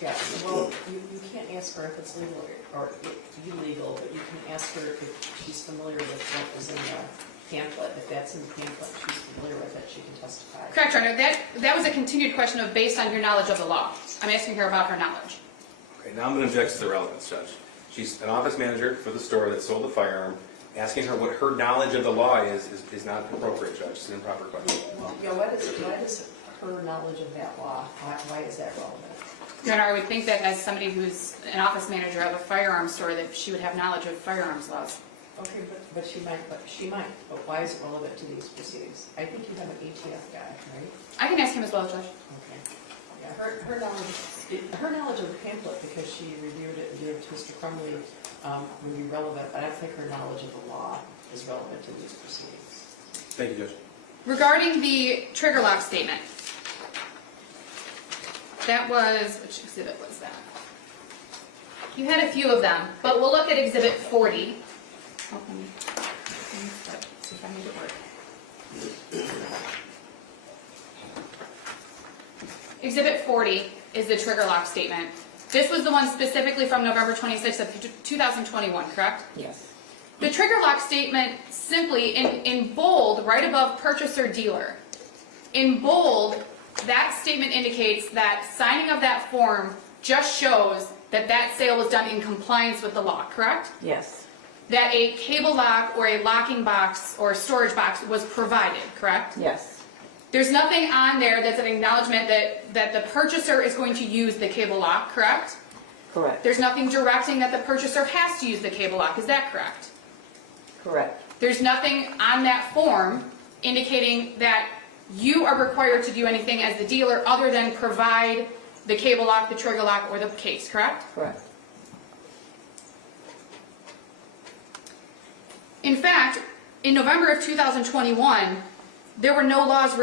Yeah, well, you can't ask her if it's legal or illegal, but you can ask her if she's familiar with what was in the pamphlet. If that's in the pamphlet, she's familiar with it, she can testify. Correct, Your Honor. That was a continued question of based on your knowledge of the law. I'm asking her about her knowledge. Okay, now I'm going to object to the relevance, Judge. She's an office manager for the store that sold the firearm. Asking her what her knowledge of the law is not appropriate, Judge. It's an improper question. Well, yeah, why does her knowledge of that law, why is that relevant? Your Honor, I would think that as somebody who's an office manager of a firearms store, that she would have knowledge of firearms laws. Okay, but she might, but why is it relevant to these proceedings? I think you have an ATF guy, right? I can ask him as well, Judge. Okay. Yeah, her knowledge of the pamphlet, because she reviewed it and gave it to Mr. Crumbley, would be relevant, but I don't think her knowledge of the law is relevant to these proceedings. Thank you, Judge. Regarding the trigger lock statement, that was, which exhibit was that? You had a few of them, but we'll look at Exhibit 40. Oh, let me start, see if I make it work. Exhibit 40 is the trigger lock statement. This was the one specifically from November 26th of 2021, correct? Yes. The trigger lock statement simply, in bold, right above purchaser dealer, in bold, that statement indicates that signing of that form just shows that that sale was done in compliance with the law, correct? Yes. That a cable lock or a locking box or a storage box was provided, correct? Yes. There's nothing on there that's an acknowledgement that the purchaser is going to use the cable lock, correct? Correct. There's nothing directing that the purchaser has to use the cable lock, is that correct? Correct. There's nothing on that form indicating that you are required to do anything as the dealer other than provide the cable lock, the trigger lock, or the case, correct? Correct. In fact, in November of 2021, there were no laws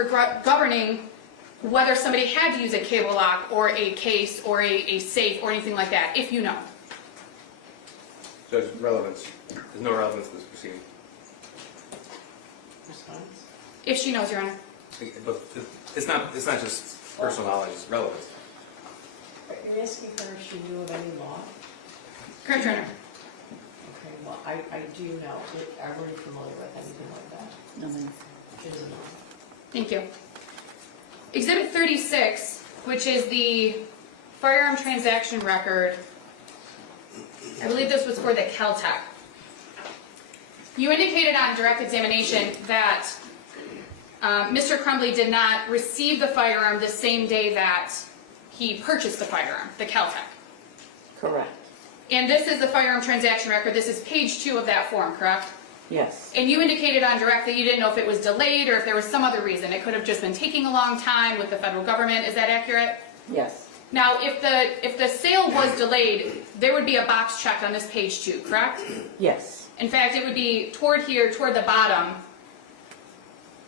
governing whether somebody had to use a cable lock or a case or a safe or anything like that, if you know. Judge, relevance. There's no relevance to this proceeding. Response? If she knows, Your Honor. But it's not just personal knowledge, it's relevance. Are you asking her if she knew of any law? Correct, Your Honor. Okay, well, I do know. Are you familiar with anything like that? No, ma'am. She doesn't know. Thank you. Exhibit 36, which is the firearm transaction record. I believe this was for the Caltech. You indicated on direct examination that Mr. Crumbley did not receive the firearm the same day that he purchased the firearm, the Caltech. Correct. And this is the firearm transaction record. This is page 2 of that form, correct? Yes. And you indicated on direct that you didn't know if it was delayed or if there was some other reason. It could have just been taking a long time with the federal government. Is that accurate? Yes. Now, if the sale was delayed, there would be a box checked on this page 2, correct? Yes. In fact, it would be toward here, toward the bottom,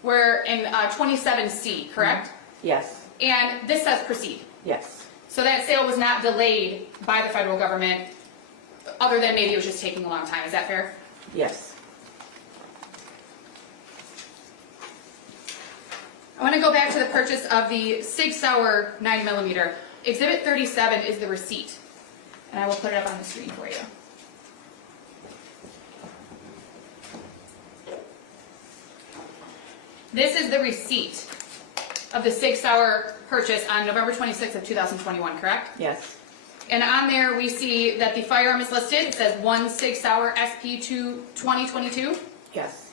where in 27C, correct? Yes. And this says proceed. Yes. So that sale was not delayed by the federal government, other than maybe it was just taking a long time. Is that fair? Yes. I want to go back to the purchase of the Sig Sauer 9mm. Exhibit 37 is the receipt. And I will put it up on the screen for you. This is the receipt of the Sig Sauer purchase on November 26th of 2021, correct? Yes. And on there we see that the firearm is listed. It says 1 Sig Sauer SP2 2022. Yes.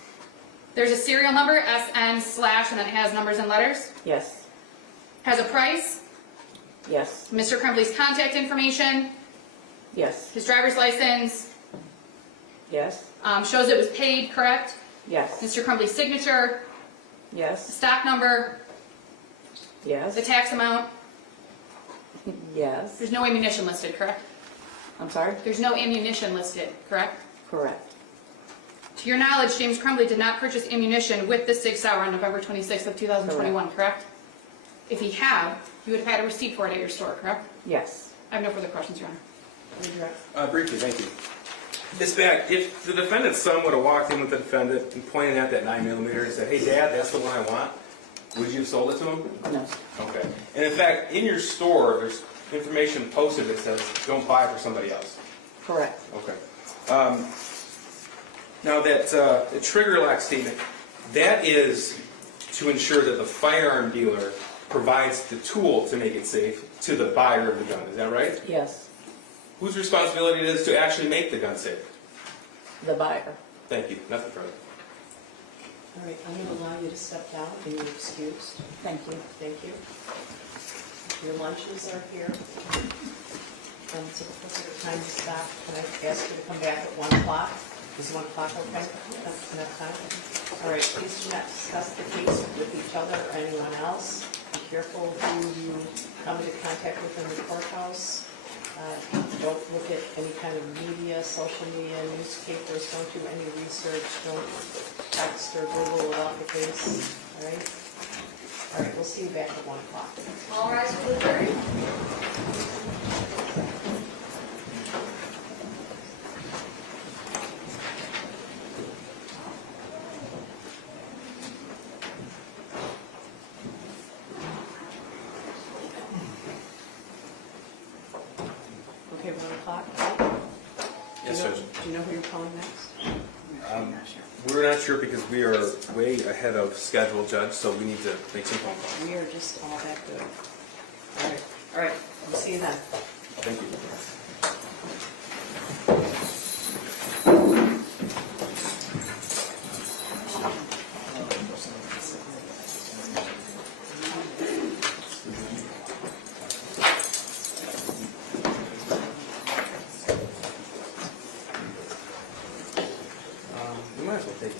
There's a serial number, SN/ and then it has numbers and letters. Yes. Has a price, Yes. Mr. Crumbley's contact information, Yes. his driver's license, Yes. shows it was paid, correct? Yes. Mr. Crumbley's signature, the Yes. stock number, the Yes. tax amount. Yes. There's no ammunition listed, correct? I'm sorry? There's no ammunition listed, correct? Correct. To your knowledge, James Crumbley did not purchase ammunition with the Sig Sauer on November 26th of 2021, correct? If he had, you would have had a receipt for it at your store, correct? Yes. I have no further questions, Your Honor. Briefly, thank you. Ms. Beck, if the defendant's son would have walked in with the defendant and pointed at that 9mm and said, "Hey, Dad, that's the one I want," would you have sold it to him? No. Okay. And in fact, in your store, there's information posted that says, "Don't buy for somebody else." Correct. Okay. Now that the trigger lock statement, that is to ensure that the firearm dealer provides the tool to make it safe to the buyer of the gun. Is that right? Yes. Whose responsibility it is to actually make the gun safe? The buyer. Thank you. Nothing further. All right, I'm going to allow you to step down and you're excused. Thank you. Thank you. Your lunches are here. So because of the time to stop, can I ask you to come back at 1 o'clock? Is 1 o'clock okay? Enough time? All right, please do not discuss the case with each other or anyone else. Be careful who you come into contact with in the courthouse. Don't look at any kind of media, social media, newspapers. Don't do any research. Don't text or Google about the case. All right? All right, we'll see you back at 1 o'clock. All rise for the jury. Okay, 1 o'clock. Yes, Judge. Do you know who you're calling next? We're not sure because we are way ahead of schedule, Judge, so we need to make some phone calls. We are just all that good. All right, we'll see you then. Thank you. We might as well take it.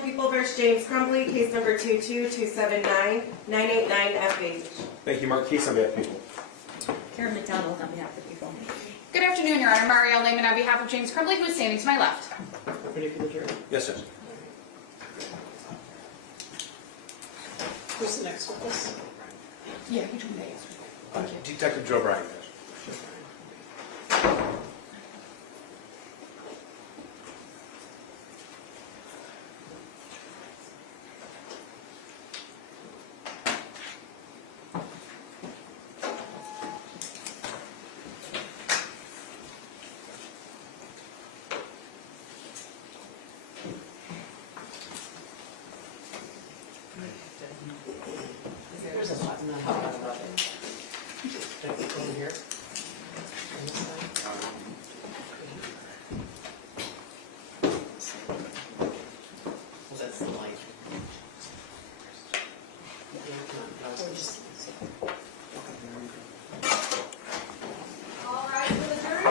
Calling People versus James Crumbley, case number 22279-989-FH. Thank you, Mark. Case on behalf of people. Karen McDonald on behalf of people. Good afternoon, Your Honor. Marielle Lehman on behalf of James Crumbley, who is standing to my left. Ready for the jury? Yes, sir. Who's the next witness? Yeah, you told me that. Detective Joe Bryan. There's a button on the bottom of it. Over here. On this side. Well, that's the light. Yeah, come on, no, just- All rise for the jury.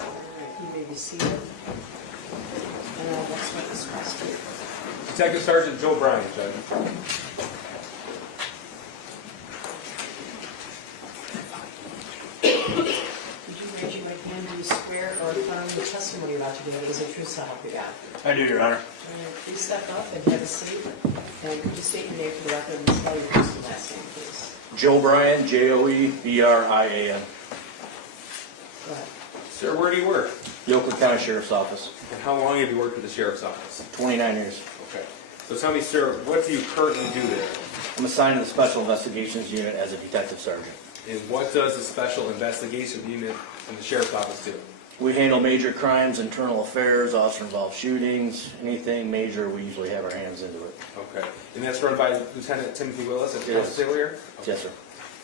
All right, you may be seated. And next witness, question. Detective Sergeant Joe Bryan, Judge. Would you raise your right hand? Do you swear or affirm the testimony you're about to give is the truth, so help you God? I do, Your Honor. All right, please step up and have a seat. And could you state your name for the record and spell your first and last name, please? Joe Bryan, Joebrian, Go ahead. Sir, where do you work? the Oakland County Sheriff's Office, And how long have you worked with the Sheriff's Office? 29 years. Okay. So tell me, sir, what do you currently do there? I'm assigned to the Special Investigations Unit as a detective sergeant. And what does the Special Investigation Unit in the Sheriff's Office do? We handle major crimes, internal affairs, officer-involved shootings, anything major, we usually have our hands into it. Okay. And that's run by Lieutenant Timothy Willis at the Yes. Constable here? Yes, sir.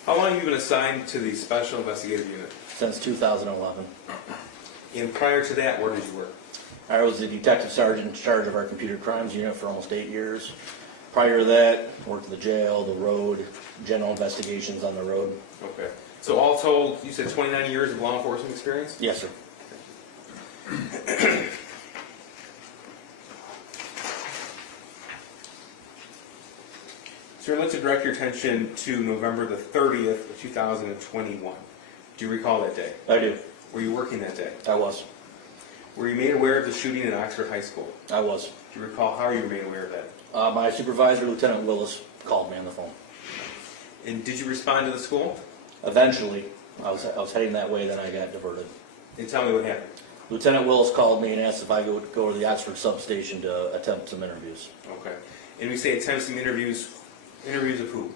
How long have you been assigned to the Special Investigative Unit? Since 2011. And prior to that, where did you work? I was the detective sergeant in charge of our computer crimes unit for almost 8 years. Prior to that, worked the jail, the road, general investigations on the road. Okay. So all told, you said 29 years of law enforcement experience? Yes, sir. Sir, I'd like to direct your attention to November the 30th of 2021. Do you recall that day? I do. Were you working that day? I was. Were you made aware of the shooting at Oxford High School? I was. Do you recall how you were made aware of that? My supervisor, Lieutenant Willis, called me on the phone. And did you respond to the school? Eventually, I was heading that way, then I got diverted. And tell me what happened. Lieutenant Willis called me and asked if I would go to the Oxford substation to attempt some interviews. Okay. And we say attempt some interviews. Interviews of who?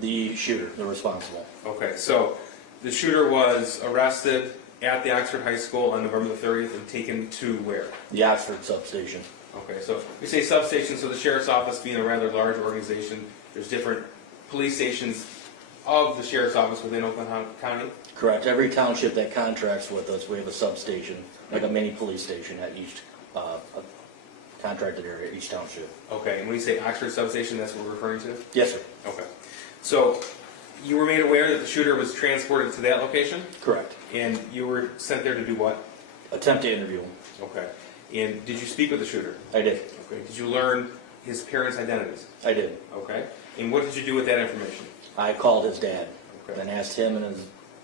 The shooter, the responsible. Okay, so the shooter was arrested at the Oxford High School on November the 30th and taken to where? The Oxford substation. Okay, so we say substation, so the sheriff's office being a rather large organization, there's different police stations of the sheriff's office within Oakland County? Correct. Every township that contracts with us, we have a substation, like a mini police station at each contracted area, each township. Okay, and when you say Oxford substation, that's what we're referring to? Yes, sir. Okay. So you were made aware that the shooter was transported to that location? Correct. And you were sent there to do what? Attempt to interview him. Okay. And did you speak with the shooter? I did. Okay. Did you learn his parents' identities? I did. Okay. And what did you do with that information? I called his dad Okay. and asked him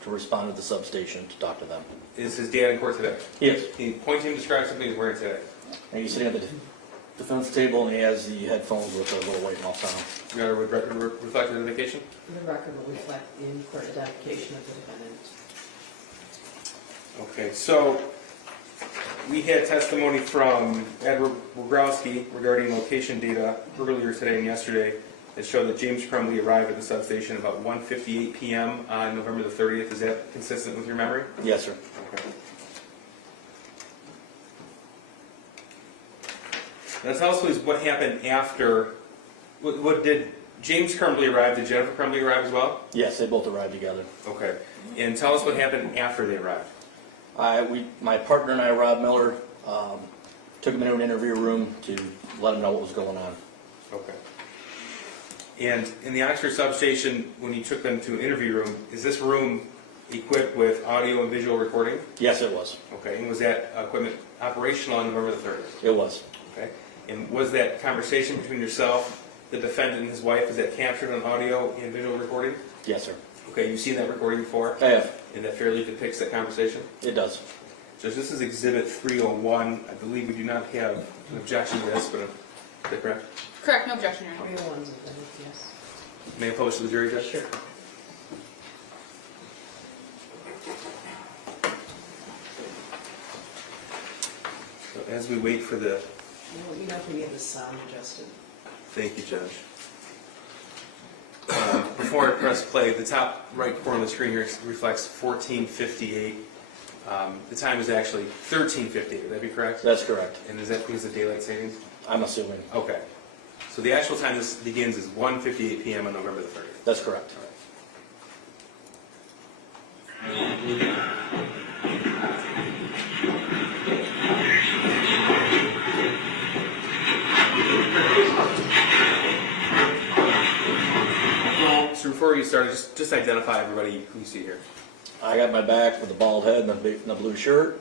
to respond to the substation to talk to them. Is his dad in court today? Yes. Can you point to him, describe something he's wearing today? And he's sitting at the defense table and he has the headphones with a little white mouse on them. You got a record reflect identification? The record will reflect the in-court identification of the defendant. Okay, so we had testimony from Edward Wogrowski regarding location data earlier today and yesterday that showed that James Crumbley arrived at the substation about 1:58 p.m. on November the 30th. Is that consistent with your memory? Yes, sir. Okay. Now tell us please what happened after, what did James Crumbley arrive, did Jennifer Crumbley arrive as well? Yes, they both arrived together. Okay, and tell us what happened after they arrived. My partner and I, Rob Miller, took took him into an interview room to let him know what was going on. Okay. And in the Oxford substation, when you took them to an interview room, is this room equipped with audio and visual recording? Yes, it was. Okay, and was that equipment operational on November the 3rd? It was. Okay, and was that conversation between yourself, the defendant, and his wife, is that captured on audio and visual recording? Yes, sir. Okay, you've seen that recording before? I have. And that fairly depicts that conversation? It does. Judge, this is Exhibit 301. I believe we do not have an objection to this, but is that correct? Correct, no objection, Your Honor. 301's okay, yes. May I pose to the jury, Judge? Sure. So as we wait for the... You know if we need the sound adjusted. Thank you, Judge. Before I press play, the top right corner of the screen here reflects 14:58. The time is actually 13:58, would that be correct? That's correct. And is that because of daylight savings? I'm assuming. Okay. So the actual time this begins is 1:58 p.m. on November the 30th. That's correct. So before you start, just identify everybody who you see here. I got my back with the bald head and the blue shirt.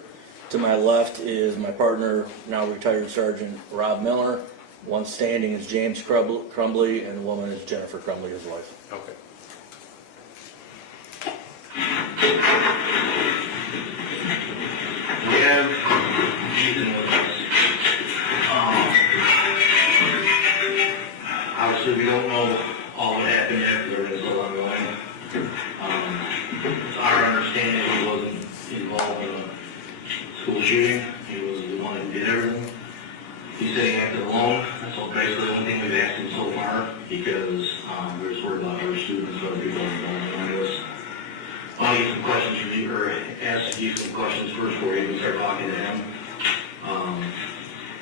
To my left is my partner, now retired Sergeant Rob Miller. One standing is James Crumbley, and the woman is Jennifer Crumbley, his wife. Okay. We have Ethan with us. Obviously, we don't know all what happened yet, there is a lot going. It's our understanding he wasn't involved in a school shooting. He was the one who did everything. He said he acted alone. That's basically the only thing we've asked him so far, because we're just worried about our students, other people involved in this. I'll get some questions from you, or ask you some questions first before we even start talking to him.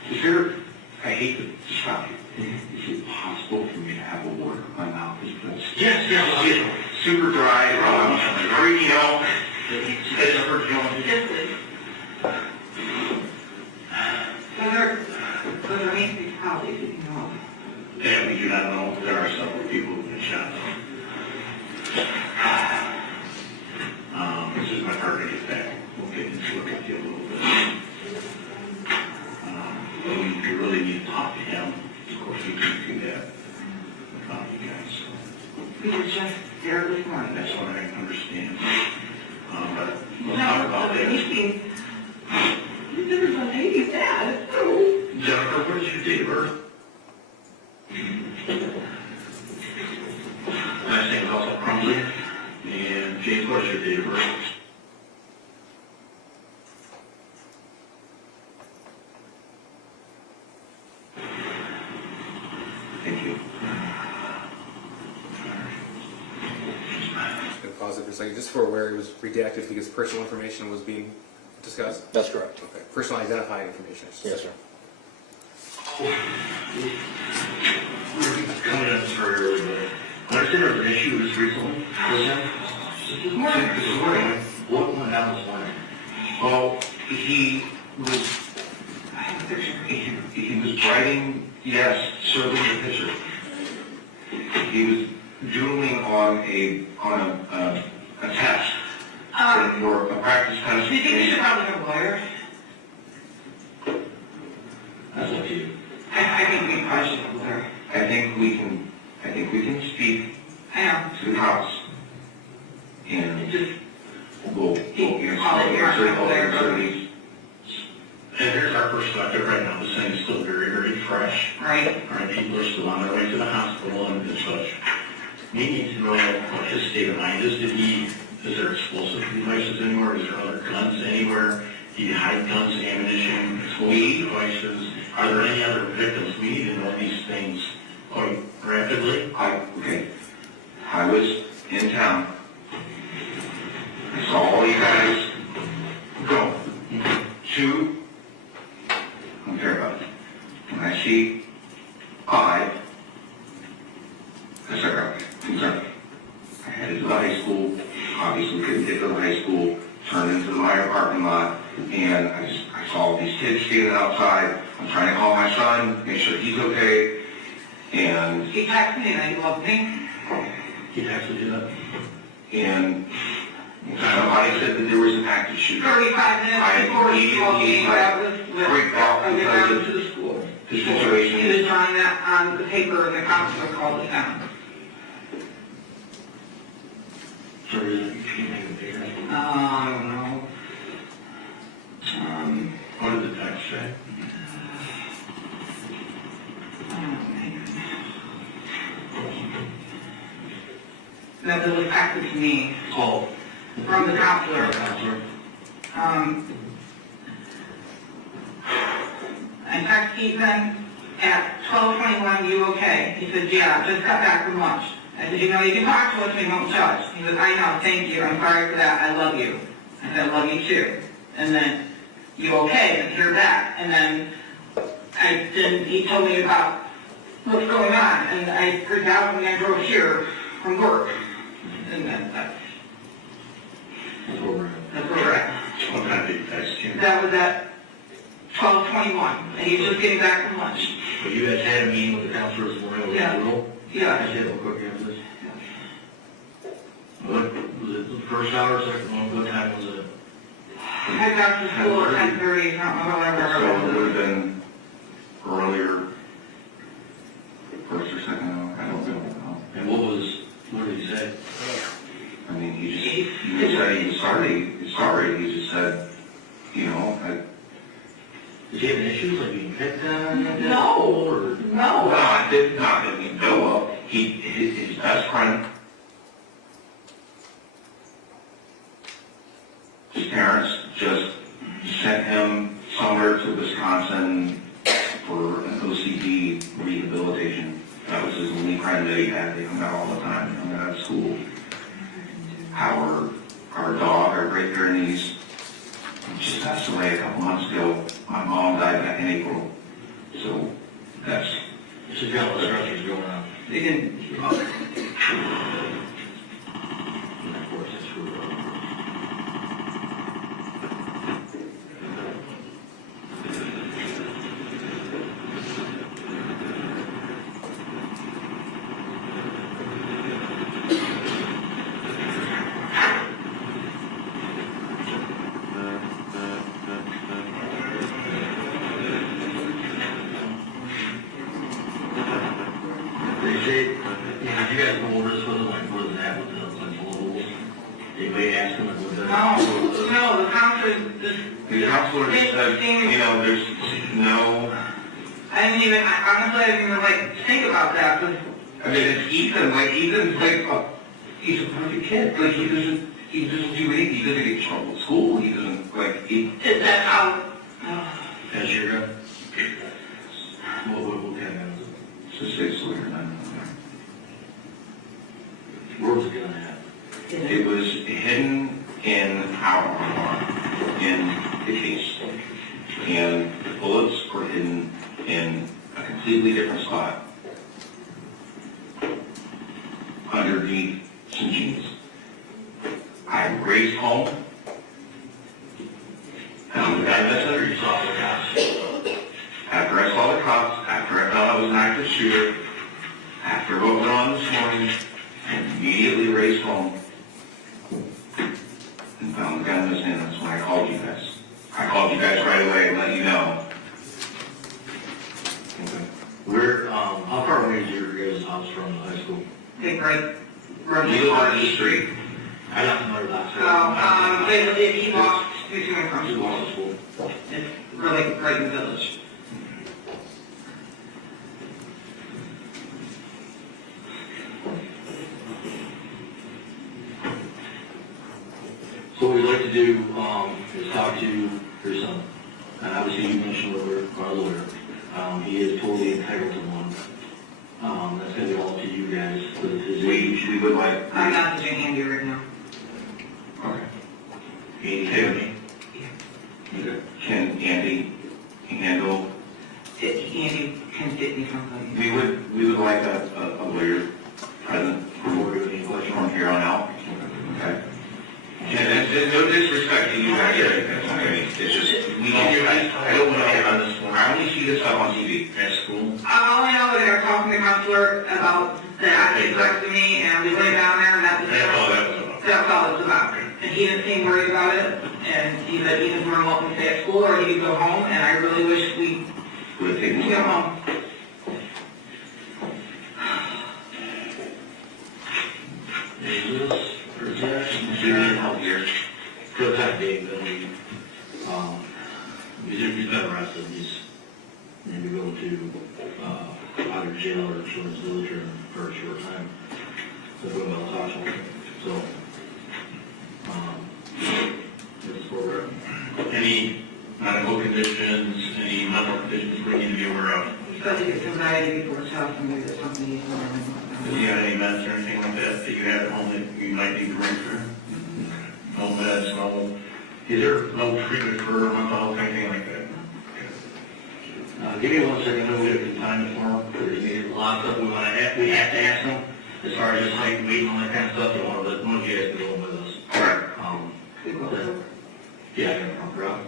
Is there, I hate to stop you. Is it possible for me to have a word? My mouth is full. Yes, yes, super dry, very, as I've heard you Whether anything, how they didn't know. Yeah, we do not know. There are several people who've been shot. This is my partner gets back. We'll get into it with you a little bit. But we really need to talk to him. Of course, we can't do that without you guys. We were just there this morning. That's what I understand. But we'll talk about that. He's different from Katie's dad. Jennifer, what is your date of birth? Last name is also Crumbley. And James, what is your date of birth? Thank you. Just going to pause it for a second, just for where it was redacted because personal information was being discussed? That's correct. Okay. Personal identifying information, I should say. Yes, sir. Coming in for your, I understand there was an issue this recently with him. This morning. What went down this morning? Well, he was writing, yes, serving the picture. He was doodling on a test. For a practice test. Do you think we should probably get a lawyer? That's up to you. I think we probably should get a lawyer. I think we can speak I know. to the house. And Just, we'll answer these. And here's our perspective right now. This thing is still very, very fresh. right. Our people are still on their way to the hospital and such. We need to know what his state of mind is. Is there explosive devices anywhere? Is there other guns anywhere? Do you hide guns, ammunition, explosive devices? Are there any other victims? We need to know these things quite rapidly. Okay. I was in town. I saw all you guys go to, I don't care about it. When I see 5, I start concerned. I headed to the high school, obviously couldn't get to the high school, turned into the Meyer parking lot, and I saw all these kids standing outside. I'm trying to call my son, make sure he's okay, and He texted me and he loved me. he texted you that. And somebody said that there was an active shooter. 35 minutes before he told me what I was with. Freaked out I went because down of to the school. the situation. He was drawing that on the paper and the counselor called it down. So you can't make a picture. I don't know. What did the text say? That it was acted to me Oh. from the counselor. I texted Ethan at 12:21, you okay? He said, yeah, just got back from lunch. I said, you know, you can talk to us, we won't judge. He said, I know, thank you, I'm sorry for that, I love you. I said, I love you too. And then, you okay? And hear that. And then he told me about what's going on, and I freaked out when I drove here from work. And that's where we're at. What time did you text him? That was at 12:21, and he was just getting back from lunch. So you had a meeting with the counselor this morning with Yeah. the rule? Yeah. I said, quick answer this. What, was it the first hour, second one, what time was it? I got to school at 10:30, I don't know whatever. So it would have been earlier, first or second hour, I don't know. And what did he say? I mean, he said he was sorry, he just said, you know, did he have an issue, like being picked on? No. Not that we know of. His best friend, his parents just sent him somewhere to Wisconsin for an OCD rehabilitation. That was his only friend that he had. They hung out all the time, they hung out at school. Our dog, our Great Pyrenees, just passed away a couple months ago. My mom died back in April. So that's... So you got all the structures going on. They didn't. You guys go over this with them, like, where it's at with the rules? Anybody ask them, what the... No, the counselor just. The counselor just said, you know, there's no... I honestly didn't even think about that, but. I mean, it's Ethan, Ethan's he's a perfect kid, he doesn't do anything, he doesn't get in trouble at school, he doesn't, Is that how? As your gun? What kind of gun is it? It's a 6-liter 9mm. Where was it gonna have? It was hidden in our arm, in the case. And the bullets were hidden in a completely different spot. Underneath some jeans. I raced home. And the guy that's under, you saw the cops. After I saw the cops, after I found I was an active shooter, after what went on this morning, I immediately raced home and found the gun in his hand. That's when I called you guys. I called you guys right away and let you know. Where, how far away is your guys' house from the high school? They right We live on the street. I don't know that. He walked to and from school. It's really right in the village. So what we'd like to do, is talk to your son. And obviously you mentioned with our lawyer. He is totally entitled to one. That's gonna be all to you guys, but it's his age. We would like... I'm not the Andy right now. Okay. Andy, okay. Can Andy handle... Andy can get me somebody. We would like a lawyer present for any question from here on out. Okay. And no disrespect to you guys. that he texted me, and we went down there, and That's all that was about. that's all it's about. And he didn't seem worried about it, and he said he was more than welcome to stay at school, or he could go home, and I really wish we Would take could go home. Is there some help here? For the time being, that we, he's been arrested, he's maybe go to, either jail or children's village for a short time. So we're going to talk to him, so, that's where we're at. Any medical conditions, any mental conditions we need to be aware of? He's supposed to get anxiety before it's out, and maybe there's something he's learning. Do you have any meds or anything like that you have at home that you might need to bring through? No meds, no, is there no treatment for mental health, anything like that? Give me 1 second, we'll get some time for him. There's a lot of stuff we have to ask him, as far as just like waiting on that kind of stuff, one of you guys can go with us. Alright. Yeah, I can come around.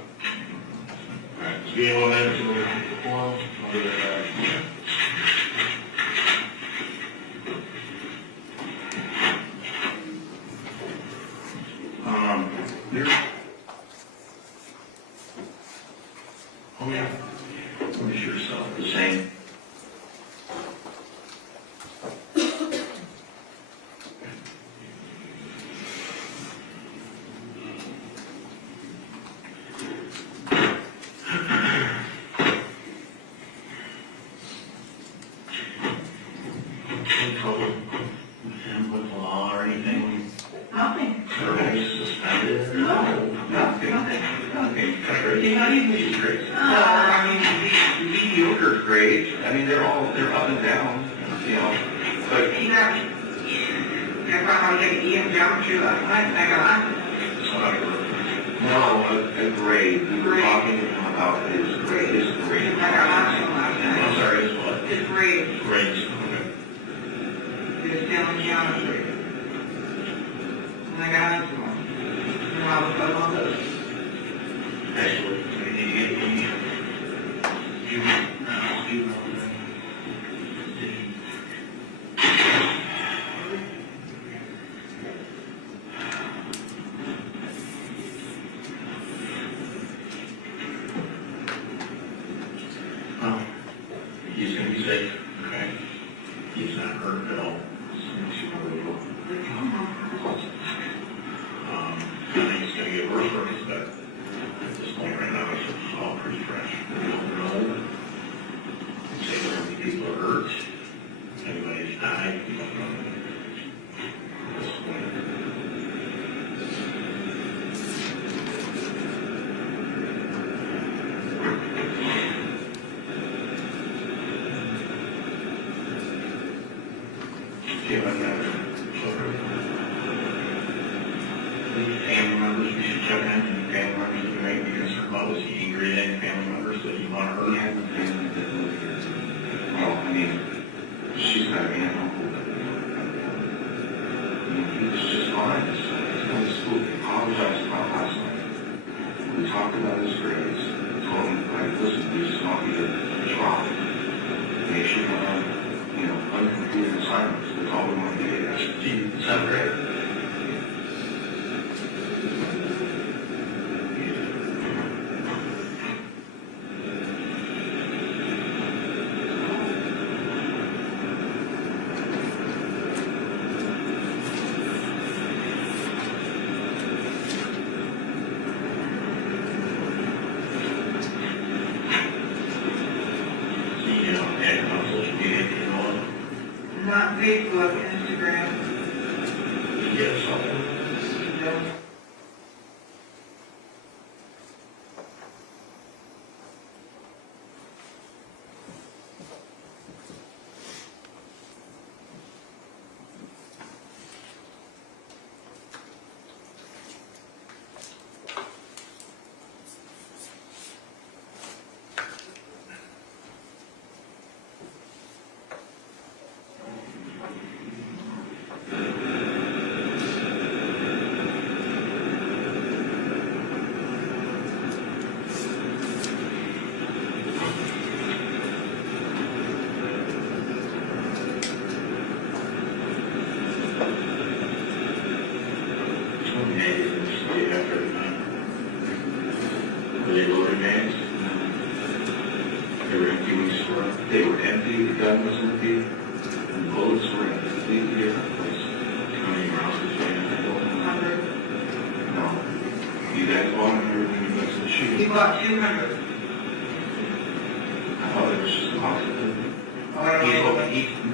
Alright, just give me 1 minute to perform. I'll do that. Here. Oh yeah. Let me sure yourself the same. Any trouble with him with the law or anything? Nothing. Or any suspended? No, nothing. He's not even these great. No, I mean, Mediocre grades. I mean, they're up and down, you know. But he got, I thought I was going to EM geometry last night, and I got on. it's not a good. No, a grade. We were talking about his grade. His grade. I got on him last night. I'm sorry, his what? His grade, Grades. Okay. he was failing geometry. And I got into him. And I was like, on those. Actually, you he's going to be safe, okay? He's not hurt at all. I think it's going to get worse for us, but at this point right now, it's all pretty fresh. We don't know. Say how many people are hurt. Anybody's died. We don't know. At this point. Do you have any other children? Family members we should check in, and family members that we may be concerned about, is he angry at any family members that you want to hurt? We have a family that live here. Well, I mean, she's got an uncle that he was just honest. He's going to school. He apologized about last night. We talked about his grades. I told him, like, listen, this is not your job. Make sure you have, uncompleted assignments. That's all we want to do. Gee, sounds great. Not Facebook, Instagram. Yes, something. No. Were they loaded bags? They were empty when you scored. They were empty, the gun was empty, and the bullets were in a completely different place. How many rounds did you have? I don't know. No. You guys bought them when you went to the shooting? He bought 200. I thought it was just a box of them. Oh, I don't know.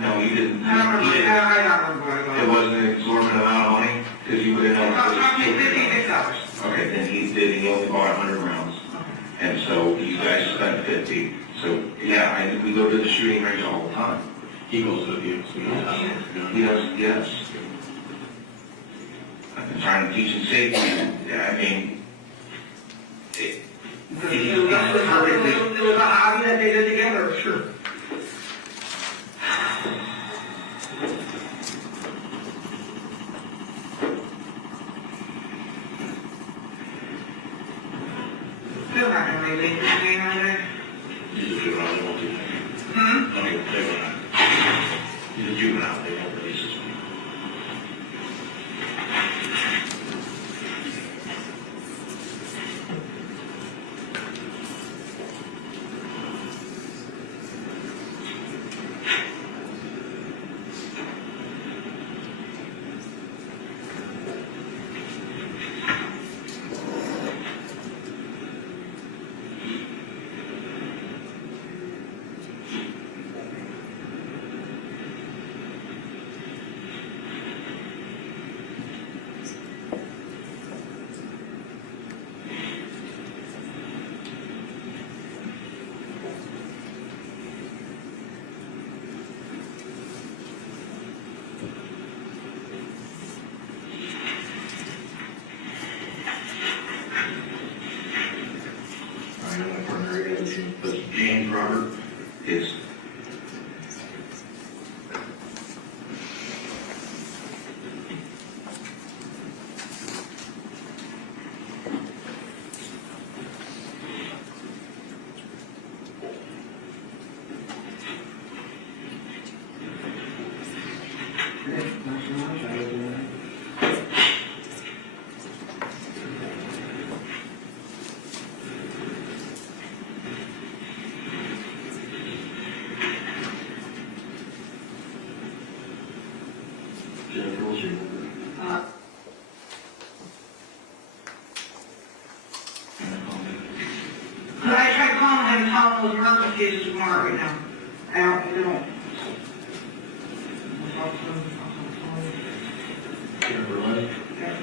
No, you didn't. I don't remember. He didn't. I don't remember. It wasn't an exorbitant amount of money, because you would have known. $56. Okay, then he did, he only bought 100 rounds. And so you guys spent 50. So, yeah, we go to the shooting range all the time. He goes with you, so you Yes, yes. I've been trying to teach him safety. Yeah, I mean, It was a hobby that they did together, sure. Still not gonna really leave anything on there. He's a juvenile, they won't do that. Hmm? No, they will not. He's a juvenile, they won't release his money. I know my partner is James Robert. Is Jennifer, what's your number? I tried calling him and telling him those emergencies tomorrow right now. They don't. Jennifer Lenny? Okay.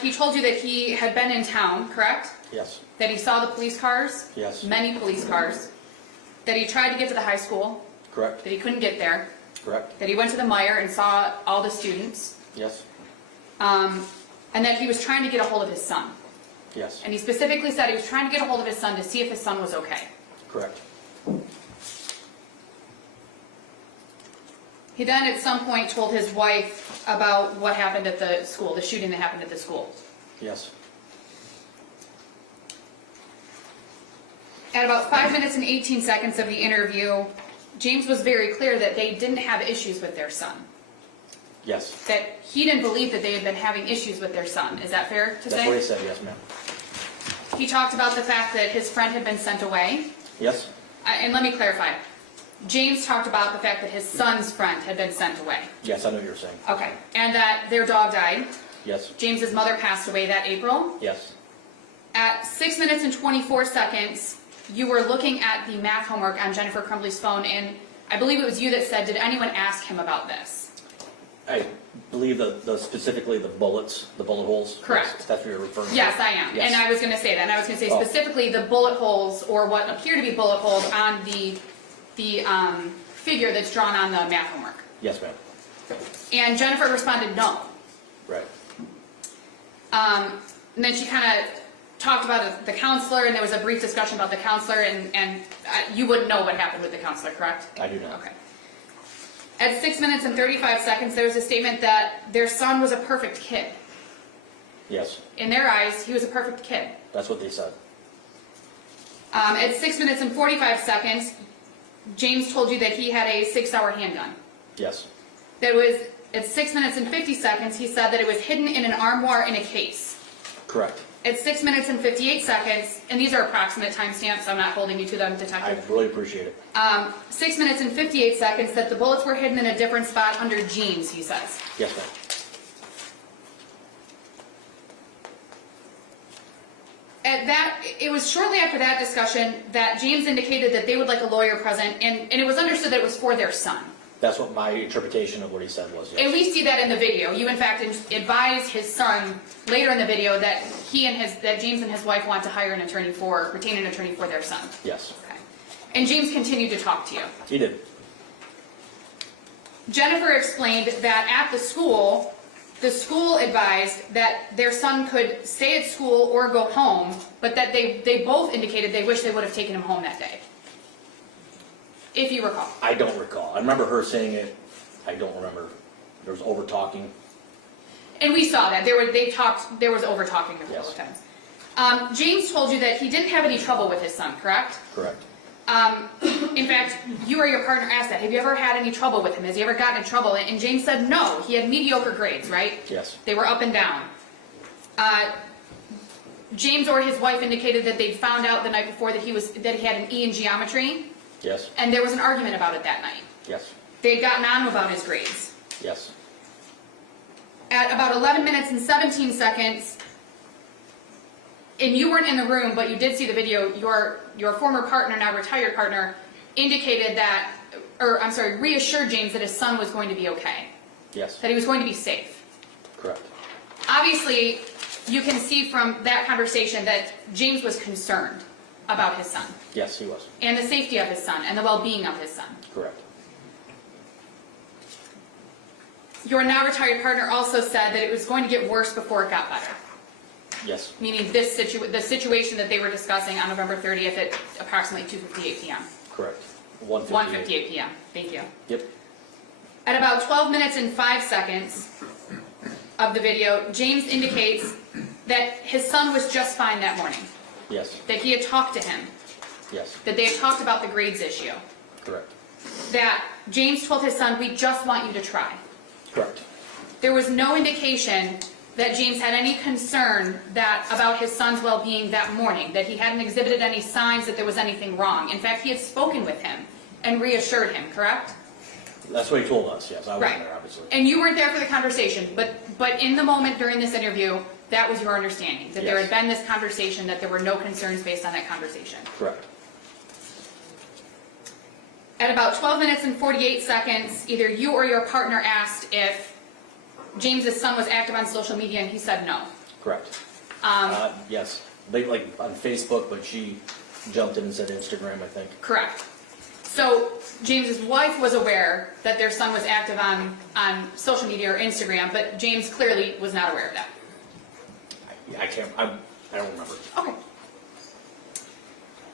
He told you that he had been in town, correct? Yes, That he saw the police cars? Yes. Many police cars. That he tried to get to the high school, correct, that he couldn't get there. correct, That he went to the Meyer and saw all the students. yes, And that he was trying to get a hold of his son. yes, And he specifically said he was trying to get a hold of his son to see if his son was okay. correct, He then at some point told his wife about what happened at the school, the shooting that happened at the school. yes, At about 5 minutes and 18 seconds of the interview, James was very clear that they didn't have issues with their son. yes. That he didn't believe that they had been having issues with their son. Is that fair to That's what he say? said, yes, ma'am. He talked about the fact that his friend had been sent away. Yes, And let me clarify. James talked about the fact that his son's friend had been sent away. yes, I know what you're saying. Okay. And that their dog died. Yes, James's mother passed away that April. yes, At 6 minutes and 24 seconds, you were looking at the math homework on Jennifer Crumbley's phone, and I believe it was you that said, did anyone ask him about this? I believe specifically the bullet holes. Correct. That's what you're referring to? Yes, I am. Yes. And I was going to say that. And I was going to say Oh. specifically the bullet holes, or what appear to be bullet holes, on the figure that's drawn on the math homework. Yes, ma'am. And Jennifer responded no. Right. And then she kind of talked about the counselor, and there was a brief discussion about the counselor, and you wouldn't know what happened with the counselor, correct? I do not. Okay. At 6 minutes and 35 seconds, there was a statement that their son was a perfect kid. Yes, In their eyes, he was a perfect kid. that's what they said. At 6 minutes and 45 seconds, James told you that he had a 6-hour handgun. Yes, That was, at 6 minutes and 50 seconds, he said that it was hidden in an armoire in a case. correct. At 6 minutes and 58 seconds, and these are approximate timestamps, so I'm not holding you to them, I Detective. really appreciate it. 6 minutes and 58 seconds, that the bullets were hidden in a different spot under jeans, he says. Yes, ma'am. It was shortly after that discussion that James indicated that they would like a lawyer present, and it was understood that it was for their son. That's what my interpretation of what he said was, At yes. least see that in the video. You in fact advised his son later in the video that that James and his wife want to hire retain an attorney for their son. Yes, Okay. And James continued to talk to you. he did. Jennifer explained that at the school advised that their son could stay at school or go home, but that they both indicated they wish they would have taken him home that day. If you recall. I don't recall. I remember her saying it. I don't remember. There was over talking. And we saw that. There was over talking a couple Yes. of times. James told you that he didn't have any trouble with his son, correct? Correct. In fact, you or your partner asked that. Have you ever had any trouble with him? Has he ever gotten in trouble? And James said no. He had mediocre grades, right? Yes. They were up and down. James or his wife indicated that they'd found out the night before that he had an E in geometry, Yes. and there was an argument about it that night. Yes. They had gotten on about his grades. Yes. At about 11 minutes and 17 seconds, and you weren't in the room, but you did see the video, your former partner, now retired partner, indicated that, reassured James that his son was going to be okay, Yes. that he was going to be safe. Correct. Obviously, you can see from that conversation that James was concerned about his son, Yes, he was. and the safety of his son, and the well-being of his son. Correct. Your now retired partner also said that it was going to get worse before it got better. Yes. Meaning the situation that they were discussing on November 30th at approximately 2:58 p.m. Correct. 1:58 p.m. Thank you. Yep. At about 12 minutes and 5 seconds of the video, James indicates that his son was just fine that morning, Yes. that he had talked to him, Yes. that they had talked about the grades issue, Correct. that James told his son, we just want you to try. Correct. There was no indication that James had any concern about his son's well-being that morning, that he hadn't exhibited any signs that there was anything wrong. In fact, he had spoken with him and reassured him, correct? That's what he told us, yes. I wasn't Right. there, obviously. And you weren't there for the conversation, but in the moment during this interview, that was your understanding, that there Yes. had been this conversation, that there were no concerns based on that conversation. Correct. At about 12 minutes and 48 seconds, either you or your partner asked if James's son was active on social media, and he said no. Correct. Yes, they, like on Facebook, but she jumped in and said Instagram, I think. Correct. So James's wife was aware that their son was active on social media or Instagram, but James clearly was not aware of that. I don't remember. Okay.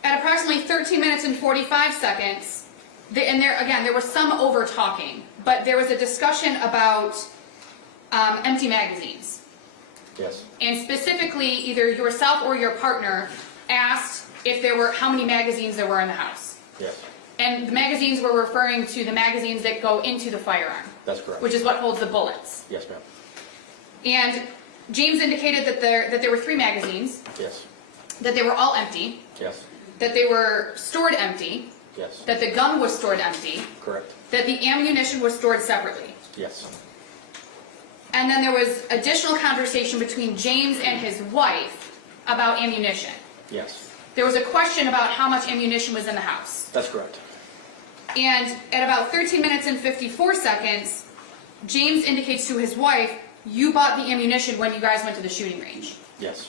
At approximately 13 minutes and 45 seconds, and there was some over talking, but there was a discussion about empty magazines. Yes. And specifically, either yourself or your partner asked if there were, how many magazines there were in the house. Yes. And the magazines were referring to the magazines that go into the firearm. That's correct. Which is what holds the bullets. Yes, ma'am. And James indicated that there were 3 magazines, Yes. that they were all empty, Yes. that they were stored empty, Yes. that the gun was stored empty, Correct. that the ammunition was stored separately. Yes. And then there was additional conversation between James and his wife about ammunition. Yes. There was a question about how much ammunition was in the house. That's correct. And at about 13 minutes and 54 seconds, James indicates to his wife, you bought the ammunition when you guys went to the shooting range. Yes.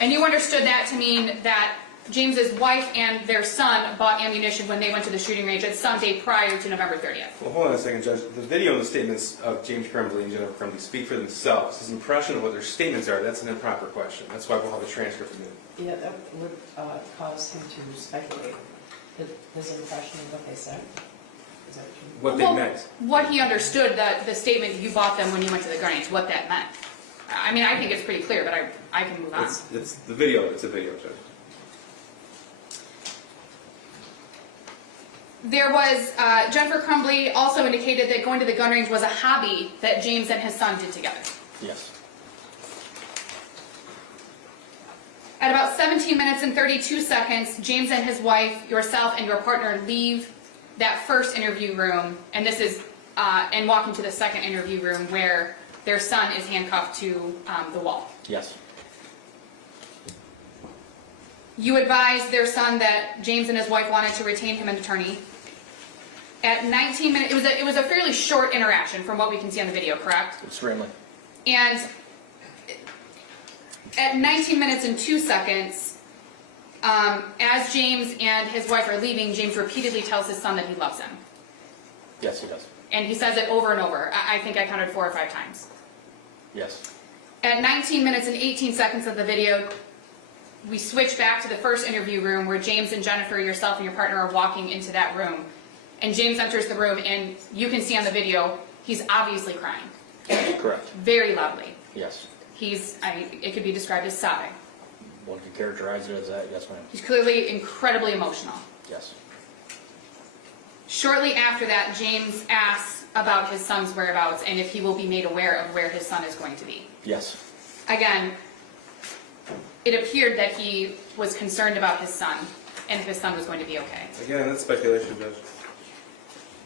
And you understood that to mean that James's wife and their son bought ammunition when they went to the shooting range at some date prior to November 30th. Well, hold on a second, Judge. The video and the statements of James Crumbley and Jennifer Crumbley speak for themselves. His impression of what their statements are, that's an improper question. That's why we'll have a transcript from it. Yeah, that would cause him to speculate his impression of what they said. Is that true? What they Well, meant. What he understood, the statement, you bought them when you went to the gun range, what that meant. I mean, I think it's pretty clear, but I can move on. It's the video. It's a video, Judge. There was, Jennifer Crumbley also indicated that going to the gun range was a hobby that James and his son did together. Yes. At about 17 minutes and 32 seconds, James and his wife, yourself, and your partner leave that first interview room, and this is, and walk into the second interview room where their son is handcuffed to the wall. Yes. You advised their son that James and his wife wanted to retain him an attorney. At 19 minutes, it was a fairly short interaction from what we can see on the video, correct? Extremely. And at 19 minutes and 2 seconds, as James and his wife are leaving, James repeatedly tells his son that he loves him. Yes, he does. And he says it over and over. I think I counted 4 or 5 times. Yes. At 19 minutes and 18 seconds of the video, we switch back to the first interview room where James and Jennifer, yourself and your partner, are walking into that room. And James enters the room, and you can see on the video, he's obviously crying. Correct. Very loudly. Yes. It could be described as sobbing. One could characterize it as that. Yes, ma'am. He's clearly incredibly emotional. Yes. Shortly after that, James asks about his son's whereabouts and if he will be made aware of where his son is going to be. Yes. Again, it appeared that he was concerned about his son and if his son was going to be okay. Again, that's speculation, Judge.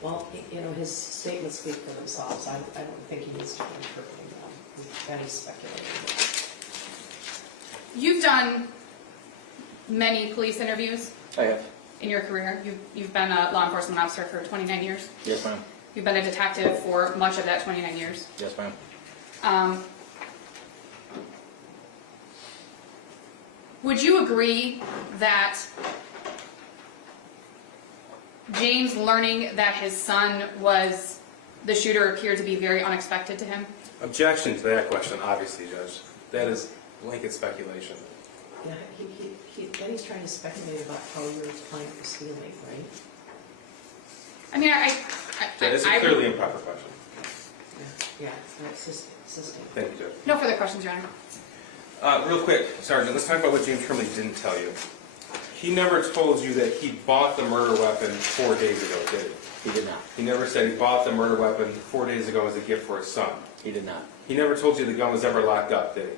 Well, you know, his statements speak for themselves. I don't think he needs to be interpreting them. That is speculating. You've done many police interviews I have. in your career. You've been a law enforcement officer for 29 years. Yes, ma'am. You've been a detective for much of that 29 years. Yes, ma'am. Would you agree that James learning that his son was the shooter appeared to be very unexpected to him? Objection to that question, obviously, Judge. That is blanket speculation. Yeah, then he's trying to speculate about how your client was feeling, right? I mean, That is a clearly improper question. Yeah, it's assisting. Thank you, Judge. No further questions, Your Honor. Real quick, Sergeant, let's talk about what James Crumbley didn't tell you. He never told you that he bought the murder weapon 4 days ago, did he? He did not. He never said he bought the murder weapon 4 days ago as a gift for his son. He did not. He never told you the gun was ever locked up, did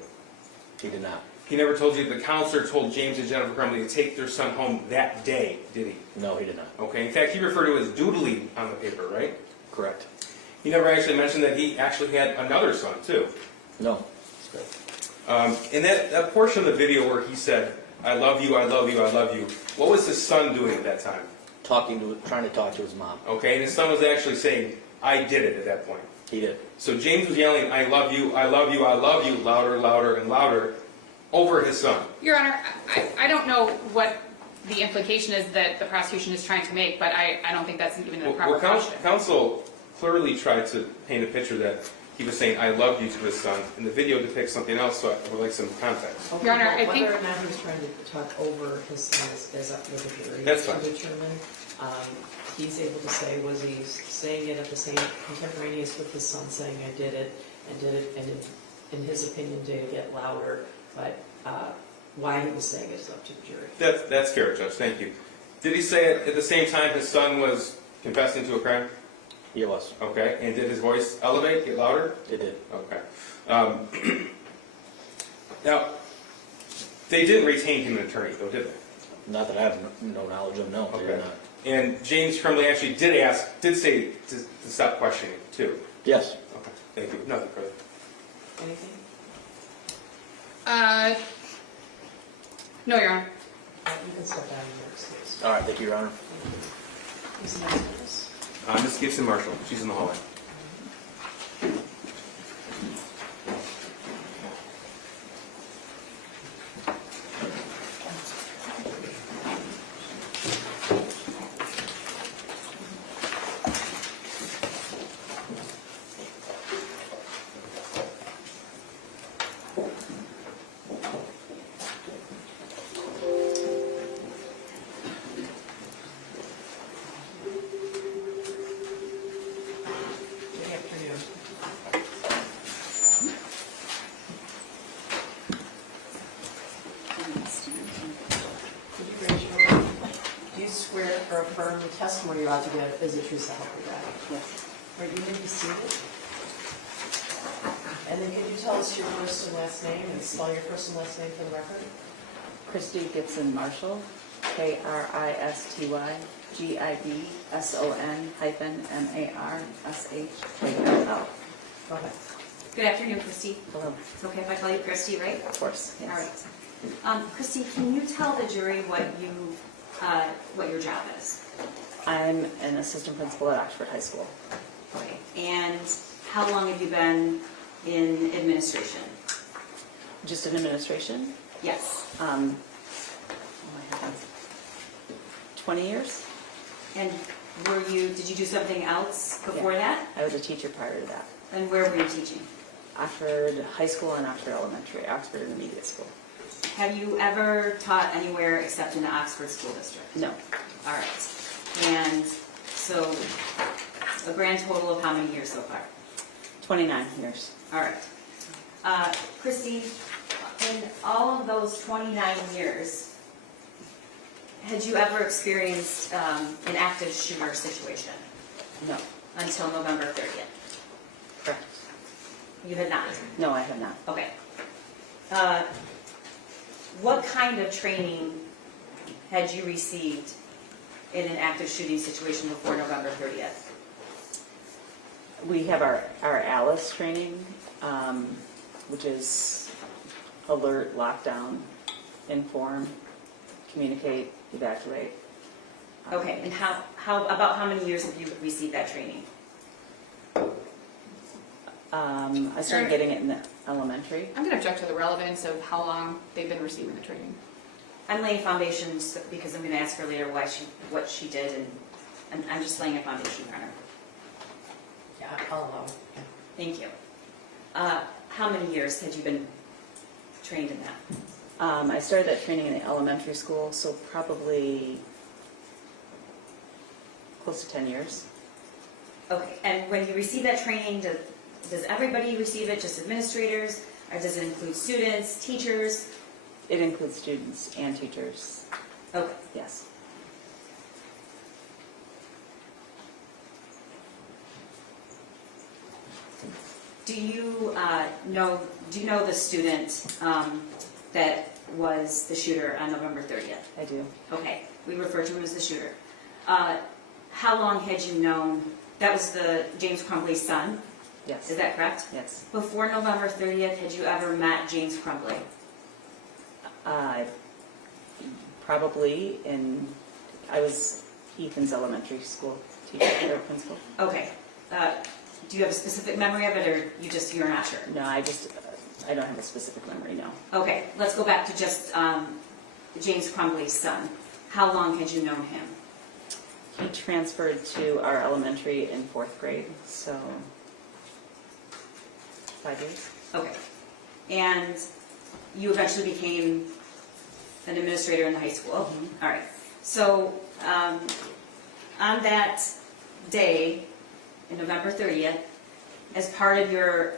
he? He did not. He never told you the counselor told James and Jennifer Crumbley to take their son home that day, did he? No, he did not. Okay, in fact, he referred to it as doodling on the paper, right? Correct. He never actually mentioned that he actually had another son, too. No. In that portion of the video where he said, I love you, I love you, I love you, what was his son doing at that time? Trying to talk to his mom. Okay, and his son was actually saying, I did it at that point. He did. So James was yelling, I love you, I love you, I love you, louder, louder, and louder, over his son. Your Honor, I don't know what the implication is that the prosecution is trying to make, but I don't think that's even a proper question. Counsel clearly tried to paint a picture that he was saying, I love you to his son, and the video depicts something else, so I would like some context. Okay, Your Honor, well, I think- whether or not he was trying to talk over his son is up to the jury That's to fine. determine. He's able to say, was he saying it at the same contemporaneous with his son saying, I did it, and in his opinion, did it get louder? But why he was saying it is up to the jury. That's fair, Judge, thank you. Did he say it at the same time his son was confessing to a crime? He was. Okay, and did his voice elevate, get louder? It did. Okay. Now, they didn't retain him an attorney, though, did they? Not that I have no knowledge of, no, they Okay. did not. And James Crumbley actually did say to stop questioning, too. Yes. Okay, thank you. Nothing further. Anything? No, Your Honor. You can step down in your excuse. All right, thank you, Your Honor. Who's next, please? Ms. Gibson Marshall, she's in the hallway. Good afternoon. Could you raise your hand? Do you swear or affirm the testimony you're about to give is the truth, so help you God? Yes. Are you may be seated? And then could you tell us your first and last name and spell your first and last name for the record? Christy Gibson Marshall, KRISTYGIBSON-MARSHALL. Go ahead. Good afternoon, Christy. Hello. It's okay if I call you Christy, right? Of course, All yes. right. Christy, can you tell the jury what your job is? I'm an assistant principal at Oxford High School. Okay. And how long have you been in administration? Just in administration. Yes. Oh my heavens. 20 years? And did you do something else before that? I was a teacher prior to that. And where were you teaching? Oxford High School and Oxford Elementary, Oxford Intermediate School. Have you ever taught anywhere except in the Oxford School District? No. All right. And so a grand total of how many years so far? 29 years. All right. Christy, in all of those 29 years, had you ever experienced an active shooter situation No. until November 30th? Correct. You had not? No, I have not. Okay. What kind of training had you received in an active shooting situation before November 30th? We have our ALICE training, which is alert, lockdown, inform, communicate, evacuate. Okay, and about how many years have you received that training? I started getting it in the elementary. I'm going to object to the relevance of how long they've been receiving the training. I'm laying foundations because I'm going to ask her later what she did, and I'm just laying a foundation for her. Yeah, I'll allow it. Thank you. How many years had you been trained in that? I started that training in the elementary school, so probably close to 10 years. Okay, and when you receive that training, does everybody receive it, just administrators, or does it include students, teachers? It includes students and teachers, Okay. yes. Do you know the student that was the shooter on November 30th? I do. Okay, we refer to him as the shooter. How long had you known, that was the James Crumbley's son, Yes. is that correct? Yes. Before November 30th, had you ever met James Crumbley? Probably I was Ethan's elementary school teacher or principal. Okay. Do you have a specific memory of it, or you're not sure? No, I don't have a specific memory, no. Okay, let's go back to just James Crumbley's son. How long had you known him? He transferred to our elementary in 4th grade, so 5 years. Okay. And you eventually became an administrator in the high school? Mm-hmm. All right. So on that day, in November 30th, as part of your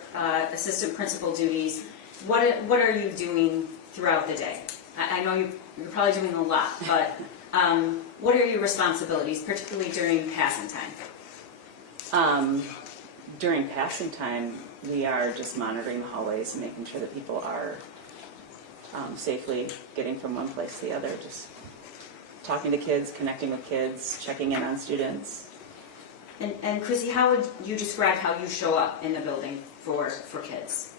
assistant principal duties, what are you doing throughout the day? I know you're probably doing a lot, but what are your responsibilities, particularly during passing time? During passing time, we are just monitoring the hallways and making sure that people are safely getting from one place to the other, just talking to kids, connecting with kids, checking in on students. And Chrissy, how would you describe how you show up in the building for kids?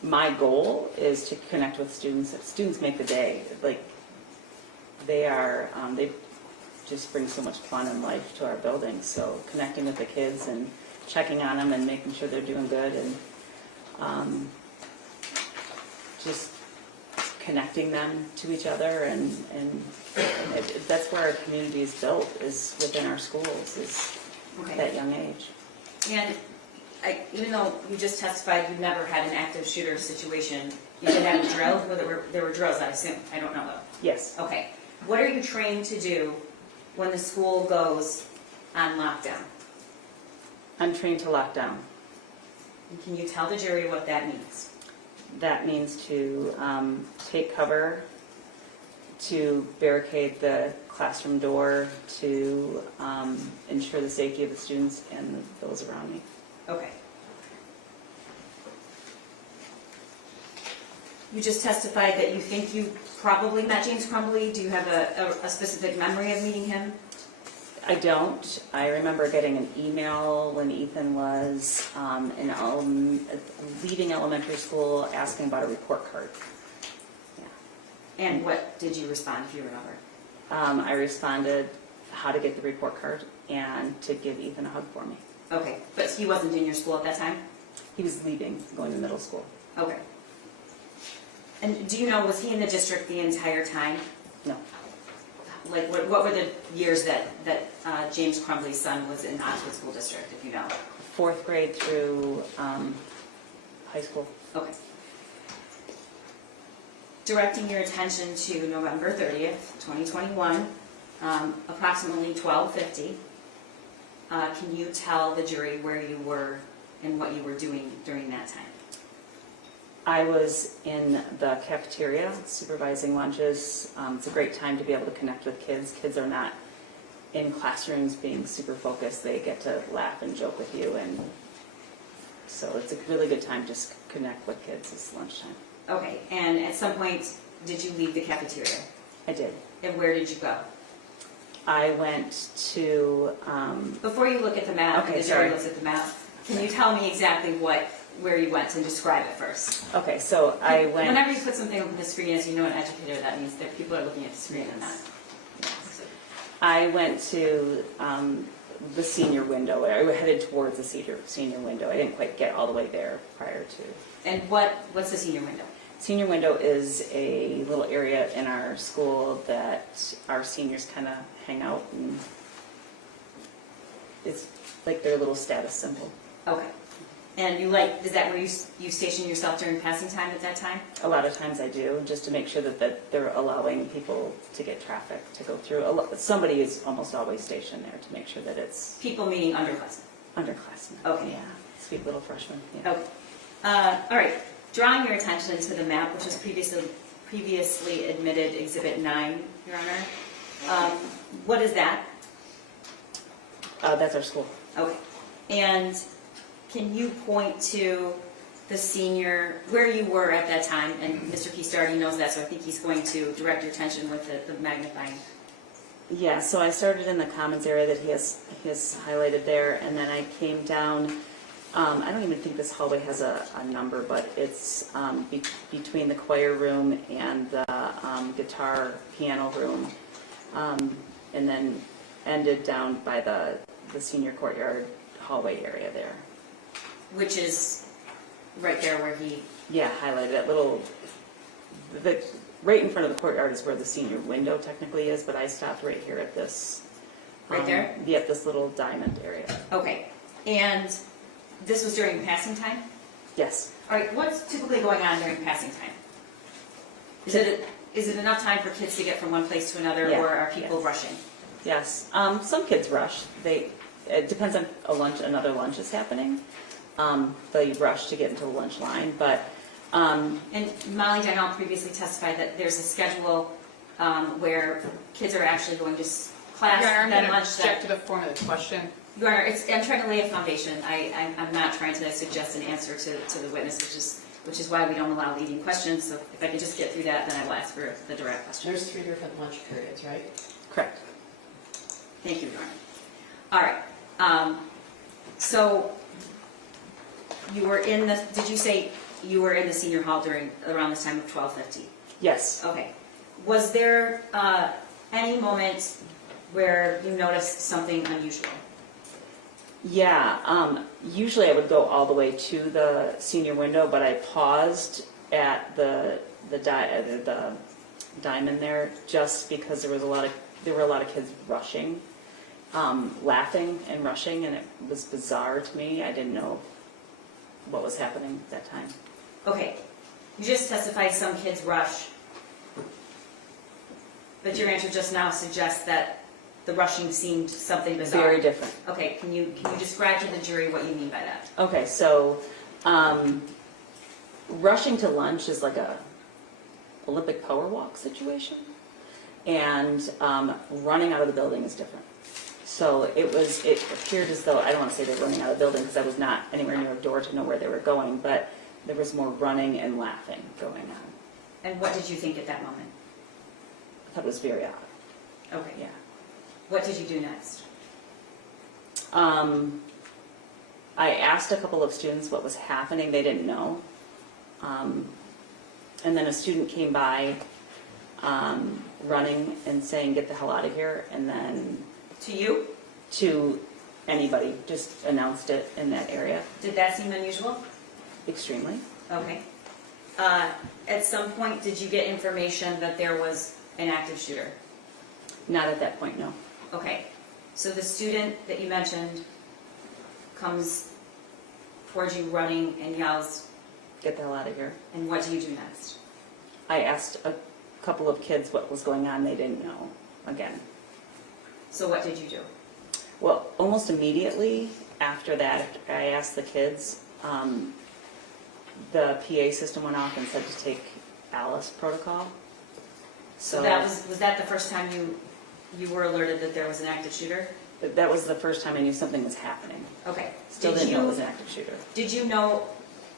My goal is to connect with students. Students make the day. Like, they just bring so much fun and life to our building. So connecting with the kids and checking on them and making sure they're doing good, and just connecting them to each other, and that's where our community is built, is within our schools, is that young age. And even though you just testified you never had an active shooter situation, you did have a drill? Well, there were drills, I assume. I don't know though. Yes. Okay. What are you trained to do when the school goes on lockdown? I'm trained to lock down. And can you tell the jury what that means? That means to take cover, to barricade the classroom door, to ensure the safety of the students and those around me. Okay. You just testified that you think you probably met James Crumbley. Do you have a specific memory of meeting him? I don't. I remember getting an email when Ethan was leaving elementary school asking about a report card. Yeah. And what did you respond, if you remember? I responded how to get the report card and to give Ethan a hug for me. Okay, but he wasn't in your school at that time? He was leaving, going to middle school. Okay. And do you know, was he in the district the entire time? No. Like, what were the years that James Crumbley's son was in Oxford School District, if you know? 4th grade through high school. Okay. Directing your attention to November 30th, 2021, approximately 12:50, can you tell the jury where you were and what you were doing during that time? I was in the cafeteria supervising lunches. It's a great time to be able to connect with kids. Kids are not in classrooms being super focused. They get to laugh and joke with you, and so it's a really good time to just connect with kids. It's lunchtime. Okay, and at some point, did you leave the cafeteria? I did. And where did you go? I went to... Before you look at the map, Okay, and the jury sorry. looks at the map, can you tell me exactly where you went and describe it first? Okay, so I went... Whenever you put something on the screen, as you know, an educator, that means that people are looking at the screen and not. I went to the senior window. I headed towards the senior window. I didn't quite get all the way there prior to. And what's the senior window? Senior window is a little area in our school that our seniors kind of hang out, and it's like their little status symbol. Okay. And is that where you station yourself during passing time at that time? A lot of times I do, just to make sure that they're allowing people to get traffic to go through. Somebody is almost always stationed there to make sure that it's... People meaning underclassmen? Underclassmen. Okay. Yeah, sweet little freshmen. Yeah. Okay. All right. Drawing your attention to the map, which was previously admitted Exhibit 9, Your Honor. What is that? That's our school. Okay. And can you point to the senior, where you were at that time? And Mr. Keister already knows that, so I think he's going to direct your attention with the magnifying. Yeah, so I started in the commons area that he has highlighted there, and then I came down. I don't even think this hallway has a number, but it's between the choir room and the guitar piano room, and then ended down by the the senior courtyard hallway area there. Which is right there where he, Yeah, highlighted that little, right in front of the courtyard is where the senior window technically is, but I stopped right here at this. Right there? Yep, this little diamond area. okay. And this was during passing time? Yes. All right, what's typically going on during passing time? Is it enough time for kids to get from one place to another, Yeah, or are people yes. rushing? Yes, some kids rush. It depends on another lunch is happening. They rush to get into the lunch line, but And Molly Daniel previously testified that there's a schedule where kids are actually going to class, Your Honor, I'm then going to lunch, object then... to the form of the question. Your Honor, I'm trying to lay a foundation. I'm not trying to suggest an answer to the witness, which is why we don't allow leading questions. So if I could just get through that, then I will ask for the direct question. There's 3 different lunch periods, right? correct. Thank you, Your Honor. All right. So you were in the, did you say you were in the senior hall around this time of 12:50? Yes. Okay. Was there any moment where you noticed something unusual? Yeah, usually I would go all the way to the senior window, but I paused at the diamond there just because there were a lot of kids rushing, laughing and rushing, and it was bizarre to me. I didn't know what was happening at that time. Okay. You just testified some kids rush, but your answer just now suggests that the rushing seemed something bizarre. Very different. Okay, can you describe to the jury what you mean by that? Okay, so rushing to lunch is like a Olympic power walk situation, and running out of the building is different. So it appeared as though, I don't want to say they were running out of the building because I was not anywhere near a door to know where they were going, but there was more running and laughing going on. And what did you think at that moment? I thought it was very odd. Okay. Yeah. What did you do next? I asked a couple of students what was happening. They didn't know. And then a student came by running and saying, "Get the hell out of here." And then To you? to anybody, just announced it in that area. Did that seem unusual? Extremely. Okay. At some point, did you get information that there was an active shooter? Not at that point, no. Okay. So the student that you mentioned comes towards you running and yells, Get the hell out of here. and what do you do next? I asked a couple of kids what was going on. They didn't know, again. So what did you do? Well, almost immediately after that, I asked the kids, the PA system went off and said to take Alice protocol. So that was that the first time you were alerted that there was an active shooter? That was the first time I knew something was happening. Okay. Still didn't know it was an active shooter. Did you know,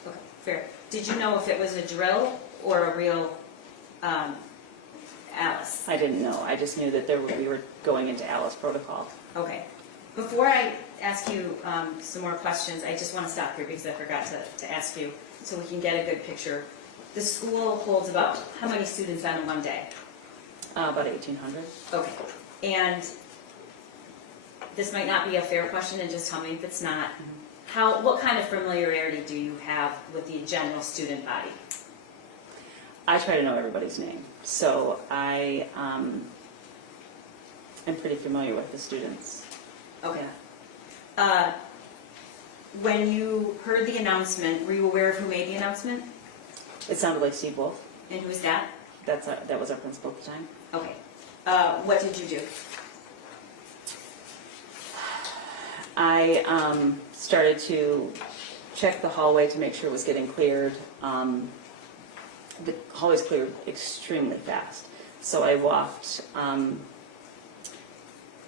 okay, fair. Did you know if it was a drill or a real Alice? I didn't know. I just knew that we were going into Alice protocol. Okay. Before I ask you some more questions, I just want to stop here because I forgot to ask you so we can get a good picture. The school holds about how many students on in one day? About 1,800. Okay. And this might not be a fair question, and just tell me if it's not. What kind of familiarity do you have with the general student body? I try to know everybody's name, so I am pretty familiar with the students. Okay. When you heard the announcement, were you aware of who made the announcement? It sounded like Steve Wolf. And who was that? That was our principal at the time. Okay. What did you do? I started to check the hallway to make sure it was getting cleared. The hallways cleared extremely fast. So I walked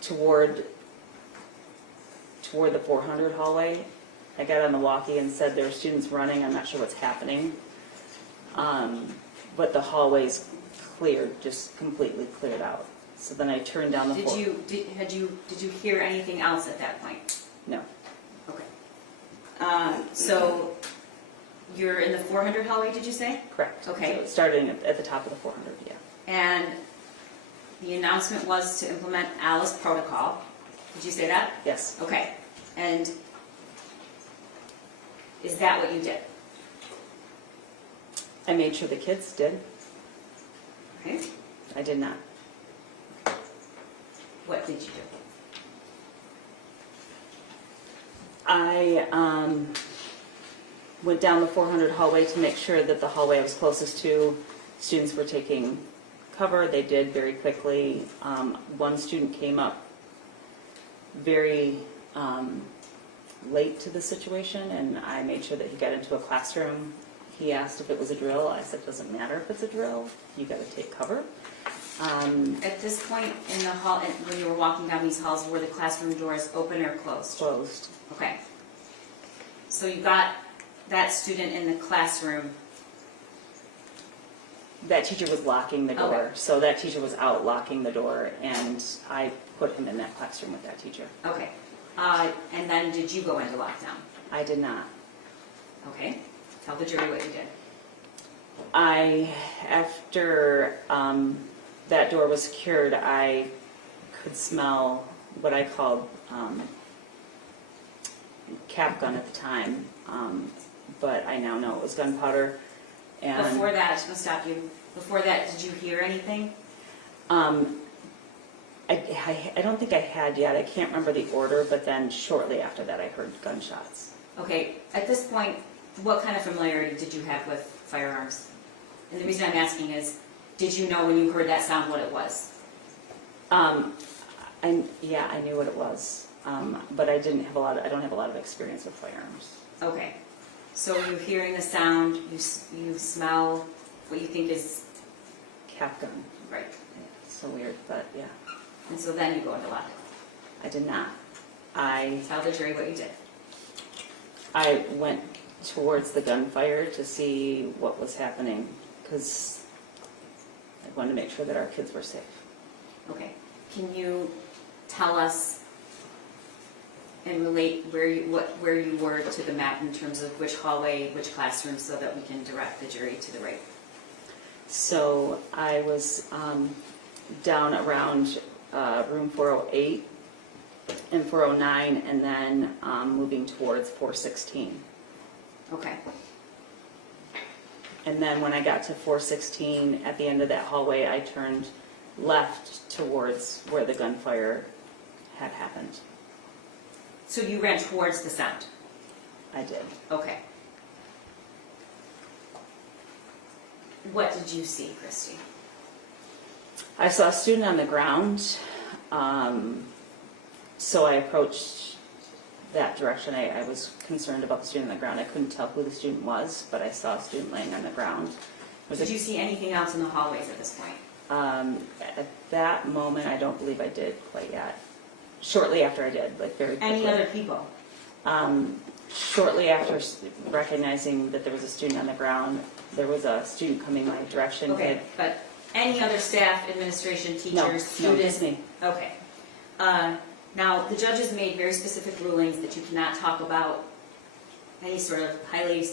toward the 400 hallway. I got on the walkie and said there are students running. I'm not sure what's happening. But the hallways cleared, just completely cleared out. So then I turned down the floor. Did you hear anything else at that point? No. Okay. So you're in the 400 hallway, did you say? Correct. Okay. So it started at the top of the 400, yeah. And the announcement was to implement Alice protocol. Did you say that? Yes. Okay. And is that what you did? I made sure the kids did. Okay. I did not. What did you do? I went down the 400 hallway to make sure that the hallway I was closest to, students were taking cover. They did very quickly. One student came up very late to the situation, and I made sure that he got into a classroom. He asked if it was a drill. I said, it doesn't matter if it's a drill. You got to take cover. At this point in the hall, when you were walking down these halls, were the classroom doors open or closed? Closed. Okay. So you got that student in the classroom. That teacher was locking the door. Okay. So that teacher was out locking the door, and I put him in that classroom with that teacher. Okay. And then did you go into lockdown? I did not. Okay. Tell the jury what you did. After that door was secured, I could smell what I called cap gun at the time, but I now know it was gunpowder. And Before that, I'm going to stop you. Before that, did you hear anything? I don't think I had yet. I can't remember the order, but then shortly after that, I heard gunshots. Okay. At this point, what kind of familiarity did you have with firearms? And the reason I'm asking is, did you know when you heard that sound what it was? I knew what it was, but I don't have a lot of experience with firearms. Okay. So you're hearing the sound, you smell what you think is Cap gun. right. It's so weird, but yeah. And so then you go into lockdown. I did not. Tell the jury what you did. I went towards the gunfire to see what was happening because I wanted to make sure that our kids were safe. Okay. Can you tell us and relate where you were to the map in terms of which hallway, which classroom, so that we can direct the jury to the right? So I was down around room 408 and 409, and then moving towards 416. Okay. And then when I got to 416, at the end of that hallway, I turned left towards where the gunfire had happened. So you ran towards the sound? I did. Okay. What did you see, Christy? I saw a student on the ground, so I approached that direction. I was concerned about the student on the ground. I couldn't tell who the student was, but I saw a student laying on the ground. Did you see anything else in the hallways at this point? At that moment, I don't believe I did quite yet. Shortly after I did, like very quickly. Any other people? Shortly after recognizing that there was a student on the ground, there was a student coming my direction. Okay, but any other staff, administration, teachers, students? No, just me. Okay. Now, the judges made very specific rulings that you cannot talk about any sort of highly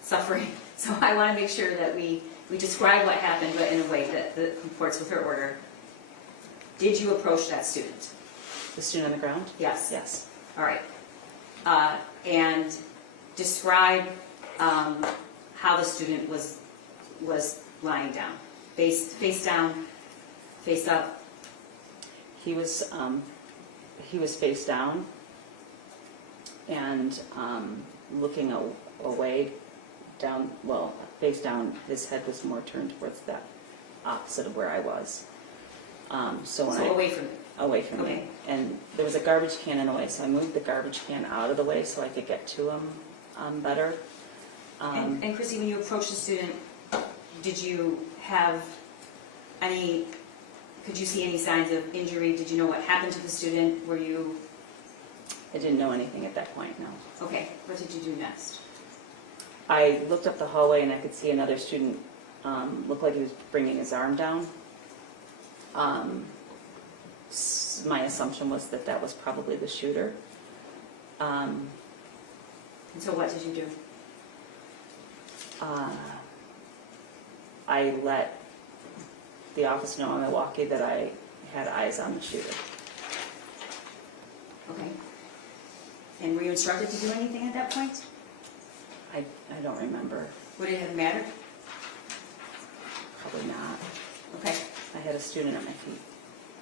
suffering. So I want to make sure that we describe what happened, but in a way that comports with her order. Did you approach that student? The student on the ground? Yes. Yes. All right. And describe how the student was lying down. Face down, face up. He was face down and looking away down, well, face down. His head was more turned towards that opposite of where I was. So away from you. Away from Okay. me. And there was a garbage can in the way, so I moved the garbage can out of the way so I could get to him better. And Chrissy, when you approached the student, did you have any, could you see any signs of injury? Did you know what happened to the student? Were you? I didn't know anything at that point, no. Okay, what did you do next? I looked up the hallway and I could see another student look like he was bringing his arm down. My assumption was that that was probably the shooter. And so what did you do? I let the officer know on Milwaukee that I had eyes on the shooter. Okay. And were you instructed to do anything at that point? I don't remember. Would it have mattered? Probably not. Okay. I had a student at my feet.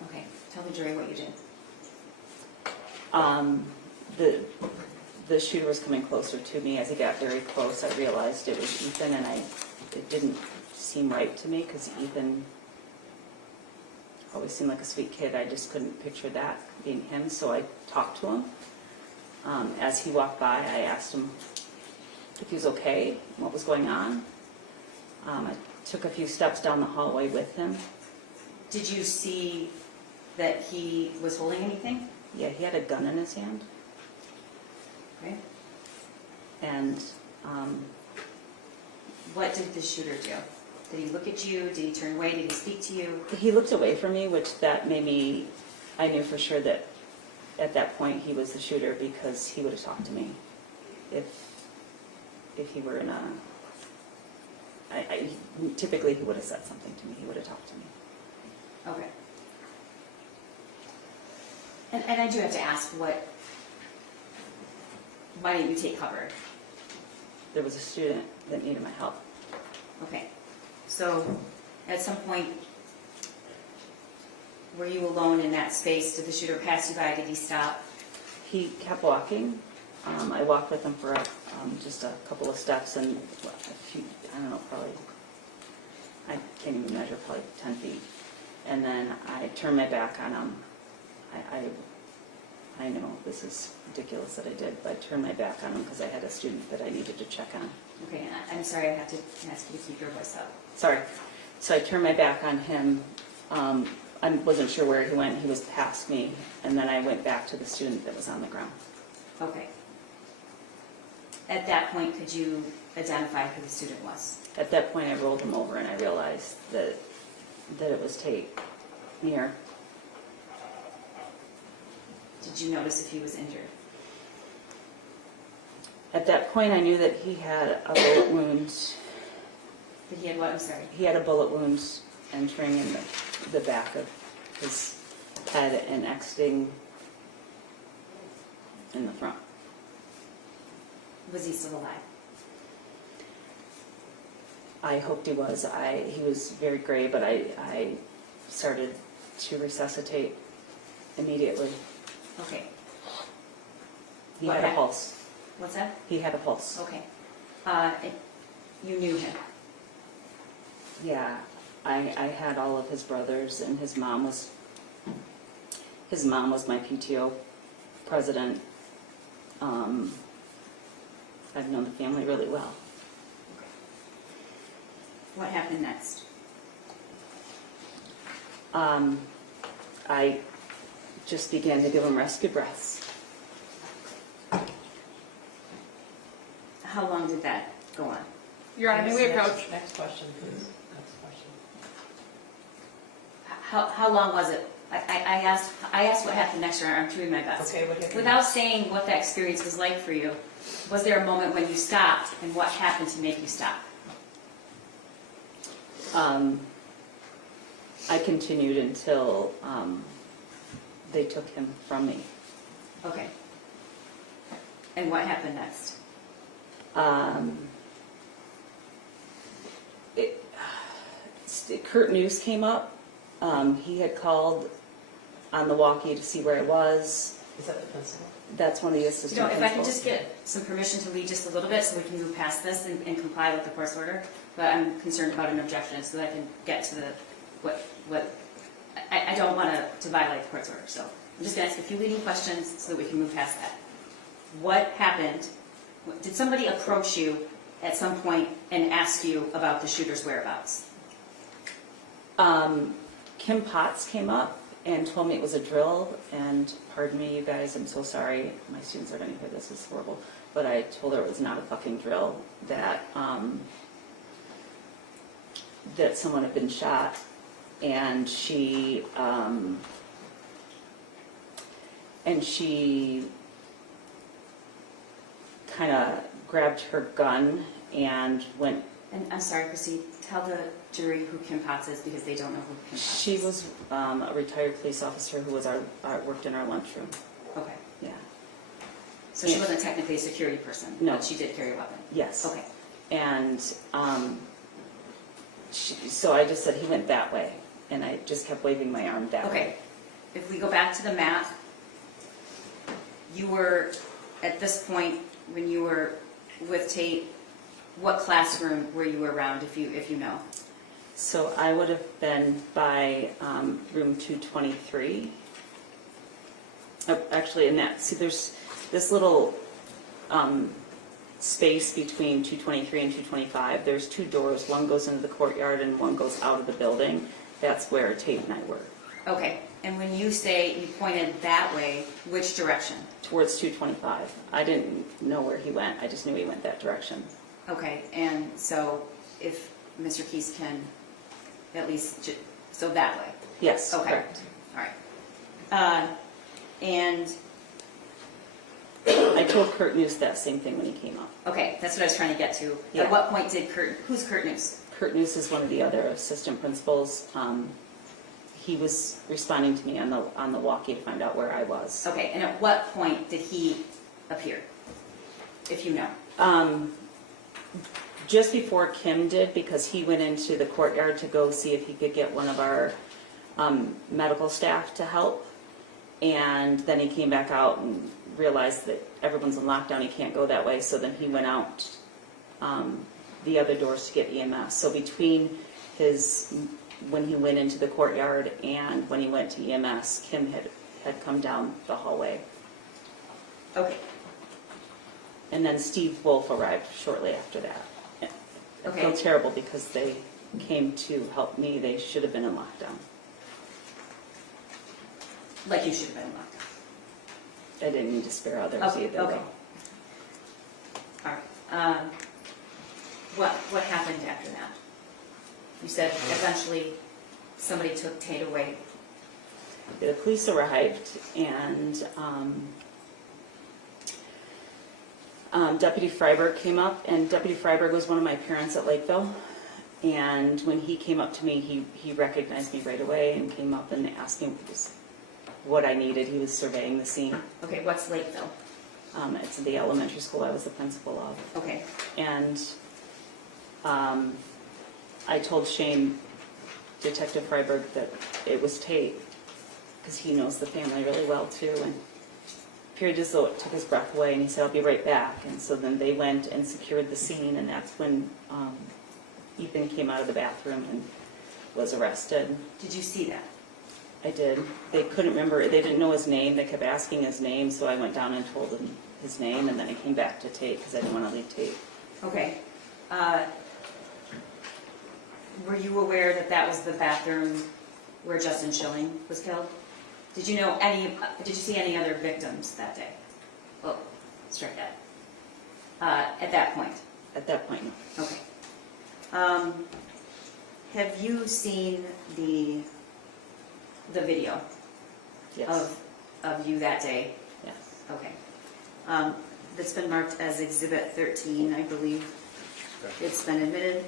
Okay. Tell the jury what you did. The shooter was coming closer to me. As he got very close, I realized it was Ethan, and it didn't seem right to me because Ethan always seemed like a sweet kid. I just couldn't picture that being him, so I talked to him. As he walked by, I asked him if he was okay, what was going on. I took a few steps down the hallway with him. Did you see that he was holding anything? Yeah, he had a gun in his hand. Okay. And What did the shooter do? Did he look at you? Did he turn away? Did he speak to you? he looked away from me, which that made me, I knew for sure that at that point he was the shooter because he would have talked to me. If he were in a, typically he would have said something to me. He would have talked to me. Okay. And I do have to ask, why didn't you take cover? There was a student that needed my help. Okay. So at some point, were you alone in that space? Did the shooter pass you by? Did he stop? He kept walking. I walked with him for just a couple of steps and a few, I don't know, probably, I can't even measure, probably 10 feet. And then I turned my back on him. I know this is ridiculous that I did, but I turned my back on him because I had a student that I needed to check on. Okay, and I'm sorry, I have to ask you to keep your voice up. Sorry. So I turned my back on him. I wasn't sure where he went. He was past me. And then I went back to the student that was on the ground. Okay. At that point, could you identify who the student was? At that point, I rolled him over and I realized that it was Tate Near. Did you notice if he was injured? At that point, I knew that he had a bullet wound. Did he have what? I'm sorry. He had a bullet wound entering in the back of his head and exiting in the front. Was he still alive? I hoped he was. He was very gray, but I started to resuscitate immediately. Okay. He What had a happened? pulse. What's that? He had a pulse. Okay. You knew him? Yeah, I had all of his brothers, and his mom was my PTO president. I've known the family really well. What happened next? I just began to give him rescue breaths. How long did that go on? Your Honor, may we approach? Next question, please. Next question. How long was it? I asked what happened next, Your Honor. I'm doing my best. Okay, what happened? Without saying what that experience was like for you, was there a moment when you stopped, and what happened to make you stop? I continued until they took him from me. Okay. And what happened next? Kurt News came up. He had called on the walkie to see where I was. Is that the principal? That's one of the assistant If I principals. could just get some permission to lead just a little bit so we can move past this and comply with the court's order. But I'm concerned about an objection so that I can get to I don't want to violate the court's order. So I'm just going to ask a few leading questions so that we can move past that. What happened? Did somebody approach you at some point and ask you about the shooter's whereabouts? Kim Potts came up and told me it was a drill, and pardon me, you guys, I'm so sorry. My students are going to hear this, it's horrible. But I told her it was not a fucking drill, that that someone had been shot, and she kind of grabbed her gun and went. And I'm sorry, proceed. Tell the jury who Kim Potts is because they don't know who Kim Potts is. She was a retired police officer who was worked in our lunchroom. Okay. Yeah, So she wasn't technically a security person? No. But she did carry a weapon? yes. Okay. And so I just said he went that way, and I just kept waving my arm that way. Okay. If we go back to the map, you were, at this point, when you were with Tate, what classroom were you around, if you know? So I would have been by room 223. Actually, in that, see, there's this little space between 223 and 225. There's two doors. One goes into the courtyard and one goes out of the building. That's where Tate and I were. Okay. And when you say you pointed that way, which direction? Towards 225. I didn't know where he went. I just knew he went that direction. Okay. And so if Mr. Keys can at least, so that way? Yes, Okay. correct. All right. And, I told Kurt News that same thing when he came up. okay, that's what I was trying to get to. Yeah. At what point did who's Kurt News? Kurt News is one of the other assistant principals. He was responding to me on the walkie to find out where I was. Okay, and at what point did he appear, if you know? Just before Kim did, because he went into the courtyard to go see if he could get one of our medical staff to help. And then he came back out and realized that everyone's in lockdown, he can't go that way, so then he went out the other doors to get EMS. So between when he went into the courtyard and when he went to EMS, Kim had come down the hallway. Okay, And then Steve Wolf arrived shortly after that. I Okay. feel terrible because they came to help me. They should have been in lockdown. like you should have been in lockdown. I didn't mean to spare others Okay, either. okay. All right. What happened after that? You said eventually somebody took Tate away. The police arrived, and Deputy Freiberg came up, and Deputy Freiberg was one of my parents at Lakeville. And when he came up to me, he recognized me right away and came up and asked me what I needed. He was surveying the scene. Okay, what's Lakeville? It's the elementary school I was the principal of. Okay, And I told Shane, Detective Freiberg, that it was Tate, because he knows the family really well too, and appeared as though it took his breath away, and he said, I'll be right back. And so then they went and secured the scene, and that's when Ethan came out of the bathroom and was arrested. did you see that? I did. They couldn't remember, they didn't know his name, they kept asking his name, so I went down and told him his name, and then I came back to Tate, because I didn't want to leave Tate. Okay. Were you aware that that was the bathroom where Justin Schilling was killed? Did you see any other victims that day? Oh, strike that. At that point? At that point, no. Okay. Have you seen the video Yes. of you that day? Yes. Okay. That's been marked as Exhibit 13, I believe. It's been admitted.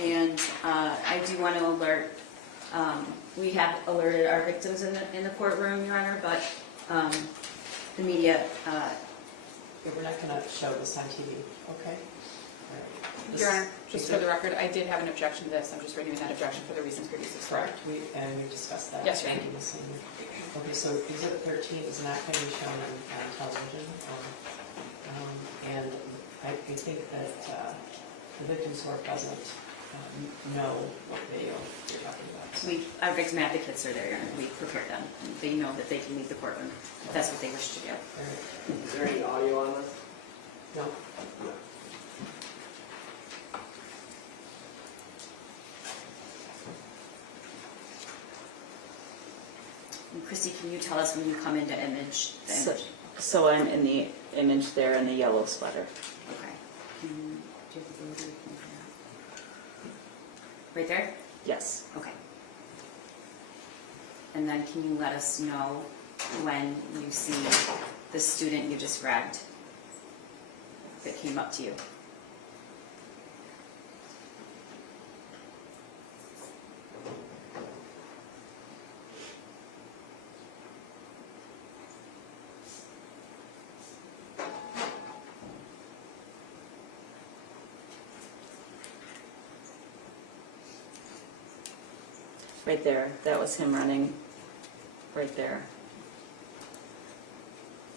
And I do want to alert, we have alerted our victims in the courtroom, Your Honor, but the media, Okay, we're not gonna show this on TV, okay? All right. Your Honor, just for the record, I did have an objection to this. I'm just renewing that objection for the reasons previously described. Correct, we discussed that. Yes, Your Thank you, Ms. Senior. Okay, so Exhibit 13 is not going to be shown on television. And I think that the victims who are present know what video you're talking about. So- our victim advocates are there, and we prepared them. And they know that they can leave the courtroom if that's what they wish to do. All right. Is there any audio on this? No? And Christy, can you tell us when you come into the image? So I'm in the image there in the yellow sweater. Okay. Do you have the ability to point that out? Right there? Yes. Okay. And then can you let us know when you see the student you described that came up to you? Right there, that was him running, right there.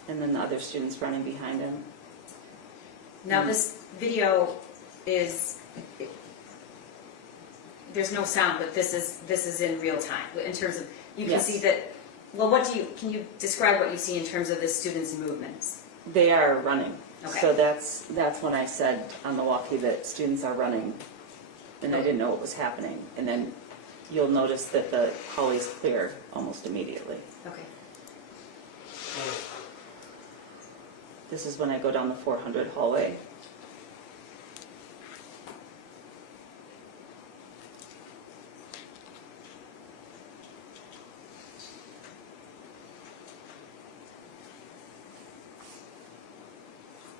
And then the other students running behind him. Now, this video is, there's no sound, but this is in real time, in terms of, you can Yes. see that, well, can you describe what you see in terms of the students' movements? They are running. Okay. So that's when I said on the walkie that students are running, and I didn't know what was happening. And then you'll notice that the hallway's clear almost immediately. Okay. This is when I go down the 400 hallway.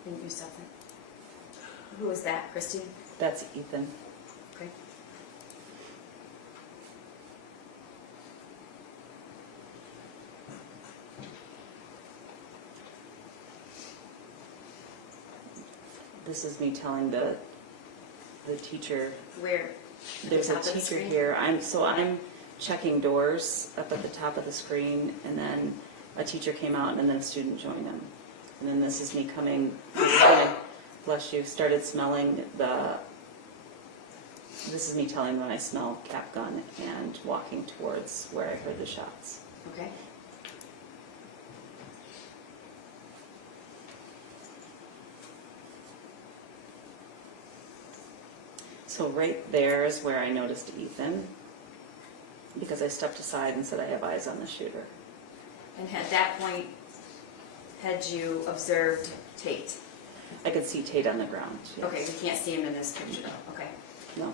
Didn't you stop that? Who was that, Christine? That's Ethan. Okay. This is me telling the teacher, Where? At the there's a top of the teacher screen? here. I'm checking doors up at the top of the screen, and then a teacher came out, and then a student joined him. And then this is me coming, bless you, started smelling this is me telling when I smell cap gun and walking towards where I heard the shots. Okay. So right there is where I noticed Ethan, because I stepped aside and said I have eyes on the shooter. And at that point, had you observed Tate? I could see Tate on the ground. Yes. Okay, we can't see him in this picture though, okay. No.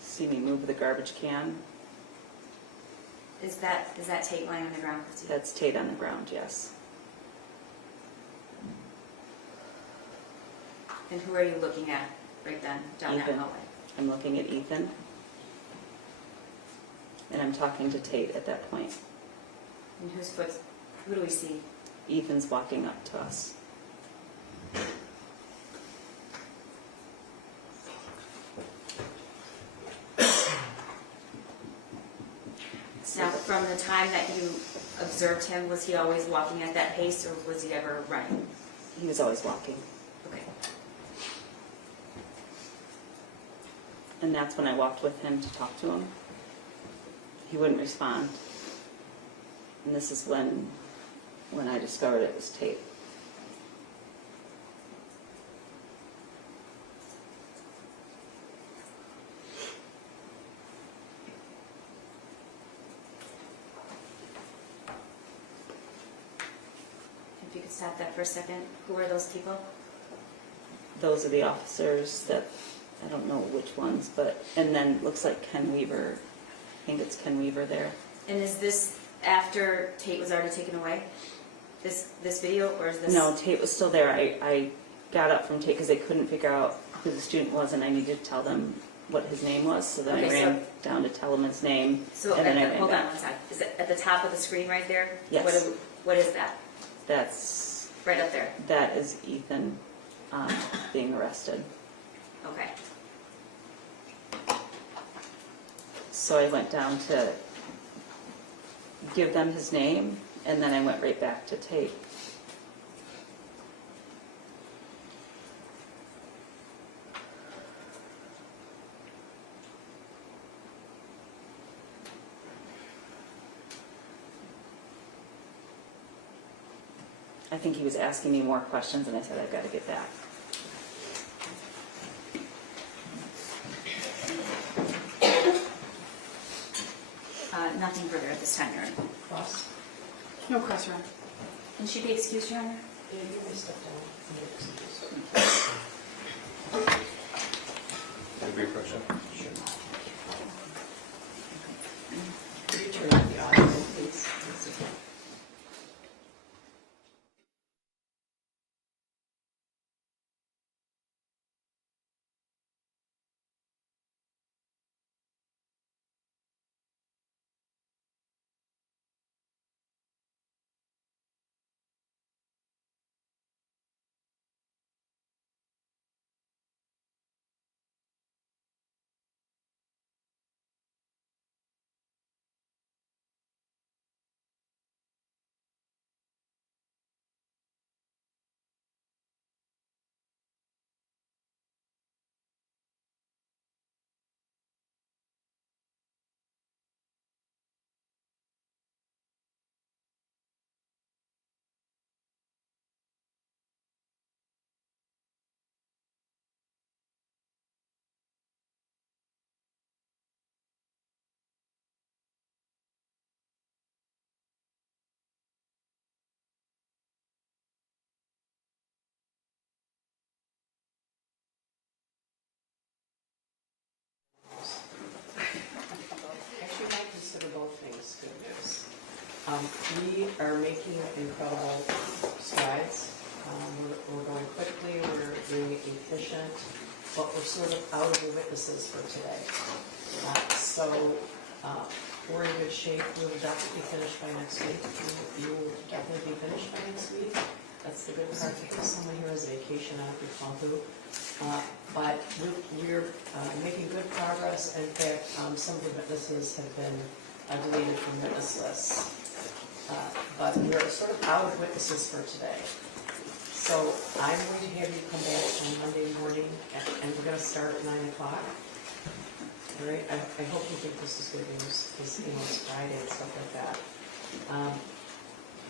See me move the garbage can? Is that Tate lying on the ground, Christine? That's Tate on the ground, yes. And who are you looking at right then, down that Ethan. hallway? I'm looking at Ethan. And I'm talking to Tate at that point. And who do we see? Ethan's walking up to us. Now, from the time that you observed him, was he always walking at that pace, or was he ever running? He was always walking. Okay. And that's when I walked with him to talk to him. He wouldn't respond. And this is when I discovered it was Tate. If you could stop that for a second, who are those people? Those are the officers that, I don't know which ones, but, and then it looks like Ken Weaver. I think it's Ken Weaver there. And is this after Tate was already taken away? This video, or is this? No, Tate was still there. I got up from Tate because they couldn't figure out who the student was, and I needed to tell them what his name was, so then I Okay, ran down to tell him his name, So, and then I ran hold on back. one sec. Is it at the top of the screen right there? Yes. What is that? That's, Right up there? that is Ethan being arrested. Okay. So I went down to give them his name, and then I went right back to Tate. I think he was asking me more questions, and I said, I've got to get back. Nothing further at this time, Your Honor. Cross. No cross, Your Honor. Can she be excused, Your Honor? Yeah, you may step down. Can I brief question? Could you turn on the audio, please? We are making incredible strides. We're going quickly, we're being efficient, but we're sort of out of the witnesses for today. We're in good shape. We will definitely be finished by next week. You will definitely be finished by next week. That's the good part, because someone here has a vacation, I don't recall who. But we're making good progress. In fact, some of the witnesses have been deleted from witness lists. But we're sort of out of witnesses for today. So I'm going to have you come back on Monday morning, and we're going to start at 9 o'clock. All right, I hope you think this is good news, because, it's Friday and stuff like that.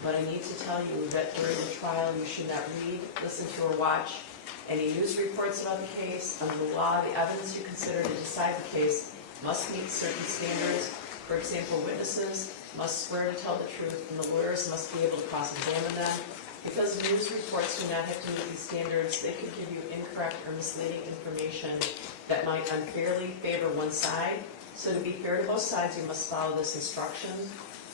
But I need to tell you that during the trial, you should not read, listen to, or watch any news reports about the case. Under the law, the evidence you consider to decide the case must meet certain standards. For example, witnesses must swear to tell the truth, and the lawyers must be able to cross-examine them. Because news reports do not have to meet these standards, they can give you incorrect or misleading information that might unfairly favor one side. So to be fair to both sides, you must follow this instruction.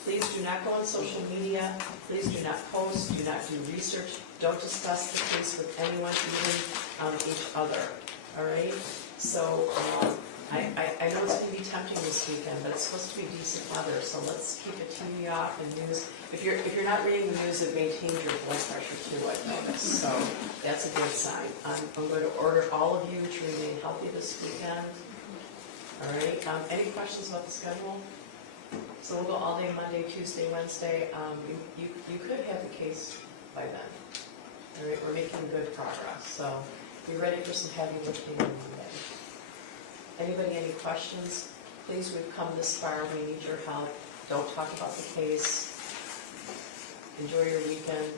Please do not go on social media. Please do not post. Do not do research. Don't discuss the case with anyone, even each other. All right? So I know it's going to be tempting this weekend, but it's supposed to be decent weather, so let's keep the TV off and news. If you're not reading the news, it maintains your blood pressure too, I've noticed. So that's a good sign. I'm going to order all of you to remain healthy this weekend. All right. Any questions about the schedule? So we'll go all day Monday, Tuesday, Wednesday. You could have the case by then. All right. We're making good progress. So be ready for some heavy lifting on Monday. Anybody, any questions? Please, we've come this far. We need your help. Don't talk about the case. Enjoy your weekend.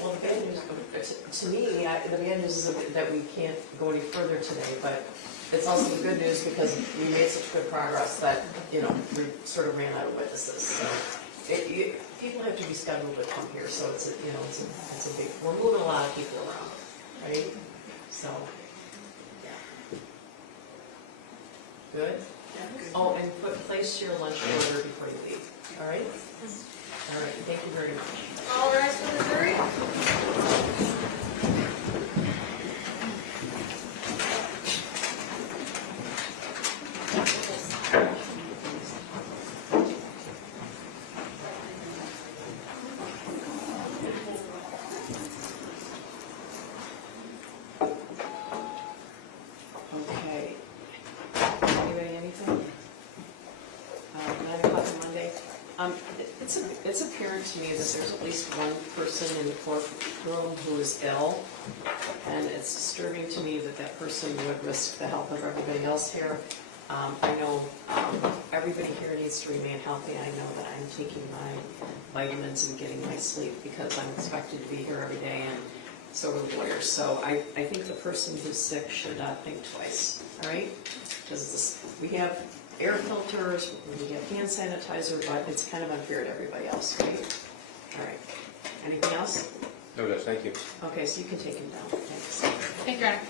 Well, the bad news, to me, the bad news is that we can't go any further today, but it's also the good news because we made such good progress that, we sort of ran out of witnesses. So people have to be scheduled to come here, so it's a big, we're moving a lot of people around, right? So, yeah. Good? Oh, and place your lunch order before you leave, all right? All right, thank you very much. All rise for the jury. Okay. Anybody, anything? 9 o'clock on Monday. It's apparent to me that there's at least one person in the courtroom who is ill, and it's disturbing to me that that person would risk the health of everybody else here. I know everybody here needs to remain healthy. I know that I'm taking my vitamins and getting my sleep because I'm expected to be here every day, and so are the lawyers. So I think the person who's sick should not think twice, all right? Because we have air filters, we have hand sanitizer, but it's kind of unfair to everybody else, right? All right. Anything else? No, Judge, thank you. Okay, so you can take him down. Thanks. Thank you, Your Honor.